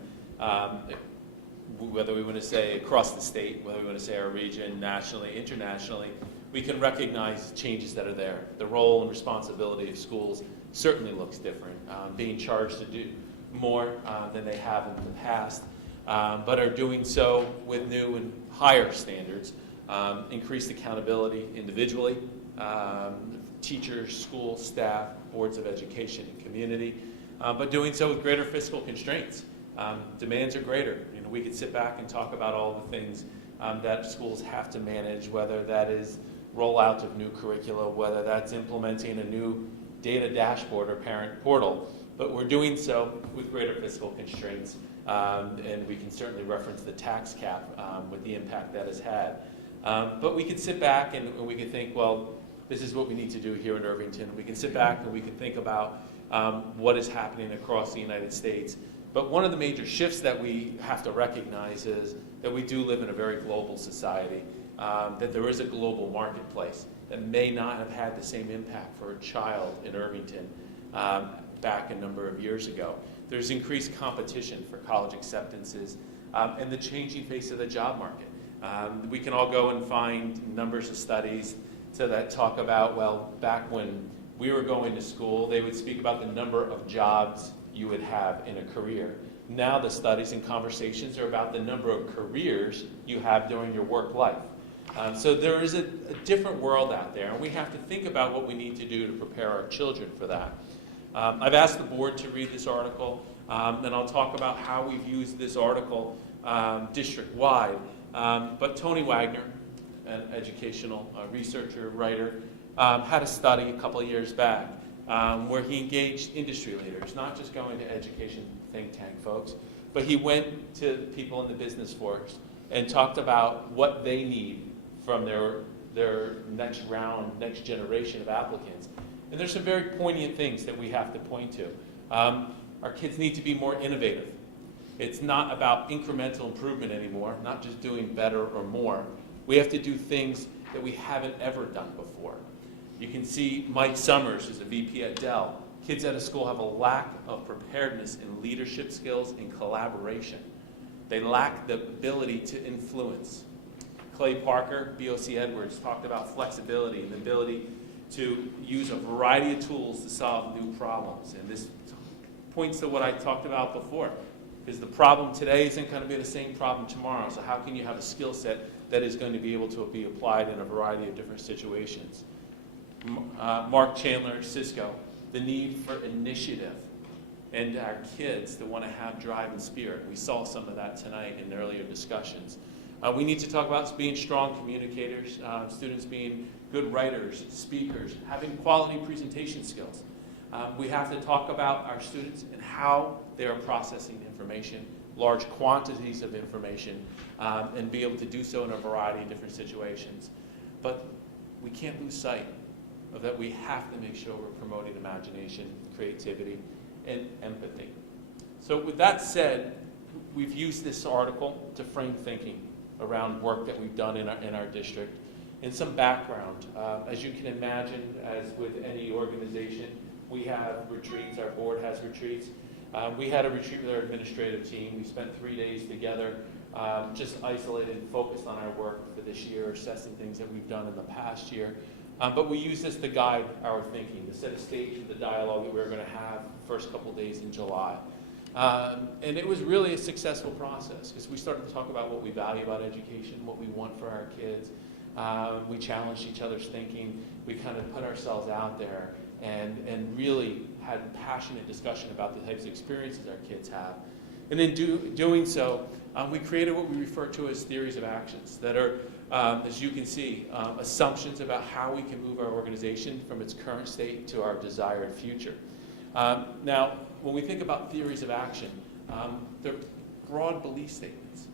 whether we want to say across the state, whether we want to say our region, nationally, internationally, we can recognize changes that are there. The role and responsibility of schools certainly looks different, being charged to do more than they have in the past, but are doing so with new and higher standards increased accountability individually, teachers, school staff, boards of education, and community, but doing so with greater fiscal constraints. Demands are greater. You know, we could sit back and talk about all the things that schools have to manage, whether that is rollout of new curricula, whether that's implementing a new data dashboard or parent portal, but we're doing so with greater fiscal constraints, and we can certainly reference the tax cap with the impact that has had. But we can sit back and we can think, well, this is what we need to do here in Irvington. We can sit back and we can think about what is happening across the United States. But one of the major shifts that we have to recognize is that we do live in a very global society, that there is a global marketplace that may not have had the same impact for a child in Irvington back a number of years ago. There's increased competition for college acceptances and the changing face of the job market. We can all go and find numbers of studies that talk about, well, back when we were going to school, they would speak about the number of jobs you would have in a career. Now the studies and conversations are about the number of careers you have during your work life. So there is a different world out there, and we have to think about what we need to do to prepare our children for that. I've asked the board to read this article, and I'll talk about how we've used this article district-wide. But Tony Wagner, an educational researcher, writer, had a study a couple of years back where he engaged industry leaders, not just going to education think tank folks, but he went to people in the business force and talked about what they need from their next round, next generation of applicants. And there's some very poignant things that we have to point to. Our kids need to be more innovative. It's not about incremental improvement anymore, not just doing better or more. We have to do things that we haven't ever done before. You can see Mike Summers, who's a VP at Dell. Kids at a school have a lack of preparedness in leadership skills and collaboration. They lack the ability to influence. Clay Parker, BOC Edwards, talked about flexibility and the ability to use a variety of tools to solve new problems. And this points to what I talked about before, because the problem today isn't going to be the same problem tomorrow. So how can you have a skill set that is going to be able to be applied in a variety of different situations? Mark Chandler, Cisco, the need for initiative and our kids to want to have drive and spirit. We saw some of that tonight in earlier discussions. We need to talk about being strong communicators, students being good writers, speakers, having quality presentation skills. We have to talk about our students and how they are processing information, large quantities of information, and be able to do so in a variety of different situations. But we can't lose sight of that we have to make sure we're promoting imagination, creativity, and empathy. So with that said, we've used this article to frame thinking around work that we've done in our district. And some background. As you can imagine, as with any organization, we have retreats, our board has retreats. We had a retreat with our administrative team. We spent 3 days together, just isolated and focused on our work for this year, assessing things that we've done in the past year. But we use this to guide our thinking, to set a stage for the dialogue that we were going to have the first couple of days in July. And it was really a successful process because we started to talk about what we value about education, what we want for our kids. We challenged each other's thinking. We kind of put ourselves out there and really had a passionate discussion about the types of experiences our kids have. And in doing so, we created what we refer to as theories of actions that are, as you can see, assumptions about how we can move our organization from its current state to our desired future. Now, when we think about theories of action, they're broad belief statements.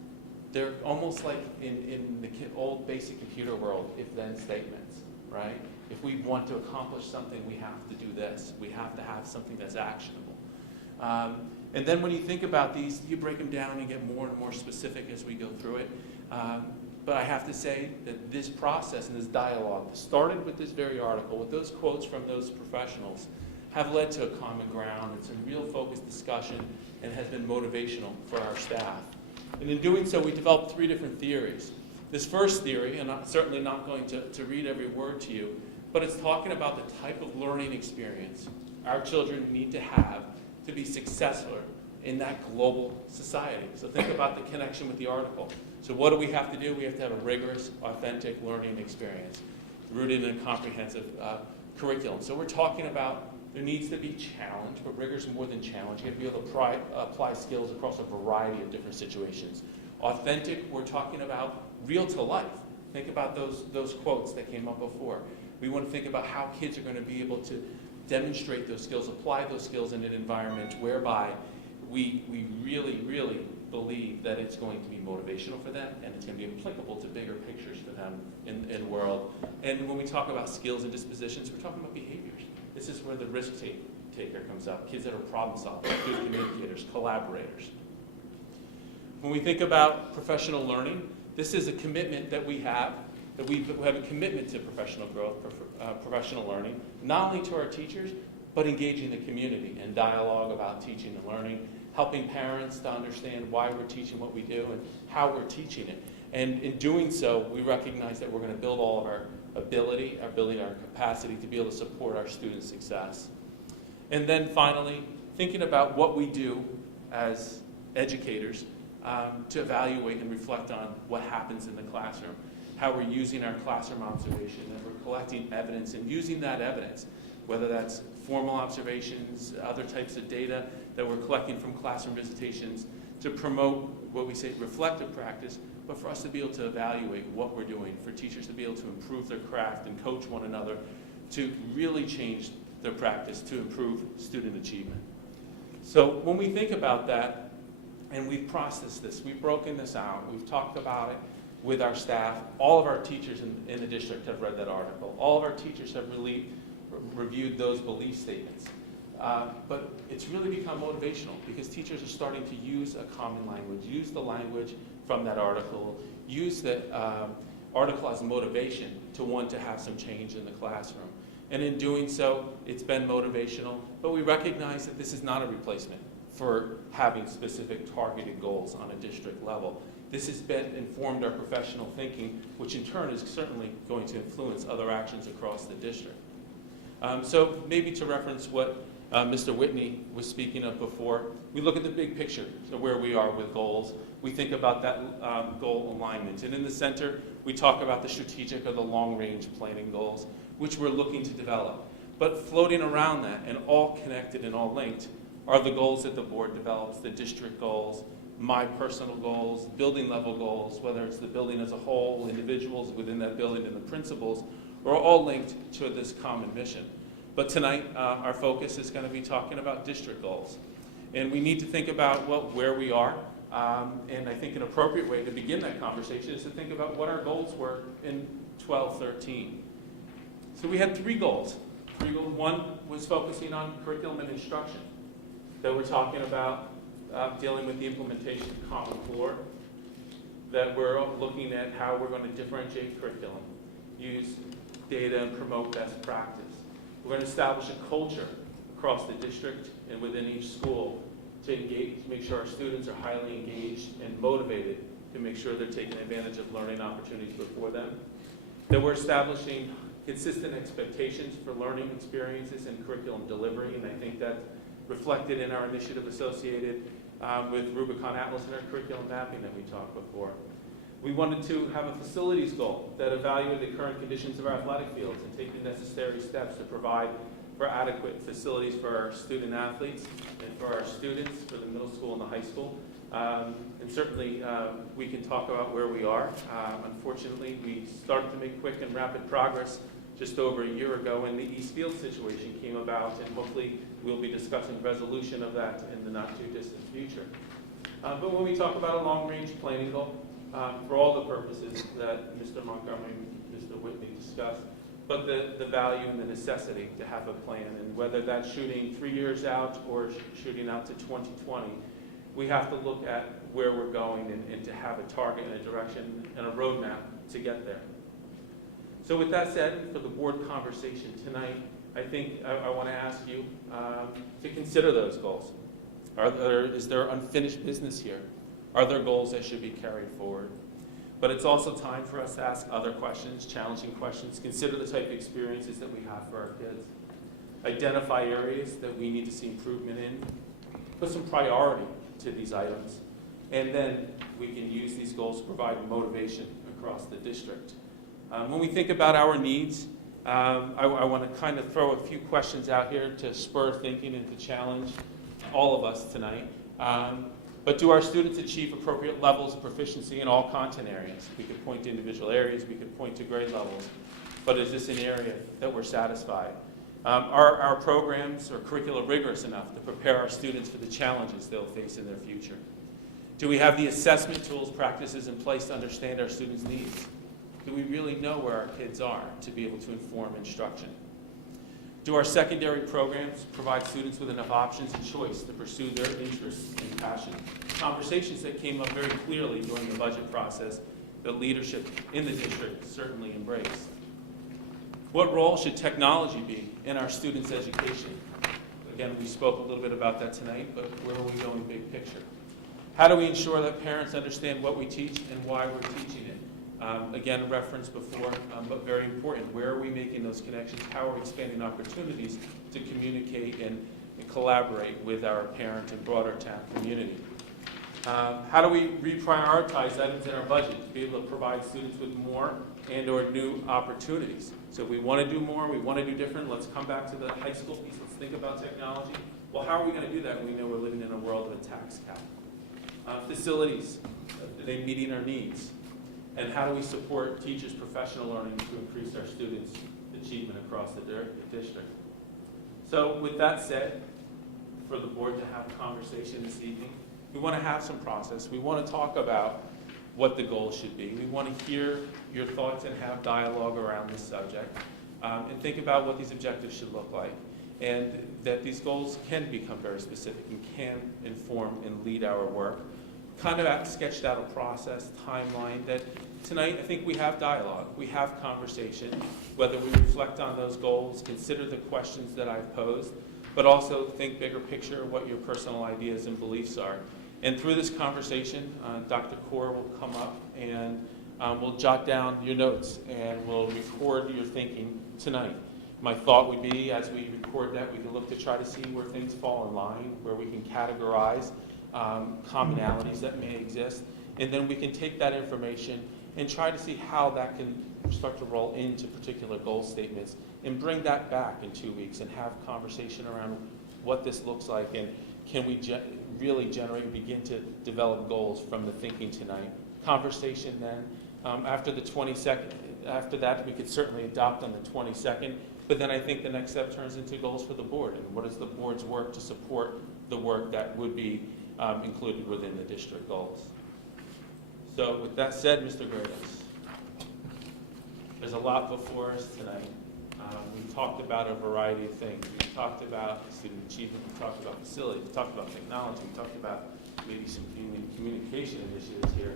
They're almost like in the old basic computer world, if-then statements, right? If we want to accomplish something, we have to do this. We have to have something that's actionable. And then when you think about these, you break them down and get more and more specific as we go through it. But I have to say that this process and this dialogue started with this very article, with those quotes from those professionals, have led to a common ground. It's a real focused discussion and has been motivational for our staff. And in doing so, we developed 3 different theories. This first theory, and I'm certainly not going to read every word to you, but it's talking about the type of learning experience our children need to have to be successful in that global society. So think about the connection with the article. So what do we have to do? We have to have a rigorous, authentic learning experience rooted in a comprehensive curriculum. So we're talking about there needs to be challenge, but rigor's more than challenge. You have to be able to apply skills across a variety of different situations. Authentic, we're talking about real to life. Think about those quotes that came up before. We want to think about how kids are going to be able to demonstrate those skills, apply those skills in an environment whereby we really, really believe that it's going to be motivational for them and it's going to be applicable to bigger pictures for them in the world. And when we talk about skills and dispositions, we're talking about behaviors. This is where the risk taker comes up, kids that are problem solvers, good communicators, collaborators. When we think about professional learning, this is a commitment that we have a commitment to professional growth, professional learning, not only to our teachers, but engaging the community and dialogue about teaching and learning, helping parents to understand why we're teaching what we do and how we're teaching it. And in doing so, we recognize that we're going to build all of our ability, our capacity to be able to support our students' success. And then finally, thinking about what we do as educators to evaluate and reflect on what happens in the classroom, how we're using our classroom observation, and we're collecting evidence and using that evidence, whether that's formal observations, other types of data that we're collecting from classroom visitations to promote what we say reflective practice, but for us to be able to evaluate what we're doing, for teachers to be able to improve their craft and coach one another to really change their practice to improve student achievement. So when we think about that, and we've processed this, we've broken this out, we've talked about it with our staff, all of our teachers in the district have read that article, all of our teachers have really reviewed those belief statements. But it's really become motivational because teachers are starting to use a common language, use the language from that article, use the article as motivation to want to have some change in the classroom. And in doing so, it's been motivational, but we recognize that this is not a replacement for having specific targeted goals on a district level. This has informed our professional thinking, which in turn is certainly going to influence other actions across the district. So maybe to reference what Mr. Whitney was speaking of before, we look at the big picture of where we are with goals. We think about that goal alignment. And in the center, we talk about the strategic or the long-range planning goals, which we're looking to develop. But floating around that and all connected and all linked are the goals that the board develops, the district goals, my personal goals, building level goals, whether it's the building as a whole, individuals within that building and the principals, are all linked to this common mission. But tonight, our focus is going to be talking about district goals. And we need to think about, well, where we are. And I think an appropriate way to begin that conversation is to think about what our goals were in 12-13. So we had three goals. One was focusing on curriculum and instruction, that we're talking about dealing with the implementation of Common Core, that we're looking at how we're going to differentiate curriculum, use data and promote best practice. We're going to establish a culture across the district and within each school to engage, to make sure our students are highly engaged and motivated to make sure they're taking advantage of learning opportunities before them. That we're establishing consistent expectations for learning experiences and curriculum delivery, and I think that's reflected in our initiative associated with Rubicon Atlas and our curriculum mapping that we talked before. We wanted to have a facilities goal that evaluated the current conditions of our athletic fields and take the necessary steps to provide for adequate facilities for our student athletes and for our students, for the middle school and the high school. And certainly we can talk about where we are. Unfortunately, we started to make quick and rapid progress just over a year ago when the East Field situation came about, and hopefully we'll be discussing resolution of that in the not too distant future. But when we talk about a long-range planning goal, for all the purposes that Mr. Montgomery and Mr. Whitney discussed, but the value and the necessity to have a plan, and whether that's shooting 3 years out or shooting out to 2020, we have to look at where we're going and to have a target and a direction and a roadmap to get there. So with that said, for the board conversation tonight, I think I want to ask you to consider those goals. Is there unfinished business here? Are there goals that should be carried forward? But it's also time for us to ask other questions, challenging questions, consider the type of experiences that we have for our kids, identify areas that we need to see improvement in, put some priority to these items, and then we can use these goals to provide motivation across the district. When we think about our needs, I want to kind of throw a few questions out here to spur thinking and to challenge all of us tonight. But do our students achieve appropriate levels of proficiency in all content areas? We could point to individual areas, we could point to grade levels, but is this an area that we're satisfied? Are our programs or curricula rigorous enough to prepare our students for the challenges they'll face in their future? Do we have the assessment tools, practices in place to understand our students' needs? Do we really know where our kids are to be able to inform instruction? Do our secondary programs provide students with enough options and choice to pursue their interests and passion? Conversations that came up very clearly during the budget process that leadership in the district certainly embraced. What role should technology be in our students' education? Again, we spoke a little bit about that tonight, but where are we going big picture? How do we ensure that parents understand what we teach and why we're teaching it? Again, referenced before, but very important. Where are we making those connections? How are we expanding opportunities to communicate and collaborate with our parent and broader town community? How do we reprioritize items in our budget to be able to provide students with more and or new opportunities? So if we want to do more, we want to do different, let's come back to the high school piece. Let's think about technology. Well, how are we going to do that when we know we're living in a world of a tax cap? Facilities, are they meeting our needs? And how do we support teachers' professional learning to increase our students' achievement across the district? So with that said, for the board to have a conversation this evening, we want to have some process. We want to talk about what the goals should be. We want to hear your thoughts and have dialogue around this subject, and think about what these objectives should look like, and that these goals can become very specific and can inform and lead our work. Kind of sketched out a process, timeline, that tonight I think we have dialogue, we have conversation, whether we reflect on those goals, consider the questions that I've posed, but also think bigger picture of what your personal ideas and beliefs are. And through this conversation, Dr. Kaur will come up and we'll jot down your notes and we'll record your thinking tonight. My thought would be, as we record that, we can look to try to see where things fall in line, where we can categorize commonalities that may exist, and then we can take that information and try to see how that can start to roll into particular goal statements and bring that back in 2 weeks and have conversation around what this looks like, and can we really begin to develop goals from the thinking tonight. Conversation then, after the 22nd, after that we could certainly adopt on the 22nd, but then I think the next step turns into goals for the board, and what is the board's work to support the work that would be included within the district goals. So with that said, Mr. Grados, there's a lot before us tonight. We talked about a variety of things. We talked about student achievement, we talked about facilities, we talked about technology, we talked about maybe some communication initiatives here.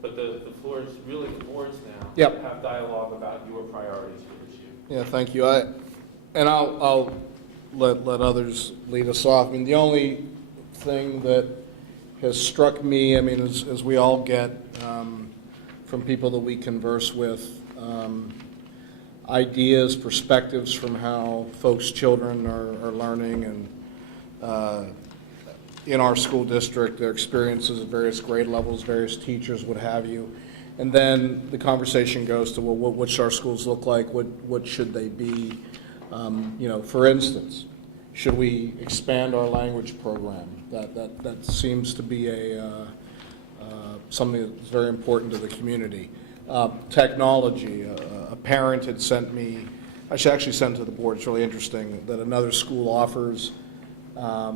But the floor is really the board's now. Yep. To have dialogue about your priorities for this year. Yeah, thank you. I'll let others lead us off. I mean, the only thing that has struck me, I mean, as we all get from people that we converse with, ideas, perspectives from how folks' children are learning, and in our school district, their experiences at various grade levels, various teachers, what have you. And then the conversation goes to, well, what should our schools look like? What should they be? You know, for instance, should we expand our language program? That seems to be something that's very important to the community. Technology. A parent had sent me, I should actually send to the board, it's really interesting, that another school offers, I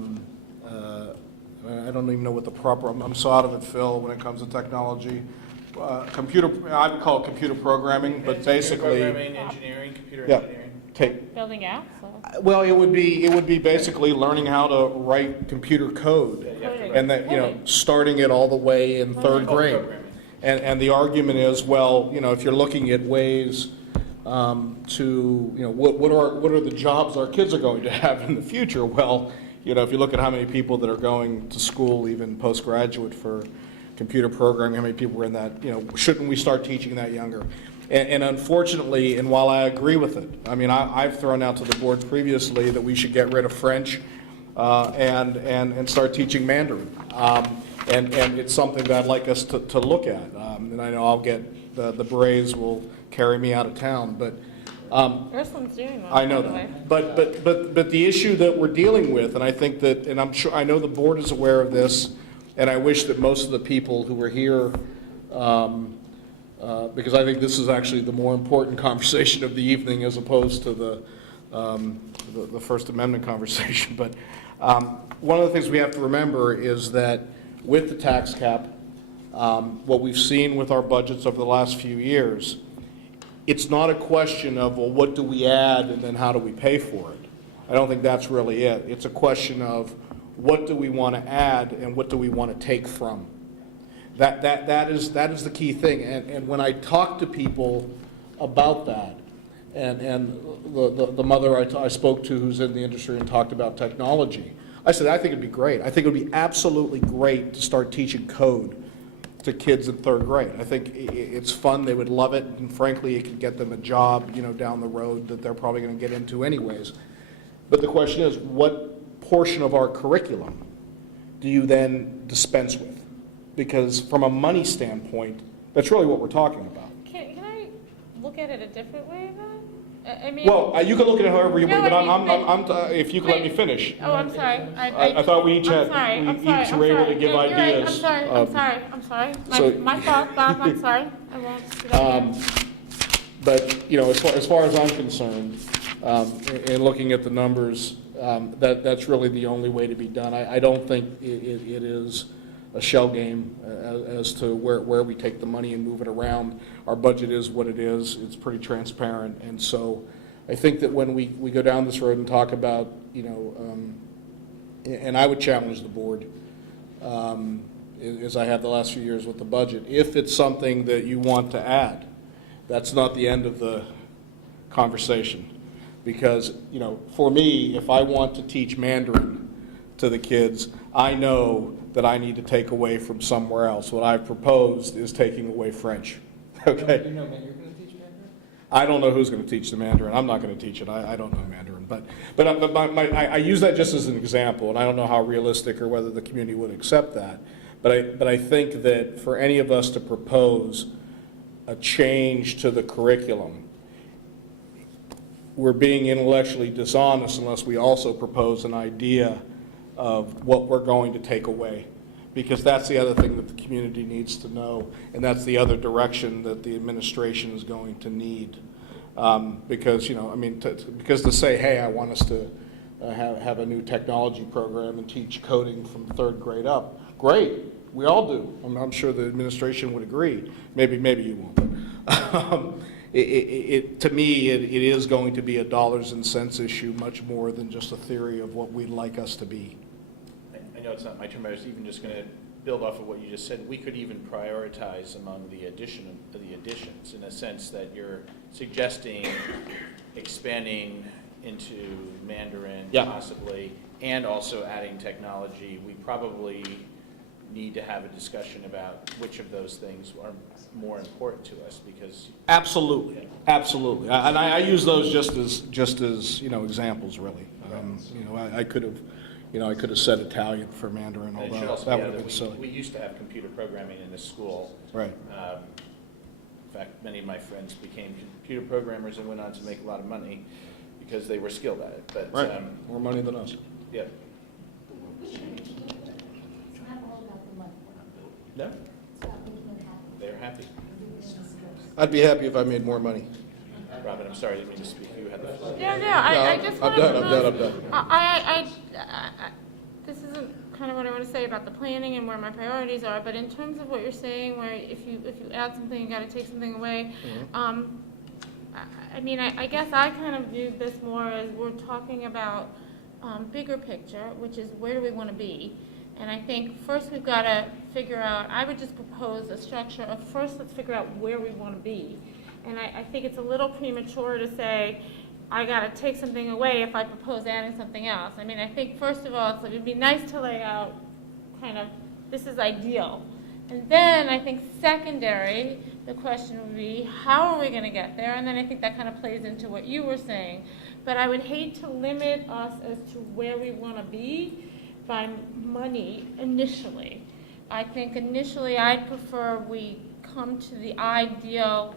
don't even know what the proper, I'm so out of it, Phil, when it comes to technology. Computer, I would call it computer programming, but basically. Programming, engineering, computer Yeah. engineering. Building apps? Well, it would be basically learning how to write computer code, and that, you know, starting it all the way in third grade. And the argument is, well, you know, if you're looking at ways to, you know, what are the jobs our kids are going to have in the future? Well, you know, if you look at how many people that are going to school, even postgraduate, for computer programming, how many people are in that, you know, shouldn't we start teaching that younger? And unfortunately, and while I agree with it, I mean, I've thrown out to the board previously that we should get rid of French and start teaching Mandarin. And it's something that I'd like us to look at. And I know I'll get, the berets will carry me out of town, but Ursula's doing that. I know that. But the issue that we're dealing with, and I think that, and I'm sure, I know the board is aware of this, and I wish that most of the people who were here, because I think this is actually the more important conversation of the evening as opposed to the First Amendment conversation. But one of the things we have to remember is that with the tax cap, what we've seen with our budgets over the last few years, it's not a question of, well, what do we add and then how do we pay for it? I don't think that's really it. It's a question of what do we want to add and what do we want to take from. That is the key thing. And when I talk to people about that, and the mother I spoke to who's in the industry and talked about technology, I said, I think it'd be great. I think it would be absolutely great to start teaching code to kids in 3rd grade. I think it's fun, they would love it, and frankly, it could get them a job, down the road that they're probably going to get into anyways. But the question is, what portion of our curriculum do you then dispense with? Because from a money standpoint, that's really what we're talking about. Can I look at it a different way then? I mean. Well, you can look at it however you want, No, but if you could let me finish. Oh, I'm sorry. I thought we each were able to give ideas. I'm sorry. My fault, Bob, I'm sorry. I won't do that again. But, as far as I'm concerned, in looking at the numbers, that's really the only way to be done. I don't think it is a shell game as to where we take the money and move it around. Our budget is what it is. It's pretty transparent. And so I think that when we go down this road and talk about, and I would challenge the board, as I have the last few years with the budget, if it's something that you want to add, that's not the end of the conversation. Because, for me, if I want to teach Mandarin to the kids, I know that I need to take away from somewhere else. What I've proposed is taking away French. Okay? You know you're going to teach Mandarin? I don't know who's going to teach the Mandarin. I'm not going to teach it. I don't know Mandarin. But I use that just as an example, and I don't know how realistic or whether the community would accept that. But I think that for any of us to propose a change to the curriculum, we're being intellectually dishonest unless we also propose an idea of what we're going to take away. Because that's the other thing that the community needs to know, and that's the other direction that the administration is going to need. Because, because to say, hey, I want us to have a new technology program and teach coding from 3rd grade up, great, we all do. I'm sure the administration would agree. Maybe you won't. To me, it is going to be a dollars and cents issue much more than just a theory of what we'd like us to be. I know it's not my turn, but I was even just going to build off of what you just said. We could even prioritize among the additions in a sense that you're suggesting expanding into Mandarin possibly, and also adding technology. We probably need to have a discussion about which of those things are more important to us, because absolutely, and I use those just as examples really. I could have said Italian for Mandarin, although that would have been silly. We used to have computer programming in this school. Right. In fact, many of my friends became computer programmers and went on to make a lot of money because they were skilled at it. But right. More money than us. Yeah. No. They're happy. I'd be happy if I made more money. Robin, I'm sorry, I didn't mean to speak. You had the floor. I just want to. I'm done. This isn't kind of what I want to say about the planning and where my priorities are, but in terms of what you're saying, where if you add something, you got to take something away. I guess I kind of view this more as we're talking about bigger picture, which is where do we want to be. And I think first we've got to figure out, I would just propose a structure of first let's figure out where we want to be. And I think it's a little premature to say, I got to take something away if I propose adding something else. I think first of all, it would be nice to lay out kind of, this is ideal. And then I think secondary, the question would be, how are we going to get there? And then I think that kind of plays into what you were saying, but I would hate to limit us as to where we want to be by money initially. I think initially I'd prefer we come to the ideal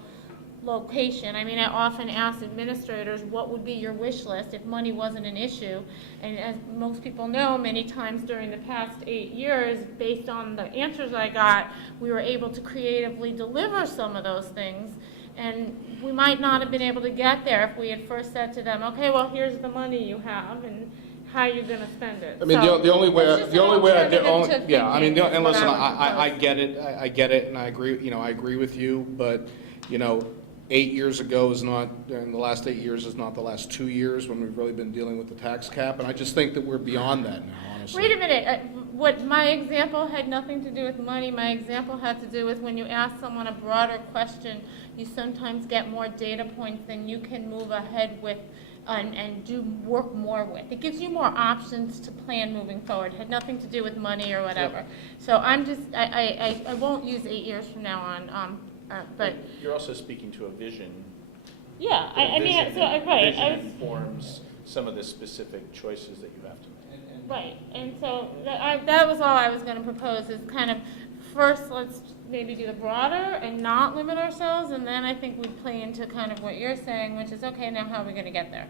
location. I mean, I often ask administrators, what would be your wish list if money wasn't an issue? And as most people know, many times during the past 8 years, based on the answers I got, we were able to creatively deliver some of those things. And we might not have been able to get there if we had first said to them, okay, well, here's the money you have, and how you're going to spend it. I mean, So, the only way, it's just an alternative to yeah, I mean, thinking and is listen, what I would I get it, I get it, and I agree, I agree with you, but, 8 years ago is not, and the last 8 years is not the last 2 years when we've really been dealing with the tax cap, and I just think that we're beyond that now, honestly. Wait a minute. What my example had nothing to do with money. My example had to do with when you ask someone a broader question, you sometimes get more data points than you can move ahead with and do work more with. It gives you more options to plan moving forward. It had nothing to do with money or whatever. Yep. So I'm just, I won't use 8 years from now on, but You're also speaking to a vision. yeah, I mean, Vision- so, right. Vision informs some of the specific choices that you have to make. Right, and so that was all I was going to propose is kind of first let's maybe do the broader and not limit ourselves, and then I think we play into kind of what you're saying, which is okay, now how are we going to get there?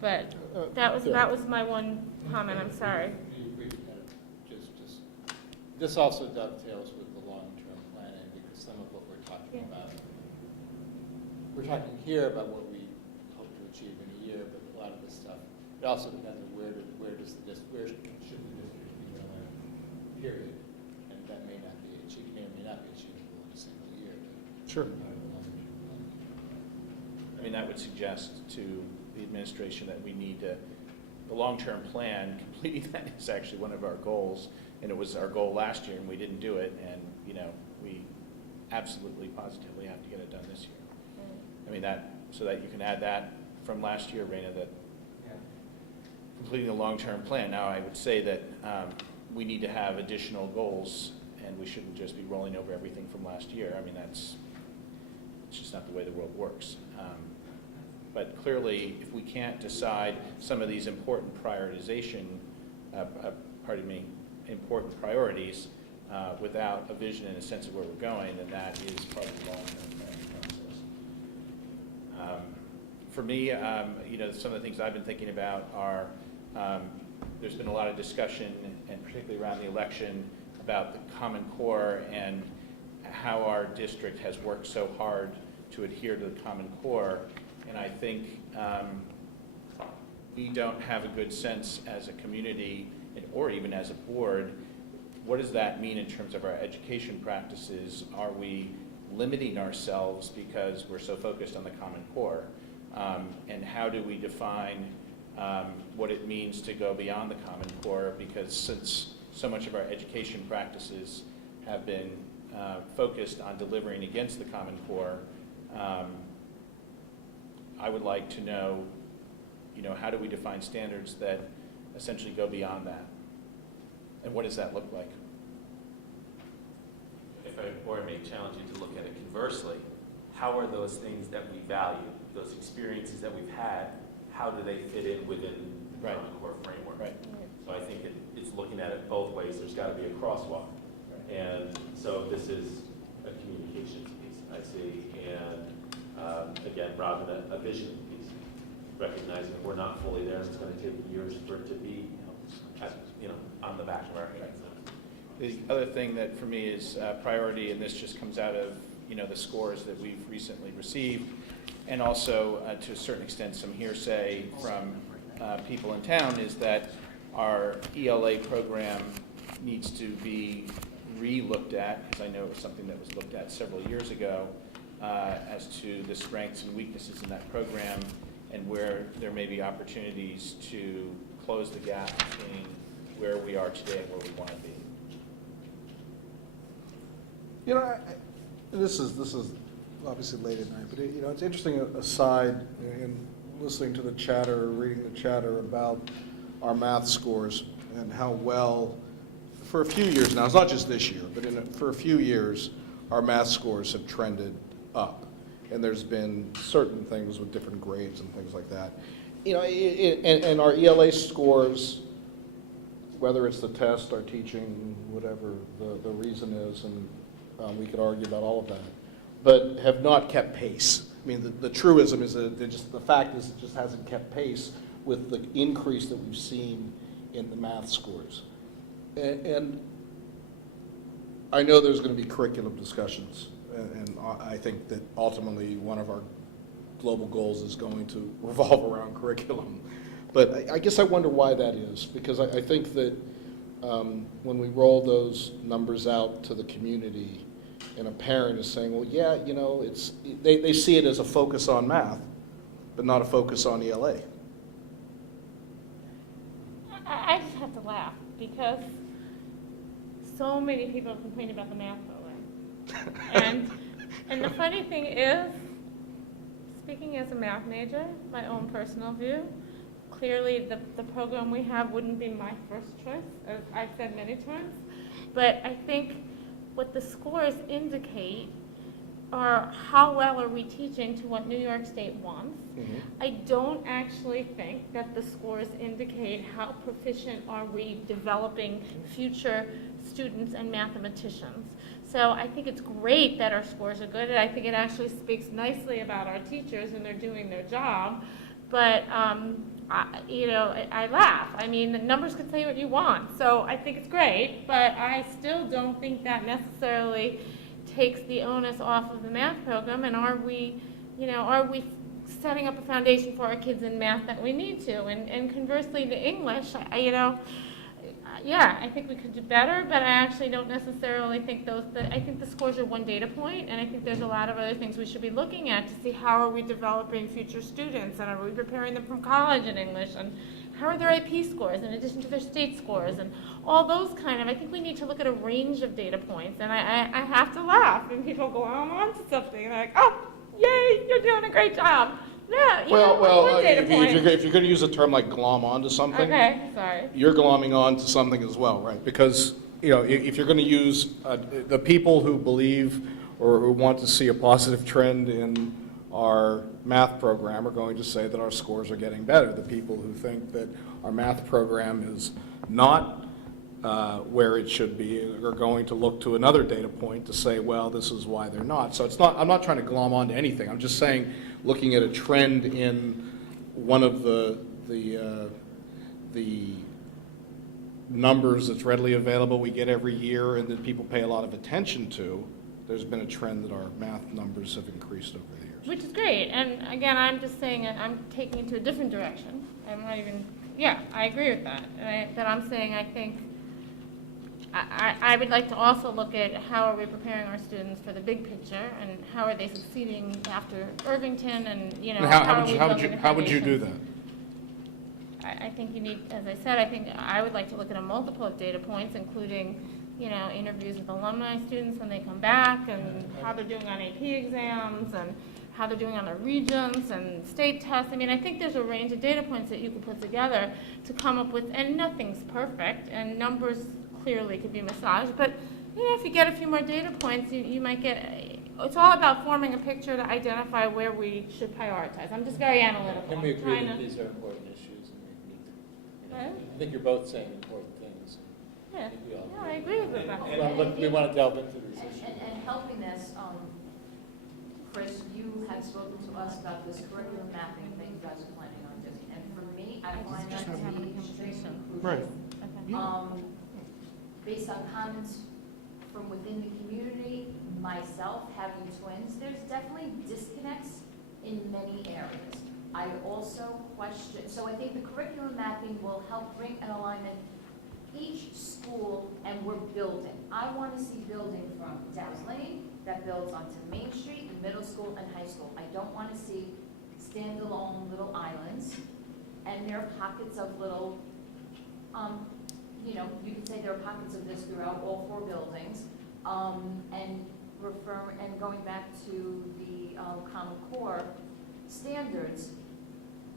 But that was my one comment. I'm sorry. This also dovetails with the long-term planning because some of what we're talking about, we're talking here about what we hope to achieve in a year, but a lot of this stuff, it also depends on where should the district be going, period, and that may not be achieved, may or may not be achievable in a single year. Sure. I mean, that would suggest to the administration that we need to, the long-term plan, completing that is actually one of our goals, and it was our goal last year, and we didn't do it, and, we absolutely, positively have to get it done this year. I mean, so that you can add that from last year, Raina, that completing the long-term plan. Now, I would say that we need to have additional goals, and we shouldn't just be rolling over everything from last year. I mean, it's just not the way the world works. But clearly, if we can't decide some of these important important priorities without a vision and a sense of where we're going, then that is part of the long-term planning process. For me, some of the things I've been thinking about are there's been a lot of discussion, and particularly around the election, about the Common Core and how our district has worked so hard to adhere to the Common Core. And I think we don't have a good sense as a community, or even as a board, what does that mean in terms of our education practices? Are we limiting ourselves because we're so focused on the Common Core? And how do we define what it means to go beyond the Common Core? Because since so much of our education practices have been focused on delivering against the Common Core, I would like to know, how do we define standards that essentially go beyond that? And what does that look like? If a board may challenge you to look at it conversely, how are those things that we value, those experiences that we've had, how do they fit in within the Common Core framework? Right. So I think it's looking at it both ways. There's got to be a crosswalk. Right. And so this is a communications piece, I see, and again, rather than a vision piece, recognizing that we're not fully there, and it's going to take years for it to be, on the back of our heads. The other thing that for me is priority, and this just comes out of the scores that we've recently received, and also to a certain extent some hearsay from people in town, is that our ELA program needs to be re-looked at, because I know it was something that was looked at several years ago, as to the strengths and weaknesses in that program, and where there may be opportunities to close the gap between where we are today and where we want to be. This is obviously late at night, but it's interesting aside in listening to the chatter, reading the chatter about our math scores and how well, for a few years now, it's not just this year, but for a few years, our math scores have trended up. And there's been certain things with different grades and things like that. you know, and our ELA scores, whether it's the test, our teaching, whatever the reason is, and we could argue about all of that, but have not kept pace. I mean, the truism is that the fact is it just hasn't kept pace with the increase that we've seen in the math scores. And I know there's going to be curriculum discussions, and I think that ultimately one of our global goals is going to revolve around curriculum. But I guess I wonder why that is, because I think that when we roll those numbers out to the community, and a parent is saying, well, yeah, you know, they see it as a focus on math, but not a focus on ELA. I just have to laugh because so many people have complained about the math program. and the funny thing is, speaking as a math major, my own personal view, clearly the program we have wouldn't be my first choice, as I've said many times. But I think what the scores indicate are how well are we teaching to what New York State wants. Mm-hmm. I don't actually think that the scores indicate how proficient are we developing future students and mathematicians. So I think it's great that our scores are good, and I think it actually speaks nicely about our teachers and they're doing their job. But I laugh. I mean, the numbers could say what you want. So I think it's great, but I still don't think that necessarily takes the onus off of the math program. And are we setting up a foundation for our kids in math that we need to? And conversely, the English, I think we could do better, but I actually don't necessarily think I think the scores are one data point, and I think there's a lot of other things we should be looking at to see how are we developing future students, and are we preparing them from college in English, and how are their AP scores in addition to their state scores, and all those I think we need to look at a range of data points, and I have to laugh when people go on to something, and they're like, oh, yay, you're doing a great job. Yeah, if you're going to use a term like glom onto something, okay, sorry, you're glomming onto something as well, right? Because if you're going to use the people who believe or who want to see a positive trend in our math program are going to say that our scores are getting better. The people who think that our math program is not where it should be are going to look to another data point to say, well, this is why they're not. So I'm not trying to glom onto anything. I'm just saying, looking at a trend in one of the numbers that's readily available we get every year and that people pay a lot of attention to, there's been a trend that our math numbers have increased over the years. Which is great. And again, I'm just saying I'm taking it to a different direction. I'm not even, I agree with that. I'm saying I think I would like to also look at how are we preparing our students for the big picture, and how are they succeeding after Irvington, and how would you do that? I think you need, as I said, I think I would like to look at a multiple of data points, including interviews with alumni students when they come back, and how they're doing on AP exams, and how they're doing on their regions and state tests. I mean, I think there's a range of data points that you could put together to come up with, and nothing's perfect, and numbers clearly could be massaged, but if you get a few more data points, you might get, it's all about forming a picture to identify where we should prioritize. I'm just very analytical. And we agree that these are important issues, and I think you're both saying important things. Yeah, I agree with that. We want to delve into these issues. And helping this, Chris, you have spoken to us about this curriculum mapping thing you guys are planning on doing, and for me, I find that to be extremely crucial. Right. Based on comments from within the community, myself, having twins, there's definitely disconnects in many areas. I also question, so I think the curriculum mapping will help bring an alignment each school, and we're building. I want to see building from Dow's Lane that builds onto Main Street, the middle school and high school. I don't want to see standalone little islands, and there are pockets of little, you could say there are pockets of this throughout all 4 buildings, and going back to the Common Core standards.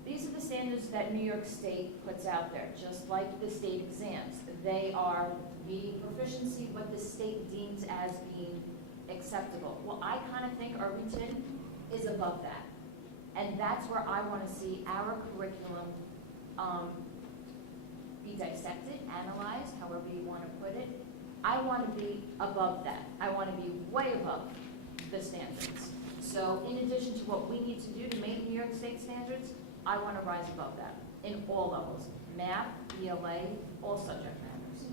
These are the standards that New York State puts out there, just like the state exams. They are meeting proficiency, what the state deems as being acceptable. Well, I kind of think Irvington is above that. And that's where I want to see our curriculum be dissected, analyzed, however you want to put it. I want to be above that. I want to be way above the standards. So in addition to what we need to do to meet New York State standards, I want to rise above that in all levels, math, ELA, all subject matters.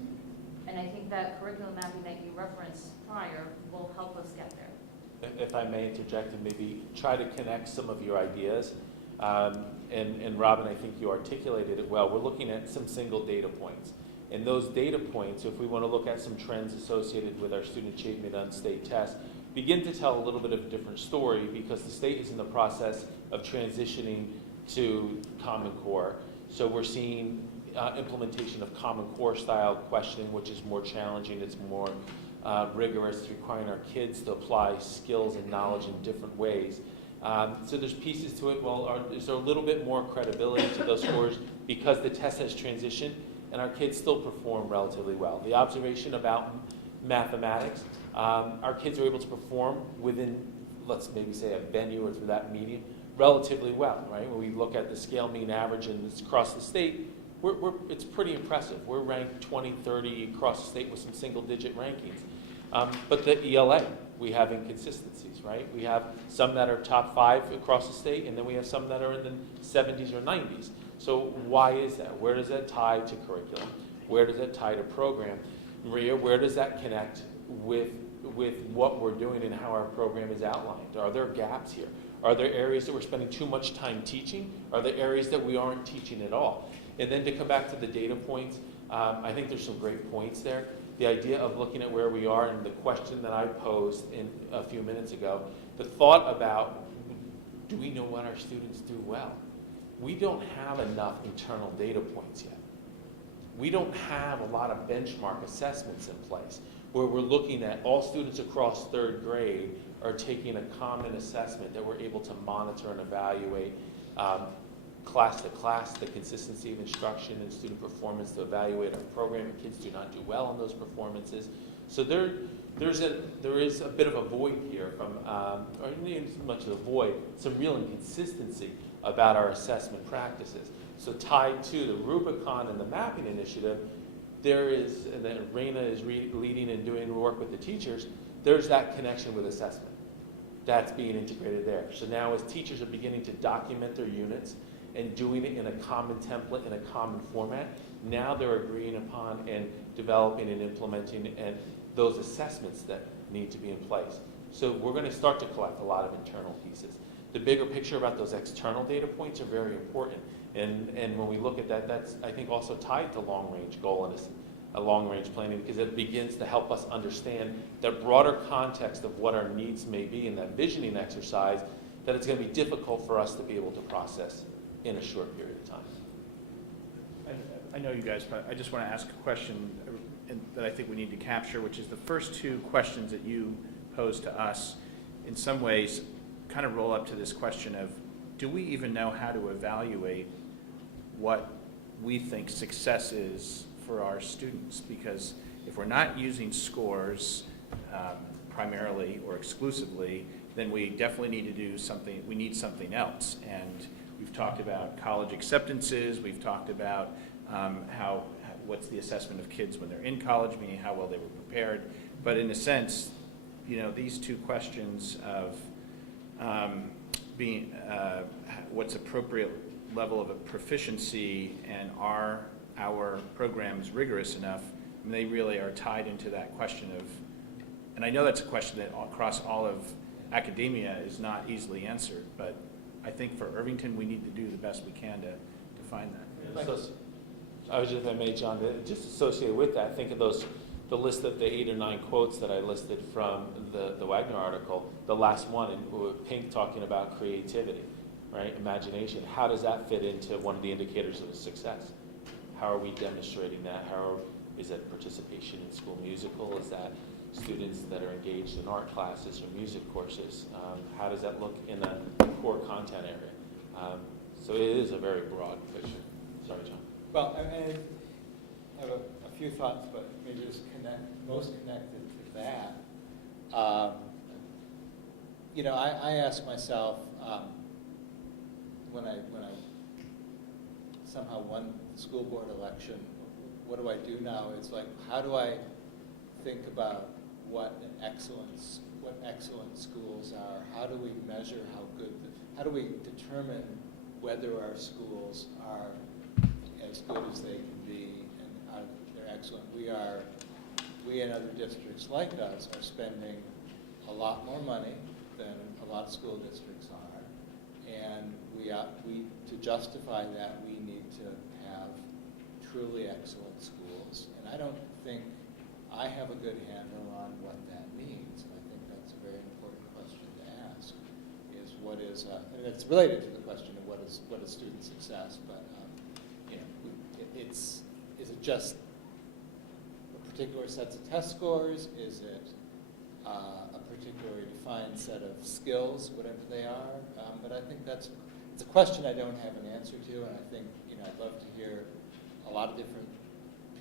And I think that curriculum mapping that you referenced prior will help us get there. If I may interject and maybe try to connect some of your ideas. And Robin, I think you articulated it well. We're looking at some single data points. And those data points, if we want to look at some trends associated with our student achievement on state tests, begin to tell a little bit of a different story because the state is in the process of transitioning to Common Core. So we're seeing implementation of Common Core style questioning, which is more challenging, it's more rigorous, requiring our kids to apply skills and knowledge in different ways. So there's pieces to it. Well, is there a little bit more credibility to those scores because the test has transitioned and our kids still perform relatively well? The observation about mathematics, our kids are able to perform within, let's maybe say a venue or through that medium, relatively well, right? When we look at the scale mean average and it's across the state, it's pretty impressive. We're ranked 20, 30 across the state with some single digit rankings. But the ELA, we have inconsistencies, right? We have some that are top 5 across the state, and then we have some that are in the 70s or 90s. So why is that? Where does that tie to curriculum? Where does that tie to program? Maria, where does that connect with what we're doing and how our program is outlined? Are there gaps here? Are there areas that we're spending too much time teaching? Are there areas that we aren't teaching at all? And then to come back to the data points, I think there's some great points there. The idea of looking at where we are and the question that I posed in a few minutes ago, the thought about, do we know what our students do well? We don't have enough internal data points yet. We don't have a lot of benchmark assessments in place where we're looking at all students across 3rd grade are taking a common assessment that we're able to monitor and evaluate class to class, the consistency of instruction and student performance to evaluate our program. Kids do not do well on those performances. So there is a bit of a void here from, or not so much of a void, some real inconsistency about our assessment practices. So tied to the Rubicon and the mapping initiative, there is, and then Raina is leading and doing work with the teachers, there's that connection with assessment. That's being integrated there. So now as teachers are beginning to document their units and doing it in a common template, in a common format, now they're agreeing upon and developing and implementing and those assessments that need to be in place. So we're going to start to collect a lot of internal pieces. The bigger picture about those external data points are very important. And when we look at that, that's, I think, also tied to long-range goal and a long-range planning because it begins to help us understand the broader context of what our needs may be in that visioning exercise that it's going to be difficult for us to be able to process in a short period of time. I know you guys, but I just want to ask a question that I think we need to capture, which is the first 2 questions that you posed to us in some ways kind of roll up to this question of, do we even know how to evaluate what we think success is for our students? Because if we're not using scores primarily or exclusively, then we definitely need to do something, we need something else. And we've talked about college acceptances, we've talked about what's the assessment of kids when they're in college, meaning how well they were prepared. But in a sense, you know, these 2 questions of being what's appropriate level of a proficiency and are our programs rigorous enough, and they really are tied into that question of, and I know that's a question that across all of academia is not easily answered, but I think for Irvington we need to do the best we can to find that. So, I was just, if I may, John, just associated with that, think of the list of the 8 or 9 quotes that I listed from the Wagner article, the last one, and Pink talking about creativity, right? Imagination. How does that fit into one of the indicators of success? How are we demonstrating that? Is that participation in school musical? Is that students that are engaged in art classes or music courses? How does that look in a core content area? So it is a very broad picture. Sorry, John. Well, I have a few thoughts, but maybe just most connected to that. You know, I ask myself, when I somehow won the school board election, what do I do now? It's like, how do I think about what excellent schools are? How do we measure how good, how do we determine whether our schools are as good as they can be and they're excellent? We and other districts like us are spending a lot more money than a lot of school districts are, and to justify that, we need to have truly excellent schools. And I don't think I have a good handle on what that means. And I think that's a very important question to ask. Is what is, and it's related to the question of what is student success. But is it just a particular sets of test scores? Is it a particularly defined set of skills, whatever they are? But I think it's a question I don't have an answer to, and I think I'd love to hear a lot of different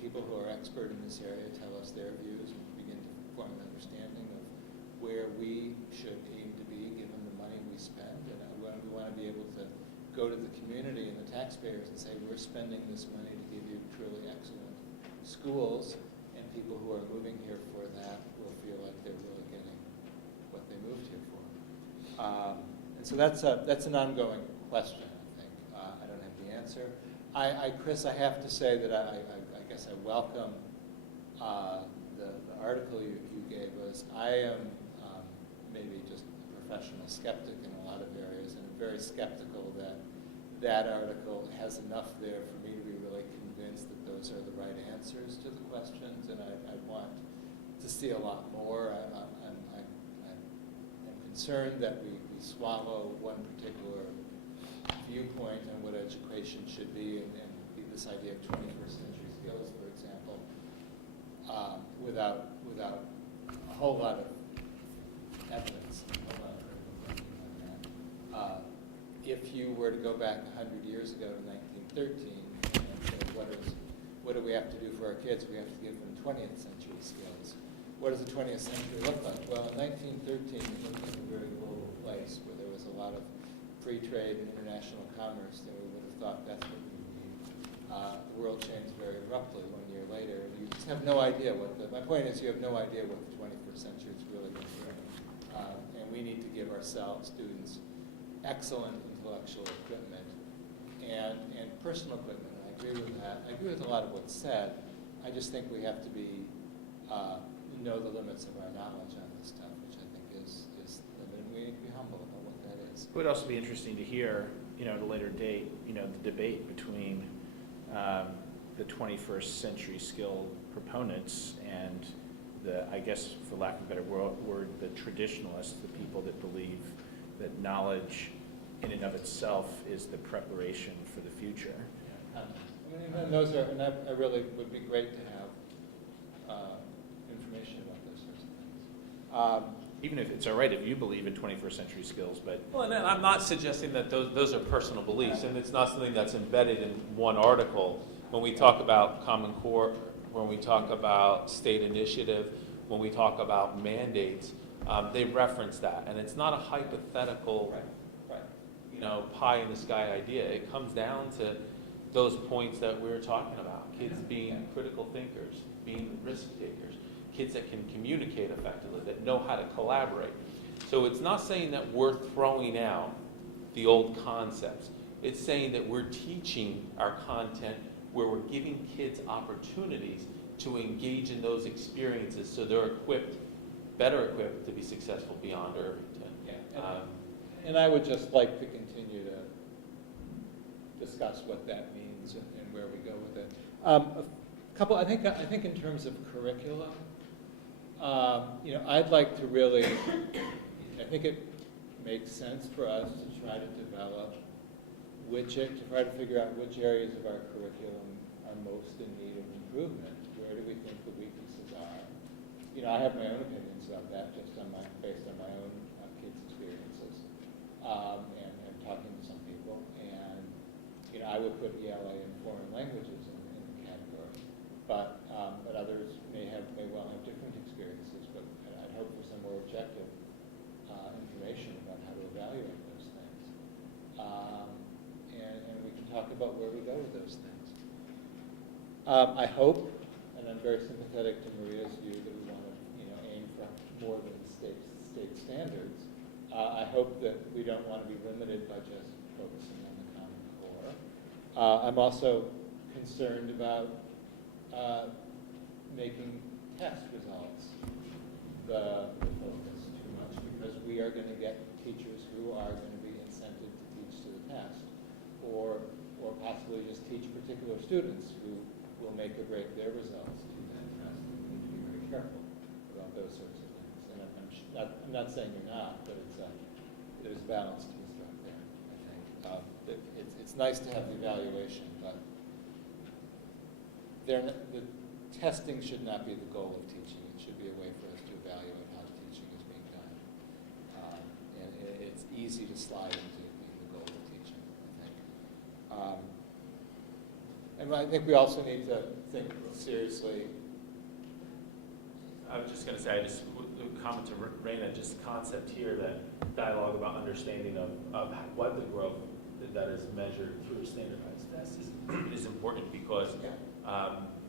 people who are expert in this area tell us their views and begin to form an understanding of where we should aim to be given the money we spend. And we want to be able to go to the community and the taxpayers and say, we're spending this money to give you truly excellent schools, and people who are moving here for that will feel like they're really getting what they moved here for. And so that's an ongoing question, I think. I don't have the answer. Chris, I have to say that I guess I welcome the article you gave us. I am maybe just a professional skeptic in a lot of areas, and I'm very skeptical that article has enough there for me to be really convinced that those are the right answers to the questions, and I want to see a lot more. I'm concerned that we swallow one particular viewpoint on what education should be, and this idea of 21st century skills, for example, without a whole lot of evidence, a whole lot of critical thinking on that. If you were to go back 100 years ago to 1913 and say, what do we have to do for our kids? We have to give them 20th century skills. What does the 20th century look like? Well, in 1913, it looked like a very global place where there was a lot of free trade and international commerce, then we would have thought that's what we would need. The world changed very abruptly 1 year later. You just have no idea my point is you have no idea what the 21st century is really going to bring. And we need to give ourselves, students, excellent intellectual equipment and personal equipment. And I agree with that. I agree with a lot of what's said. I just think we have to know the limits of our knowledge on this stuff, which I think is limited. We need to be humble about what that is. It would also be interesting to hear, at a later date, the debate between the 21st century skill proponents and I guess, for lack of a better word, the traditionalists, the people that believe that knowledge in and of itself is the preparation for the future. And those are, and I really would be great to have information about those sorts of things. Even if it's all right if you believe in 21st century skills, but... Well, and I'm not suggesting that those are personal beliefs, and it's not something that's embedded in one article. When we talk about Common Core, when we talk about state initiative, when we talk about mandates, they reference that. And it's not a hypothetical, pie-in-the-sky idea. It comes down to those points that we were talking about. Kids being critical thinkers, being risk takers, kids that can communicate effectively, that know how to collaborate. So it's not saying that we're throwing out the old concepts. It's saying that we're teaching our content where we're giving kids opportunities to engage in those experiences so they're better equipped to be successful beyond Irvington. And I would just like to continue to discuss what that means and where we go with it. I think in terms of curriculum, I'd like to really, I think it makes sense for us to try to develop to try to figure out which areas of our curriculum are most in need of improvement. Where do we think the weaknesses are? I have my own opinions about that, just based on my own kids' experiences, and talking to some people. And I would put ELA and foreign languages in the category, but others may well have different experiences. But I'd hope for some more objective information about how to evaluate those things. I hope, and I'm very sympathetic to Maria's view that we want to aim for more than state standards. I hope that we don't want to be limited by just focusing on the Common Core. I'm also concerned about making test results the focus too much, because we are going to get teachers who are going to be incented to teach to the test, or possibly just teach particular students who will make or break their results to that test. We need to be very careful about those sorts of things. And I'm not saying you're not, but there's balance to be struck there, I think. It's nice to have the evaluation, but the testing should not be the goal of teaching. It should be a way for us to evaluate how the teaching is being done. And it's easy to slide into being the goal of teaching, I think. And I think we also need to think seriously. I was just going to say, I just comment to Raina, just the concept here, that dialogue about understanding of what the growth that is measured through a standardized test is important, because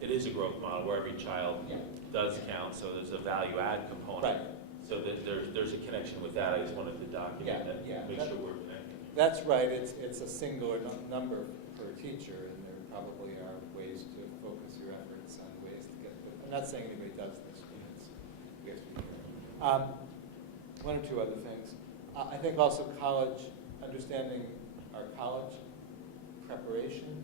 it is a growth model where every child does count, so there's a value add component. Right. So that there's a connection with that. I just wanted to document that, make sure we're connected. That's right. It's a singular number per teacher, and there probably are ways to focus your efforts on ways to get it. I'm not saying anybody does this, but we have to be careful. One or two other things. I think also understanding our college preparation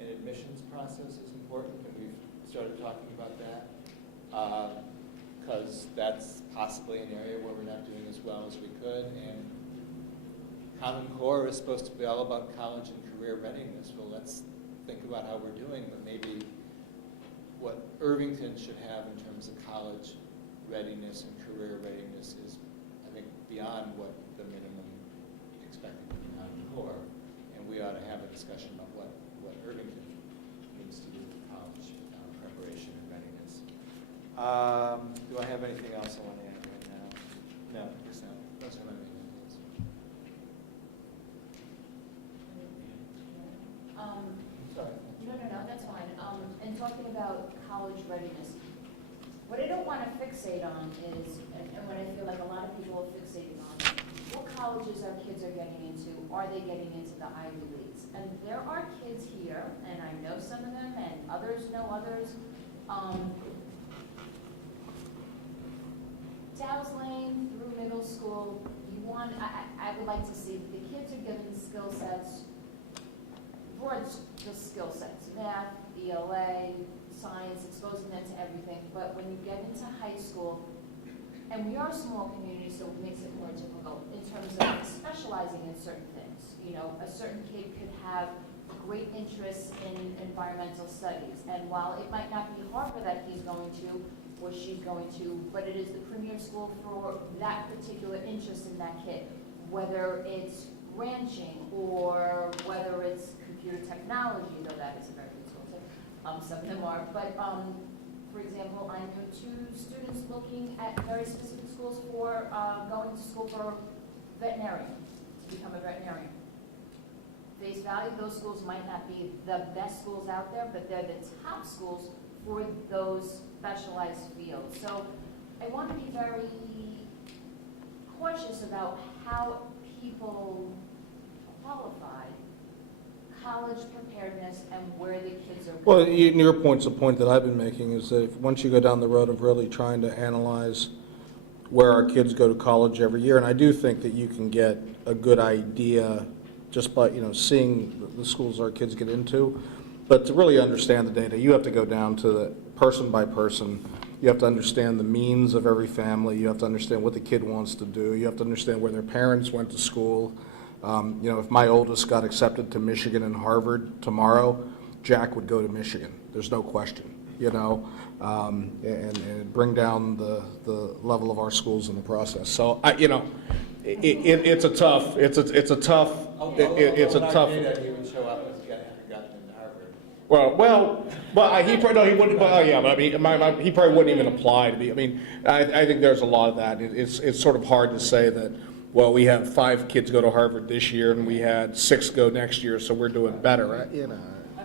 and admissions process is important, and we've started talking about that, because that's possibly an area where we're not doing as well as we could. And Common Core is supposed to be all about college and career readiness. Well, let's think about how we're doing, but maybe what Irvington should have in terms of college readiness and career readiness is, I think, beyond what the minimum expected from Common Core. And we ought to have a discussion about what Irvington needs to do with college preparation and readiness. Do I have anything else I want to add right now? No, I guess not. Those are my main ideas. Sorry. No, that's fine. And talking about college readiness, what I don't want to fixate on is, and what I feel like a lot of people are fixating on, what colleges our kids are getting into. Are they getting into the Ivy Leagues? And there are kids here, and I know some of them, and others know others. Dow's Lane through middle school, I would like to see the kids are given skill sets, broad skill sets, math, ELA, science, exposing them to everything. But when you get into high school, and we are a small community, so it makes it more difficult in terms of specializing in certain things. A certain kid could have great interest in environmental studies, and while it might not be Harvard that he's going to or she's going to, but it is the premier school for that particular interest in that kid, whether it's ranching or whether it's computer technology, though that is a very good school too. Some of them are, but for example, I know 2 students looking at very specific schools for going to school for veterinarian, to become a veterinarian. Face value, those schools might not be the best schools out there, but they're the top schools for those specialized fields. So I want to be very cautious about how people qualify college preparedness and where the kids are going. Well, your point's a point that I've been making, is that once you go down the road of really trying to analyze where our kids go to college every year, and I do think that you can get a good idea just by seeing the schools our kids get into, but to really understand the data, you have to go down to the person by person. You have to understand the means of every family. You have to understand what the kid wants to do. You have to understand where their parents went to school. If my oldest got accepted to Michigan and Harvard tomorrow, Jack would go to Michigan. There's no question, and bring down the level of our schools in the process. So, it's a tough. He would show up as gotten into Harvard. Well, he probably wouldn't. But I mean, he probably wouldn't even apply to be. I mean, I think there's a lot of that. It's sort of hard to say that. Well, we have 5 kids go to Harvard this year, and we had 6 go next year, so we're doing better.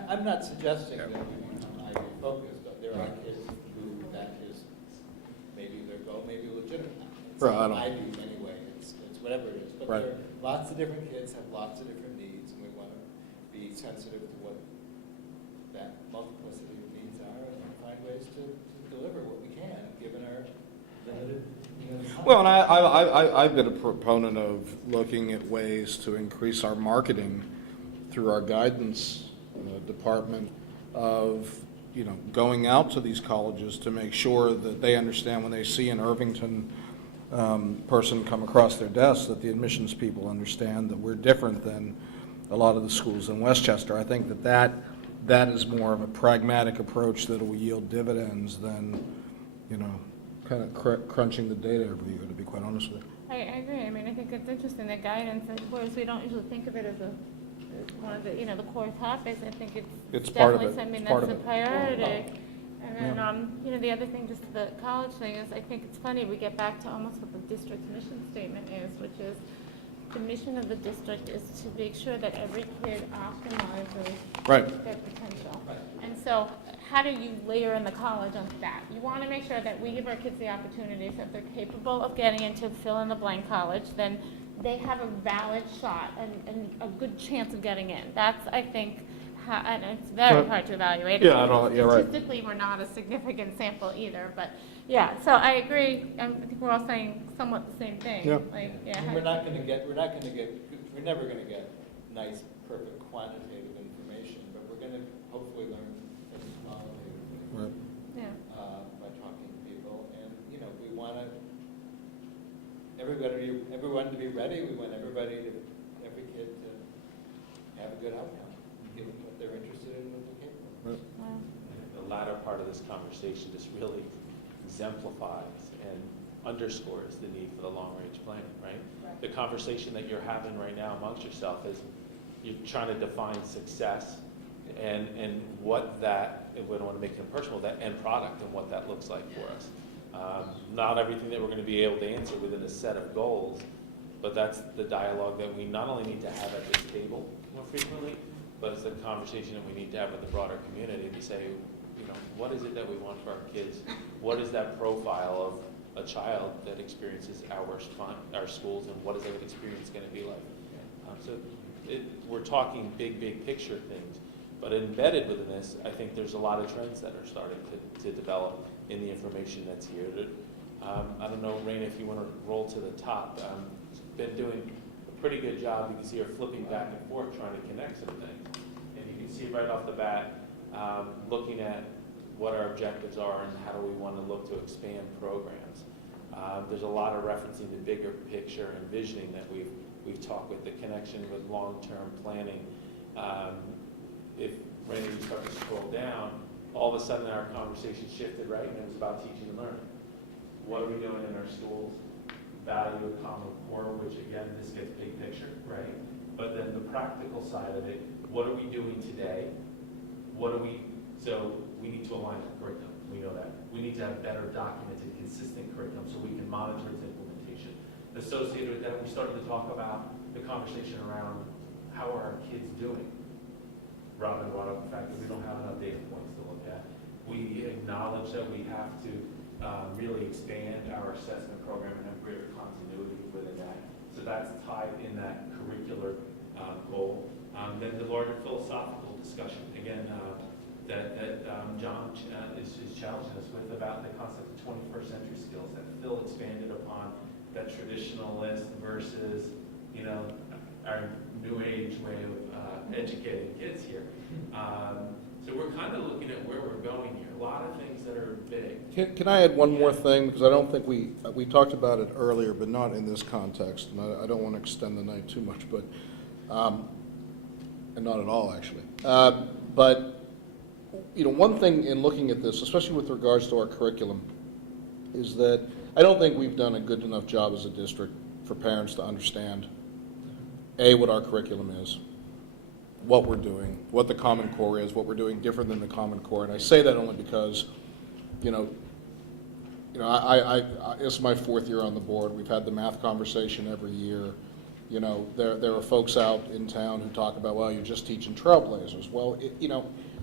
I'm not suggesting that we want an Ivy focused. There are kids who that is maybe their goal, maybe legitimate. It's Right, I not don't- my view anyway. It's whatever it is. But Right. there are lots of different kids have lots of different needs, and we want to be sensitive to what that multiplicity of needs are and find ways to deliver what we can, given our limited. Well, and I've been a proponent of looking at ways to increase our marketing through our guidance department of, going out to these colleges to make sure that they understand when they see an Irvington person come across their desk, that the admissions people understand that we're different than a lot of the schools in Westchester. I think that is more of a pragmatic approach that will yield dividends than, kind of crunching the data every year, to be quite honest with you. I agree. I mean, I think it's interesting, the guidance, whereas we don't usually think of it as one of the, the core topics. I think It's part of definitely it. something It's part that's of a it. priority. And then, the other thing, just the college thing is, I think it's funny, we get back to almost what the district's mission statement is, which is, the mission of the district is to make sure that every kid optimizes Right. their potential. And so, how do you layer in the college on that? You want to make sure that we give our kids the opportunities, if they're capable of getting into fill-in-the-blank college, then they have a valid shot and a good chance of getting in. That's, I think, and it's very hard to evaluate. Yeah, I don't- yeah, right. Statistically, we're not a significant sample either, but, yeah, so I agree. I think we're all saying somewhat the same thing. Yeah. Like, We're never going to get nice, perfect quantitative information, but we're going to hopefully learn things qualitatively Right. by talking to people. And we want everyone to be ready. We want every kid to have a good outcome, given what they're interested in, what they're capable of. The latter part of this conversation just really exemplifies and underscores the need for the long-range planning, right? The conversation that you're having right now amongst yourself is you're trying to define success and what that, if we don't want to make it personal, that end product and what that looks like for us. Not everything that we're going to be able to answer within a set of goals, but that's the dialogue that we not only need to have at this table more frequently, but it's the conversation that we need to have with the broader community to say, what is it that we want for our kids? What is that profile of a child that experiences our schools, and what is that experience going to be like? We're talking big picture things, but embedded within this, I think there's a lot of trends that are starting to develop in the information that's here. I don't know, Raina, if you want to roll to the top. Been doing a pretty good job. You can see her flipping back and forth trying to connect some things. And you can see right off the bat, looking at what our objectives are and how do we want to look to expand programs. There's a lot of referencing the bigger picture and visioning that we've talked with, the connection with long-term planning. If Raina, you start to scroll down, all of a sudden our conversation shifted, right? And it was about teaching and learning. What are we doing in our schools? Value of common core, which again, this gets big picture, right? But then the practical side of it, what are we doing today? So we need to align the curriculum, we know that. We need to have better documented, consistent curriculum so we can monitor its implementation. Associated with that, we started to talk about the conversation around how are our kids doing? Robin brought up the fact that we don't have enough data points to look at. We acknowledge that we have to really expand our assessment program and have greater continuity within that. So that's tied in that curricular goal. Then the larger philosophical discussion, again, that John is challenging us with about the concept of 21st century skills that Phil expanded upon, that traditionalist versus, our new age way of educating kids here. So we're kind of looking at where we're going here. A lot of things that are big. Can I add one more thing? Because I don't think we talked about it earlier, but not in this context. And I don't want to extend the night too much, but, and not at all, actually. But, one thing in looking at this, especially with regards to our curriculum, is that I don't think we've done a good enough job as a district for parents to understand, A, what our curriculum is, what we're doing, what the Common Core is, what we're doing different than the Common Core. And I say that only because, it's my 4th year on the board. We've had the math conversation every year. There are folks out in town who talk about, well, you're just teaching trailblazers. Well,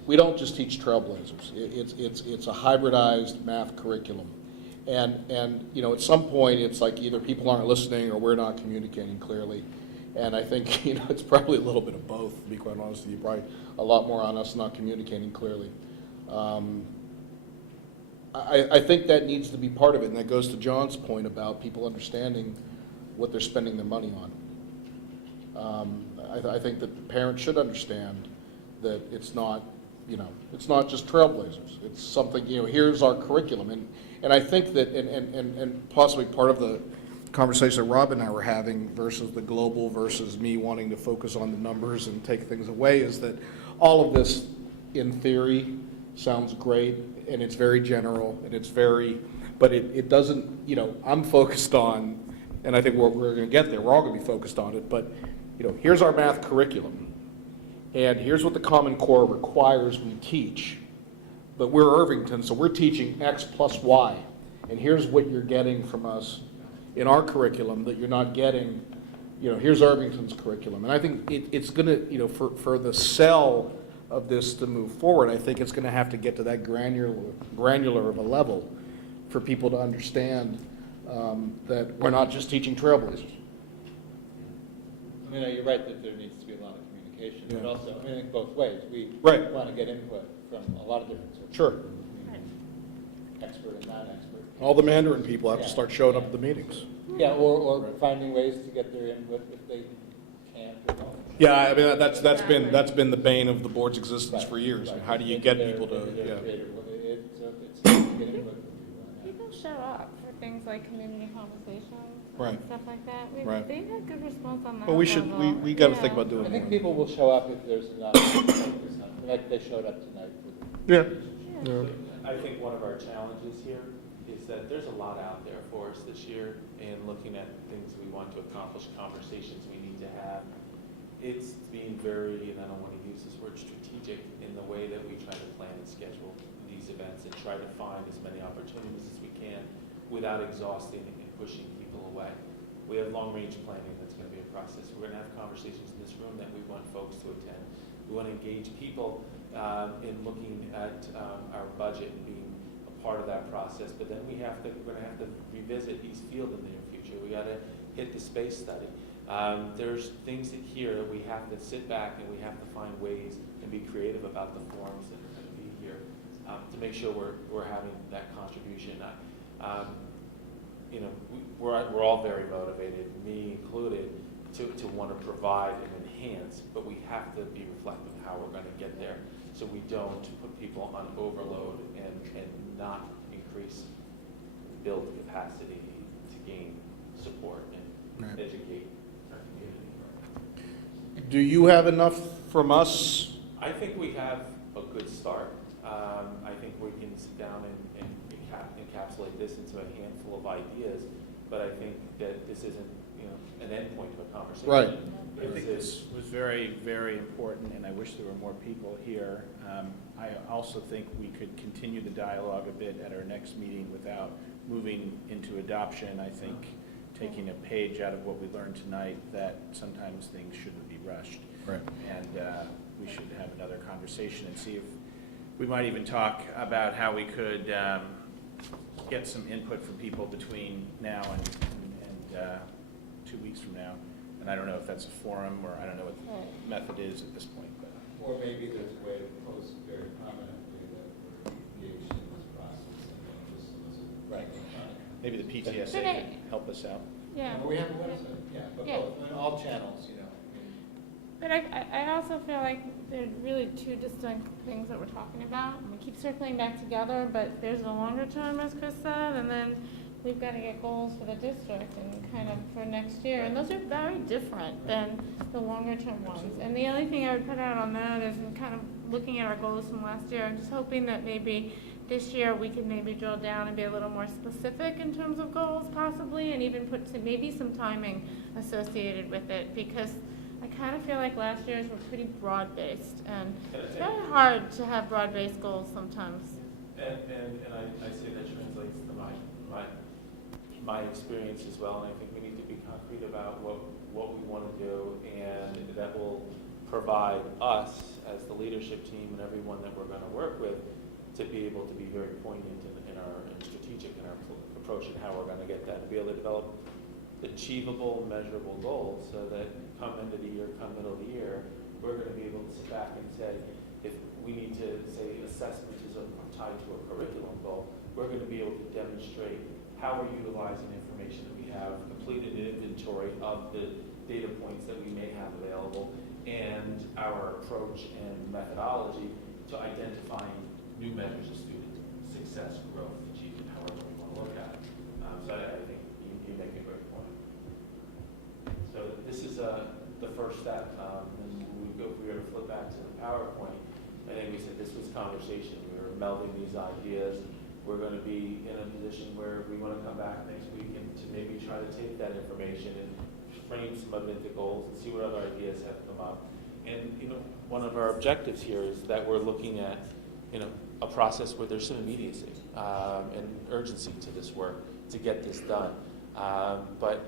we don't just teach Trailblazers. It's a hybridized math curriculum. And you know, at some point, it's like either people aren't listening or we're not communicating clearly. And I think, you know, it's probably a little bit of both, to be quite honest with you. Probably a lot more on us not communicating clearly. I think that needs to be part of it, and that goes to John's point about people understanding what they're spending their money on. I think that parents should understand that it's not, you know, it's not just Trailblazers. It's something, you know, here's our curriculum. And I think that, and possibly part of the conversation that Rob and I were having versus the global versus me wanting to focus on the numbers and take things away is that all of this, in theory, sounds great, and it's very general, and it's very, but it doesn't, you know, I'm focused on, and I think we're going to get there, we're all going to be focused on it, but, you know, here's our math curriculum, and here's what the Common Core requires we teach, but we're Irvington, so we're teaching X plus Y, and here's what you're getting from us in our curriculum that you're not getting, you know, here's Irvington's curriculum. And I think it's going to, you know, for the cell of this to move forward, I think it's going to have to get to that granular of a level for people to understand that we're not just teaching Trailblazers. I mean, you're right that there needs to be a lot of communication, but also, I mean, I think both ways. We Right. want to get input from a lot of different sources. Sure. Expert and non-expert. All the Mandarin people have to start showing up at the meetings. Yeah, or finding ways to get their input if they can't or don't. Yeah, I mean, that's been the bane of the board's existence for years. How do you get people to, People show up for things like community conversations Right. and stuff like that. Right. They've had good response on that Well, we should, level. we got to Yeah. think about doing I more. think people will show up if there's not like they showed up tonight. Yeah. I think one of our challenges here is that there's a lot out there for us this year, and looking at things we want to accomplish, conversations we need to have. It's being very, and I don't want to use this word, strategic in the way that we try to plan and schedule these events and try to find as many opportunities as we can without exhausting and pushing people away. We have long-range planning that's going to be a process. We're going to have conversations in this room that we want folks to attend. We want to engage people in looking at our budget and being a part of that process. But then we're going to have to revisit East Field in the near future. We got to hit the space study. There's things that here that we have to sit back and we have to find ways and be creative about the forums that are going to be here to make sure we're having that contribution. You know, we're all very motivated, me included, to want to provide and enhance, but we have to be reflective of how we're going to get there so we don't put people on overload and not increase build capacity to gain support and educate our community. Do you have enough from us? I think we have a good start. I think we can sit down and encapsulate this into a handful of ideas, but I think that this isn't, you know, an end point to a conversation. Right. I think this was very, very important, and I wish there were more people here. I also think we could continue the dialogue a bit at our next meeting without moving into adoption. I think taking a page out of what we learned tonight, that sometimes things shouldn't be rushed. Right. And we should have another conversation and see if we might even talk about how we could get some input from people between now and 2 weeks from now. And I don't know if that's a forum or I don't know what the method is at this point. But. Or maybe there's a way to post very prominently that we're engaged in this process and then just solicit. Right. Maybe the PTSA can help us out. Yeah. We have a website, but both, in all channels, you know. But I also feel like there's really two distinct things that we're talking about. And we keep circling back together, but there's a longer term, as Chris said, and then we've got to get goals for the district and kind of for next year. And those are very different than the longer term ones. And the only thing I would put out on that is kind of looking at our goals from last year and just hoping that maybe this year we could maybe drill down and be a little more specific in terms of goals possibly, and even put maybe some timing associated with it, because I kind of feel like last year's were pretty broad-based, and it's very hard to have broad-based goals sometimes. And I say that translates to my experience as well, and I think we need to be concrete about what we want to do, and that will provide us as the leadership team and everyone that we're going to work with to be able to be very poignant and strategic in our approach and how we're going to get that, to be able to develop achievable, measurable goals so that come end of the year, come middle of the year, we're going to be able to sit back and say, if we need to say assessment is tied to a curriculum goal, we're going to be able to demonstrate how we're utilizing information that we have, completed an inventory of the data points that we may have available, and our approach and methodology to identifying new measures of student success, growth, achievement, however we want to look at it. So I think you make a great point. So this is the first step. And if we were to flip back to the PowerPoint, I think we said this was conversation. We were melding these ideas. We're going to be in a position where we want to come back next week and to maybe try to take that information and frame some of it into goals and see what other ideas have come up. And one of our objectives here is that we're looking at a process where there's some immediacy and urgency to this work to get this done. But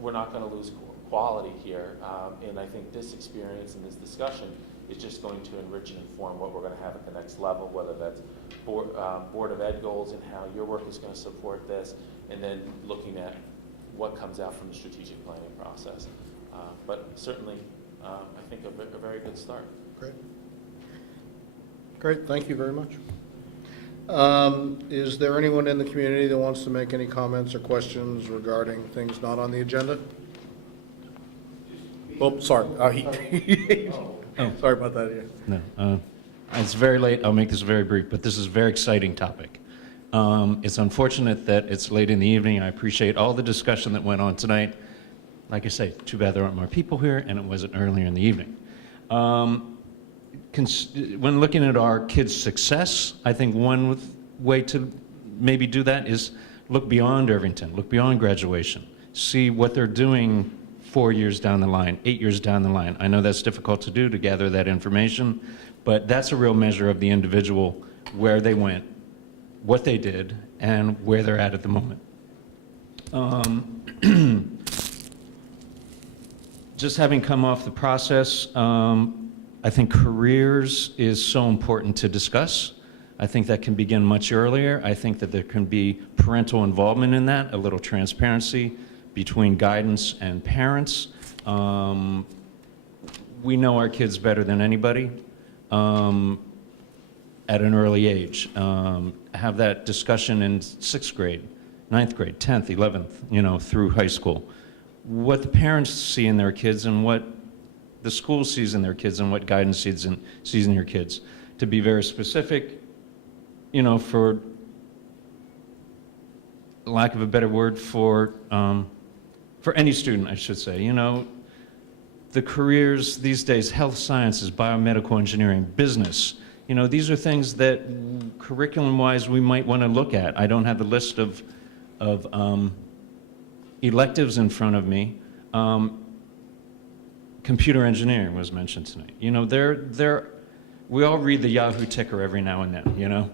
we're not going to lose quality here. And I think this experience and this discussion is just going to enrich and inform what we're going to have at the next level, whether that's Board of Ed goals and how your work is going to support this, and then looking at what comes out from the strategic planning process. But certainly, I think a very good start. Great. Great, thank you very much. Is there anyone in the community that wants to make any comments or questions regarding things not on the agenda? Oh, sorry. Sorry about that. Yeah. No, it's very late. I'll make this very brief, but this is a very exciting topic. It's unfortunate that it's late in the evening. I appreciate all the discussion that went on tonight. Like I say, too bad there aren't more people here, and it wasn't earlier in the evening. When looking at our kids' success, I think one way to maybe do that is look beyond Irvington, look beyond graduation, see what they're doing 4 years down the line, 8 years down the line. I know that's difficult to do, to gather that information, but that's a real measure of the individual, where they went, what they did, and where they're at the moment. Just having come off the process, I think careers is so important to discuss. I think that can begin much earlier. I think that there can be parental involvement in that, a little transparency between guidance and parents. We know our kids better than anybody at an early age. Have that discussion in 6th grade, 9th grade, 10th, 11th, through high school. What the parents see in their kids and what the school sees in their kids and what guidance sees in your kids. To be very specific, for lack of a better word, for any student, I should say, the careers these days, health sciences, biomedical engineering, business, these are things that curriculum-wise we might want to look at. I don't have the list of electives in front of me. Computer engineering was mentioned tonight. We all read the Yahoo ticker every now and then,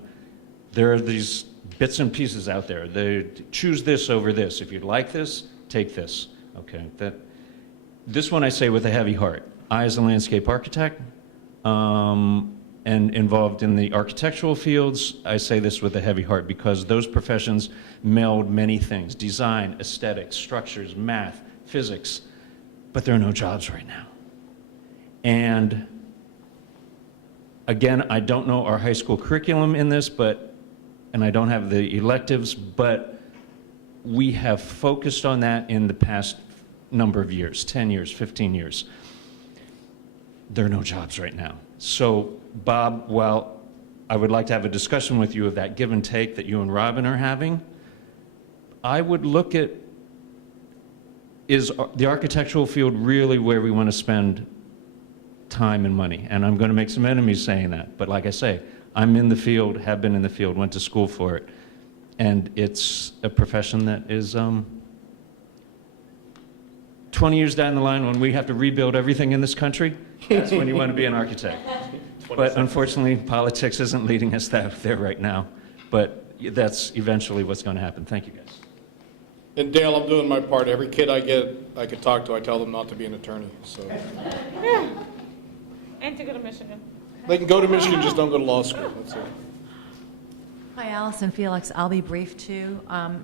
There are these bits and pieces out there. They choose this over this. If you'd like this, take this. Okay, this one I say with a heavy heart. I, as a landscape architect, and involved in the architectural fields, I say this with a heavy heart because those professions meld many things: design, aesthetics, structures, math, physics. But there are no jobs right now. And again, I don't know our high school curriculum in this, and I don't have the electives, but we have focused on that in the past number of years, 10 years, 15 years. There are no jobs right now. So, Bob, while I would like to have a discussion with you of that give and take that you and Robin are having, I would look at, is the architectural field really where we want to spend time and money? And I'm going to make some enemies saying that, but like I say, I'm in the field, have been in the field, went to school for it, and it's a profession that is 20 years down the line when we have to rebuild everything in this country, that's when you want to be an architect. But unfortunately, politics isn't leading us there right now, but that's eventually what's going to happen. Thank you, guys. And Dale, I'm doing my part. Every kid I could talk to, I tell them not to be an attorney. So. And to go to Michigan. They can go to Michigan, just don't go to law school, that's it. Hi, Allison Felix. I'll be brief too.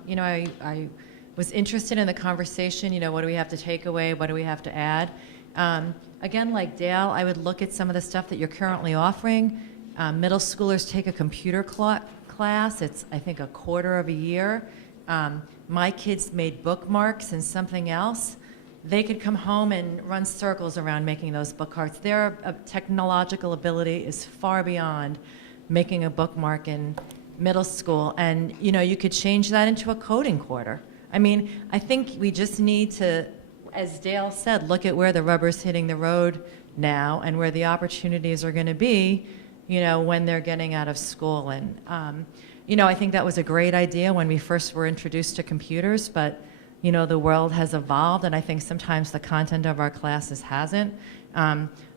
You know, I was interested in the conversation, you know, what do we have to take away, what do we have to add? Again, like Dale, I would look at some of the stuff that you're currently offering. Middle schoolers take a computer class. It's, I think, a quarter of a year. My kids made bookmarks and something else. They could come home and run circles around making those bookmarks. Their technological ability is far beyond making a bookmark in middle school. And, you know, you could change that into a coding quarter. I mean, I think we just need to, as Dale said, look at where the rubber's hitting the road now and where the opportunities are going to be, you know, when they're getting out of school. And, you know, I think that was a great idea when we first were introduced to computers, but, you know, the world has evolved, and I think sometimes the content of our classes hasn't.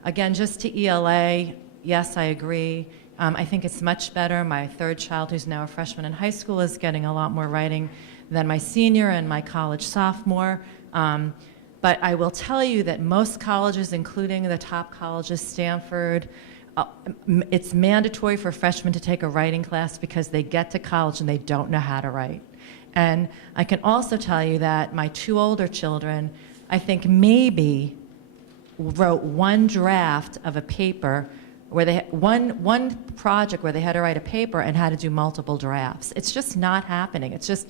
Again, just to ELA, yes, I agree. I think it's much better. My third child, who's now a freshman in high school, is getting a lot more writing than my senior and my college sophomore. But I will tell you that most colleges, including the top colleges, Stanford, it's mandatory for freshmen to take a writing class because they get to college and they don't know how to write. And I can also tell you that my two older children, I think maybe wrote one draft of a paper where they had one project where they had to write a paper and had to do multiple drafts. It's just not happening. It's just,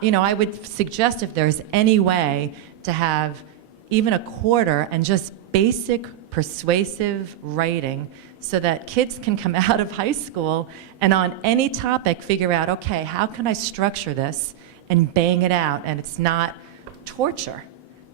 you know, I would suggest if there's any way to have even a quarter and just basic persuasive writing so that kids can come out of high school and on any topic figure out, okay, how can I structure this and bang it out and it's not torture.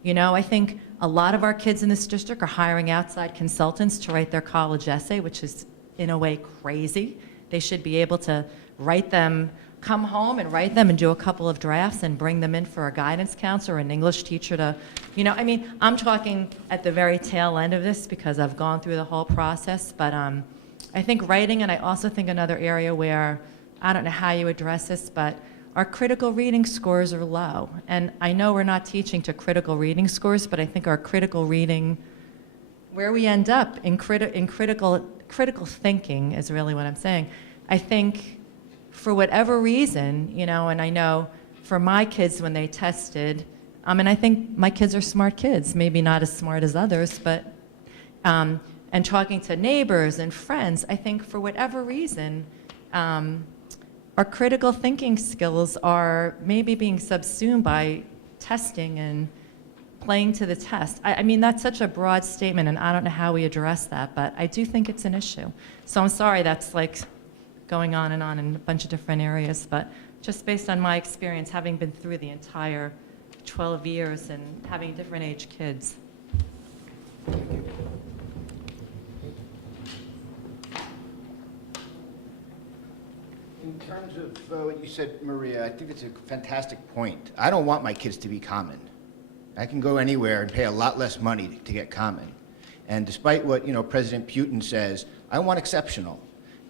You know, I think a lot of our kids in this district are hiring outside consultants to write their college essay, which is in a way crazy. They should be able to write them, come home and write them and do a couple of drafts and bring them in for a guidance counselor or an English teacher to, you know, I mean, I'm talking at the very tail end of this because I've gone through the whole process, but I think writing, and I also think another area where, I don't know how you address this, but our critical reading scores are low. And I know we're not teaching to critical reading scores, but I think our critical reading, where we end up in critical thinking is really what I'm saying. I think for whatever reason, you know, and I know for my kids when they tested, and I think my kids are smart kids, maybe not as smart as others, but, and talking to neighbors and friends, I think for whatever reason, our critical thinking skills are maybe being subsumed by testing and playing to the test. I mean, that's such a broad statement, and I don't know how we address that, but I do think it's an issue. So I'm sorry that's like going on in a bunch of different areas, but just based on my experience, having been through the entire 12 years and having different age kids. In terms of what you said, Maria, I think it's a fantastic point. I don't want my kids to be common. I can go anywhere and pay a lot less money to get common. And despite what, you know, President Putin says, I want exceptional.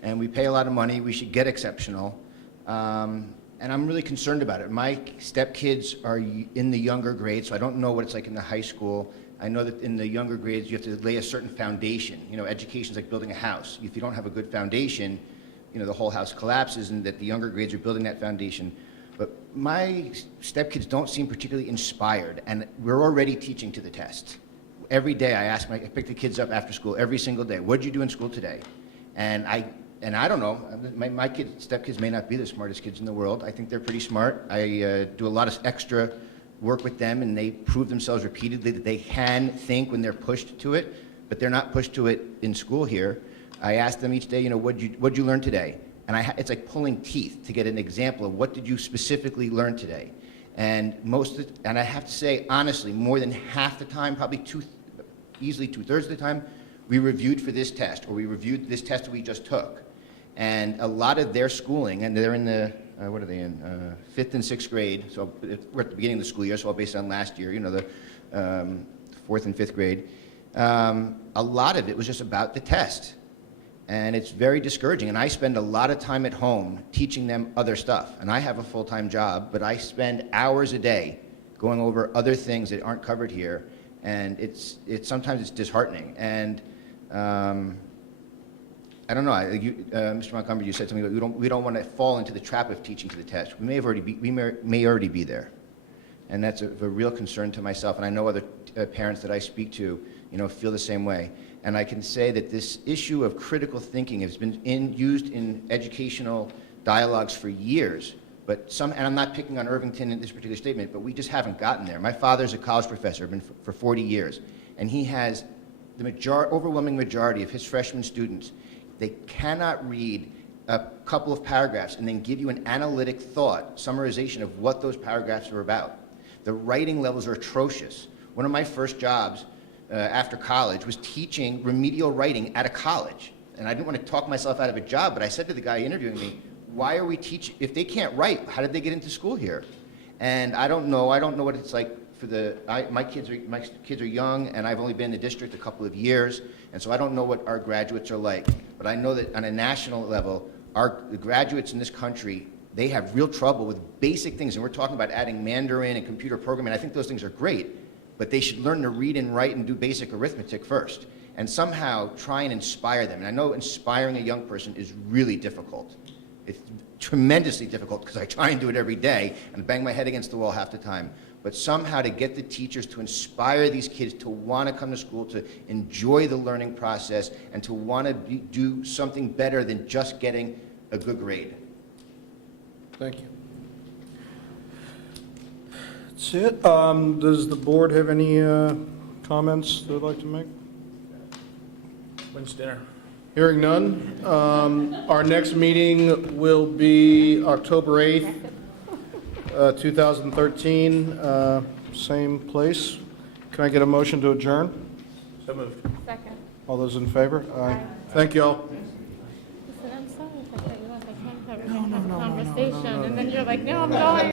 And we pay a lot of money, we should get exceptional. And I'm really concerned about it. My stepkids are in the younger grades, so I don't know what it's like in the high school. I know that in the younger grades, you have to lay a certain foundation. You know, education's like building a house. If you don't have a good foundation, you know, the whole house collapses, and that the younger grades are building that foundation. But my stepkids don't seem particularly inspired, and we're already teaching to the test. Every day I pick the kids up after school every single day. What did you do in school today? And I don't know, my stepkids may not be the smartest kids in the world. I think they're pretty smart. I do a lot of extra work with them, and they prove themselves repeatedly that they can think when they're pushed to it, but they're not pushed to it in school here. I ask them each day, you know, what'd you learn today? And it's like pulling teeth to get an example of what did you specifically learn today. And and I have to say, honestly, more than half the time, probably easily 2/3 of the time, we reviewed for this test, or we reviewed this test that we just took. And a lot of their schooling, and they're in the, what are they in, 5th and 6th grade, so we're at the beginning of the school year, so all based on last year, you know, the 4th and 5th grade. A lot of it was just about the test. And it's very discouraging. And I spend a lot of time at home teaching them other stuff. And I have a full-time job, but I spend hours a day going over other things that aren't covered here. And sometimes it's disheartening. And I don't know, Mr. Montgomery, you said something about we don't want to fall into the trap of teaching to the test. We may already be there. And that's a real concern to myself, and I know other parents that I speak to, feel the same way. And I can say that this issue of critical thinking has been used in educational dialogues for years, and I'm not picking on Irvington in this particular statement, but we just haven't gotten there. My father's a college professor, been for 40 years, and he has the overwhelming majority of his freshman students, they cannot read a couple of paragraphs and then give you an analytic thought, summarization of what those paragraphs are about. The writing levels are atrocious. One of my first jobs after college was teaching remedial writing at a college. And I didn't want to talk myself out of a job, but I said to the guy interviewing me, why are we teaching, if they can't write, how did they get into school here? And I don't know what it's like for my kids are young, and I've only been in the district a couple of years, and so I don't know what our graduates are like. But I know that on a national level, the graduates in this country, they have real trouble with basic things, and we're talking about adding Mandarin and computer programming. I think those things are great, but they should learn to read and write and do basic arithmetic first, and somehow try and inspire them. And I know inspiring a young person is really difficult. It's tremendously difficult because I try and do it every day and bang my head against the wall half the time. But somehow to get the teachers to inspire these kids to want to come to school, to enjoy the learning process, and to want to do something better than just getting a good grade. Thank you. That's it. Does the board have any comments they'd like to make? When's dinner? Hearing none. Our next meeting will be October 8th, 2013, same place. Can I get a motion to adjourn? So moved. Second. All those in favor? Aye. Thank you all. Listen, I'm sorry if I cut you off. I can't have a conversation, and then you're like, no, I'm going.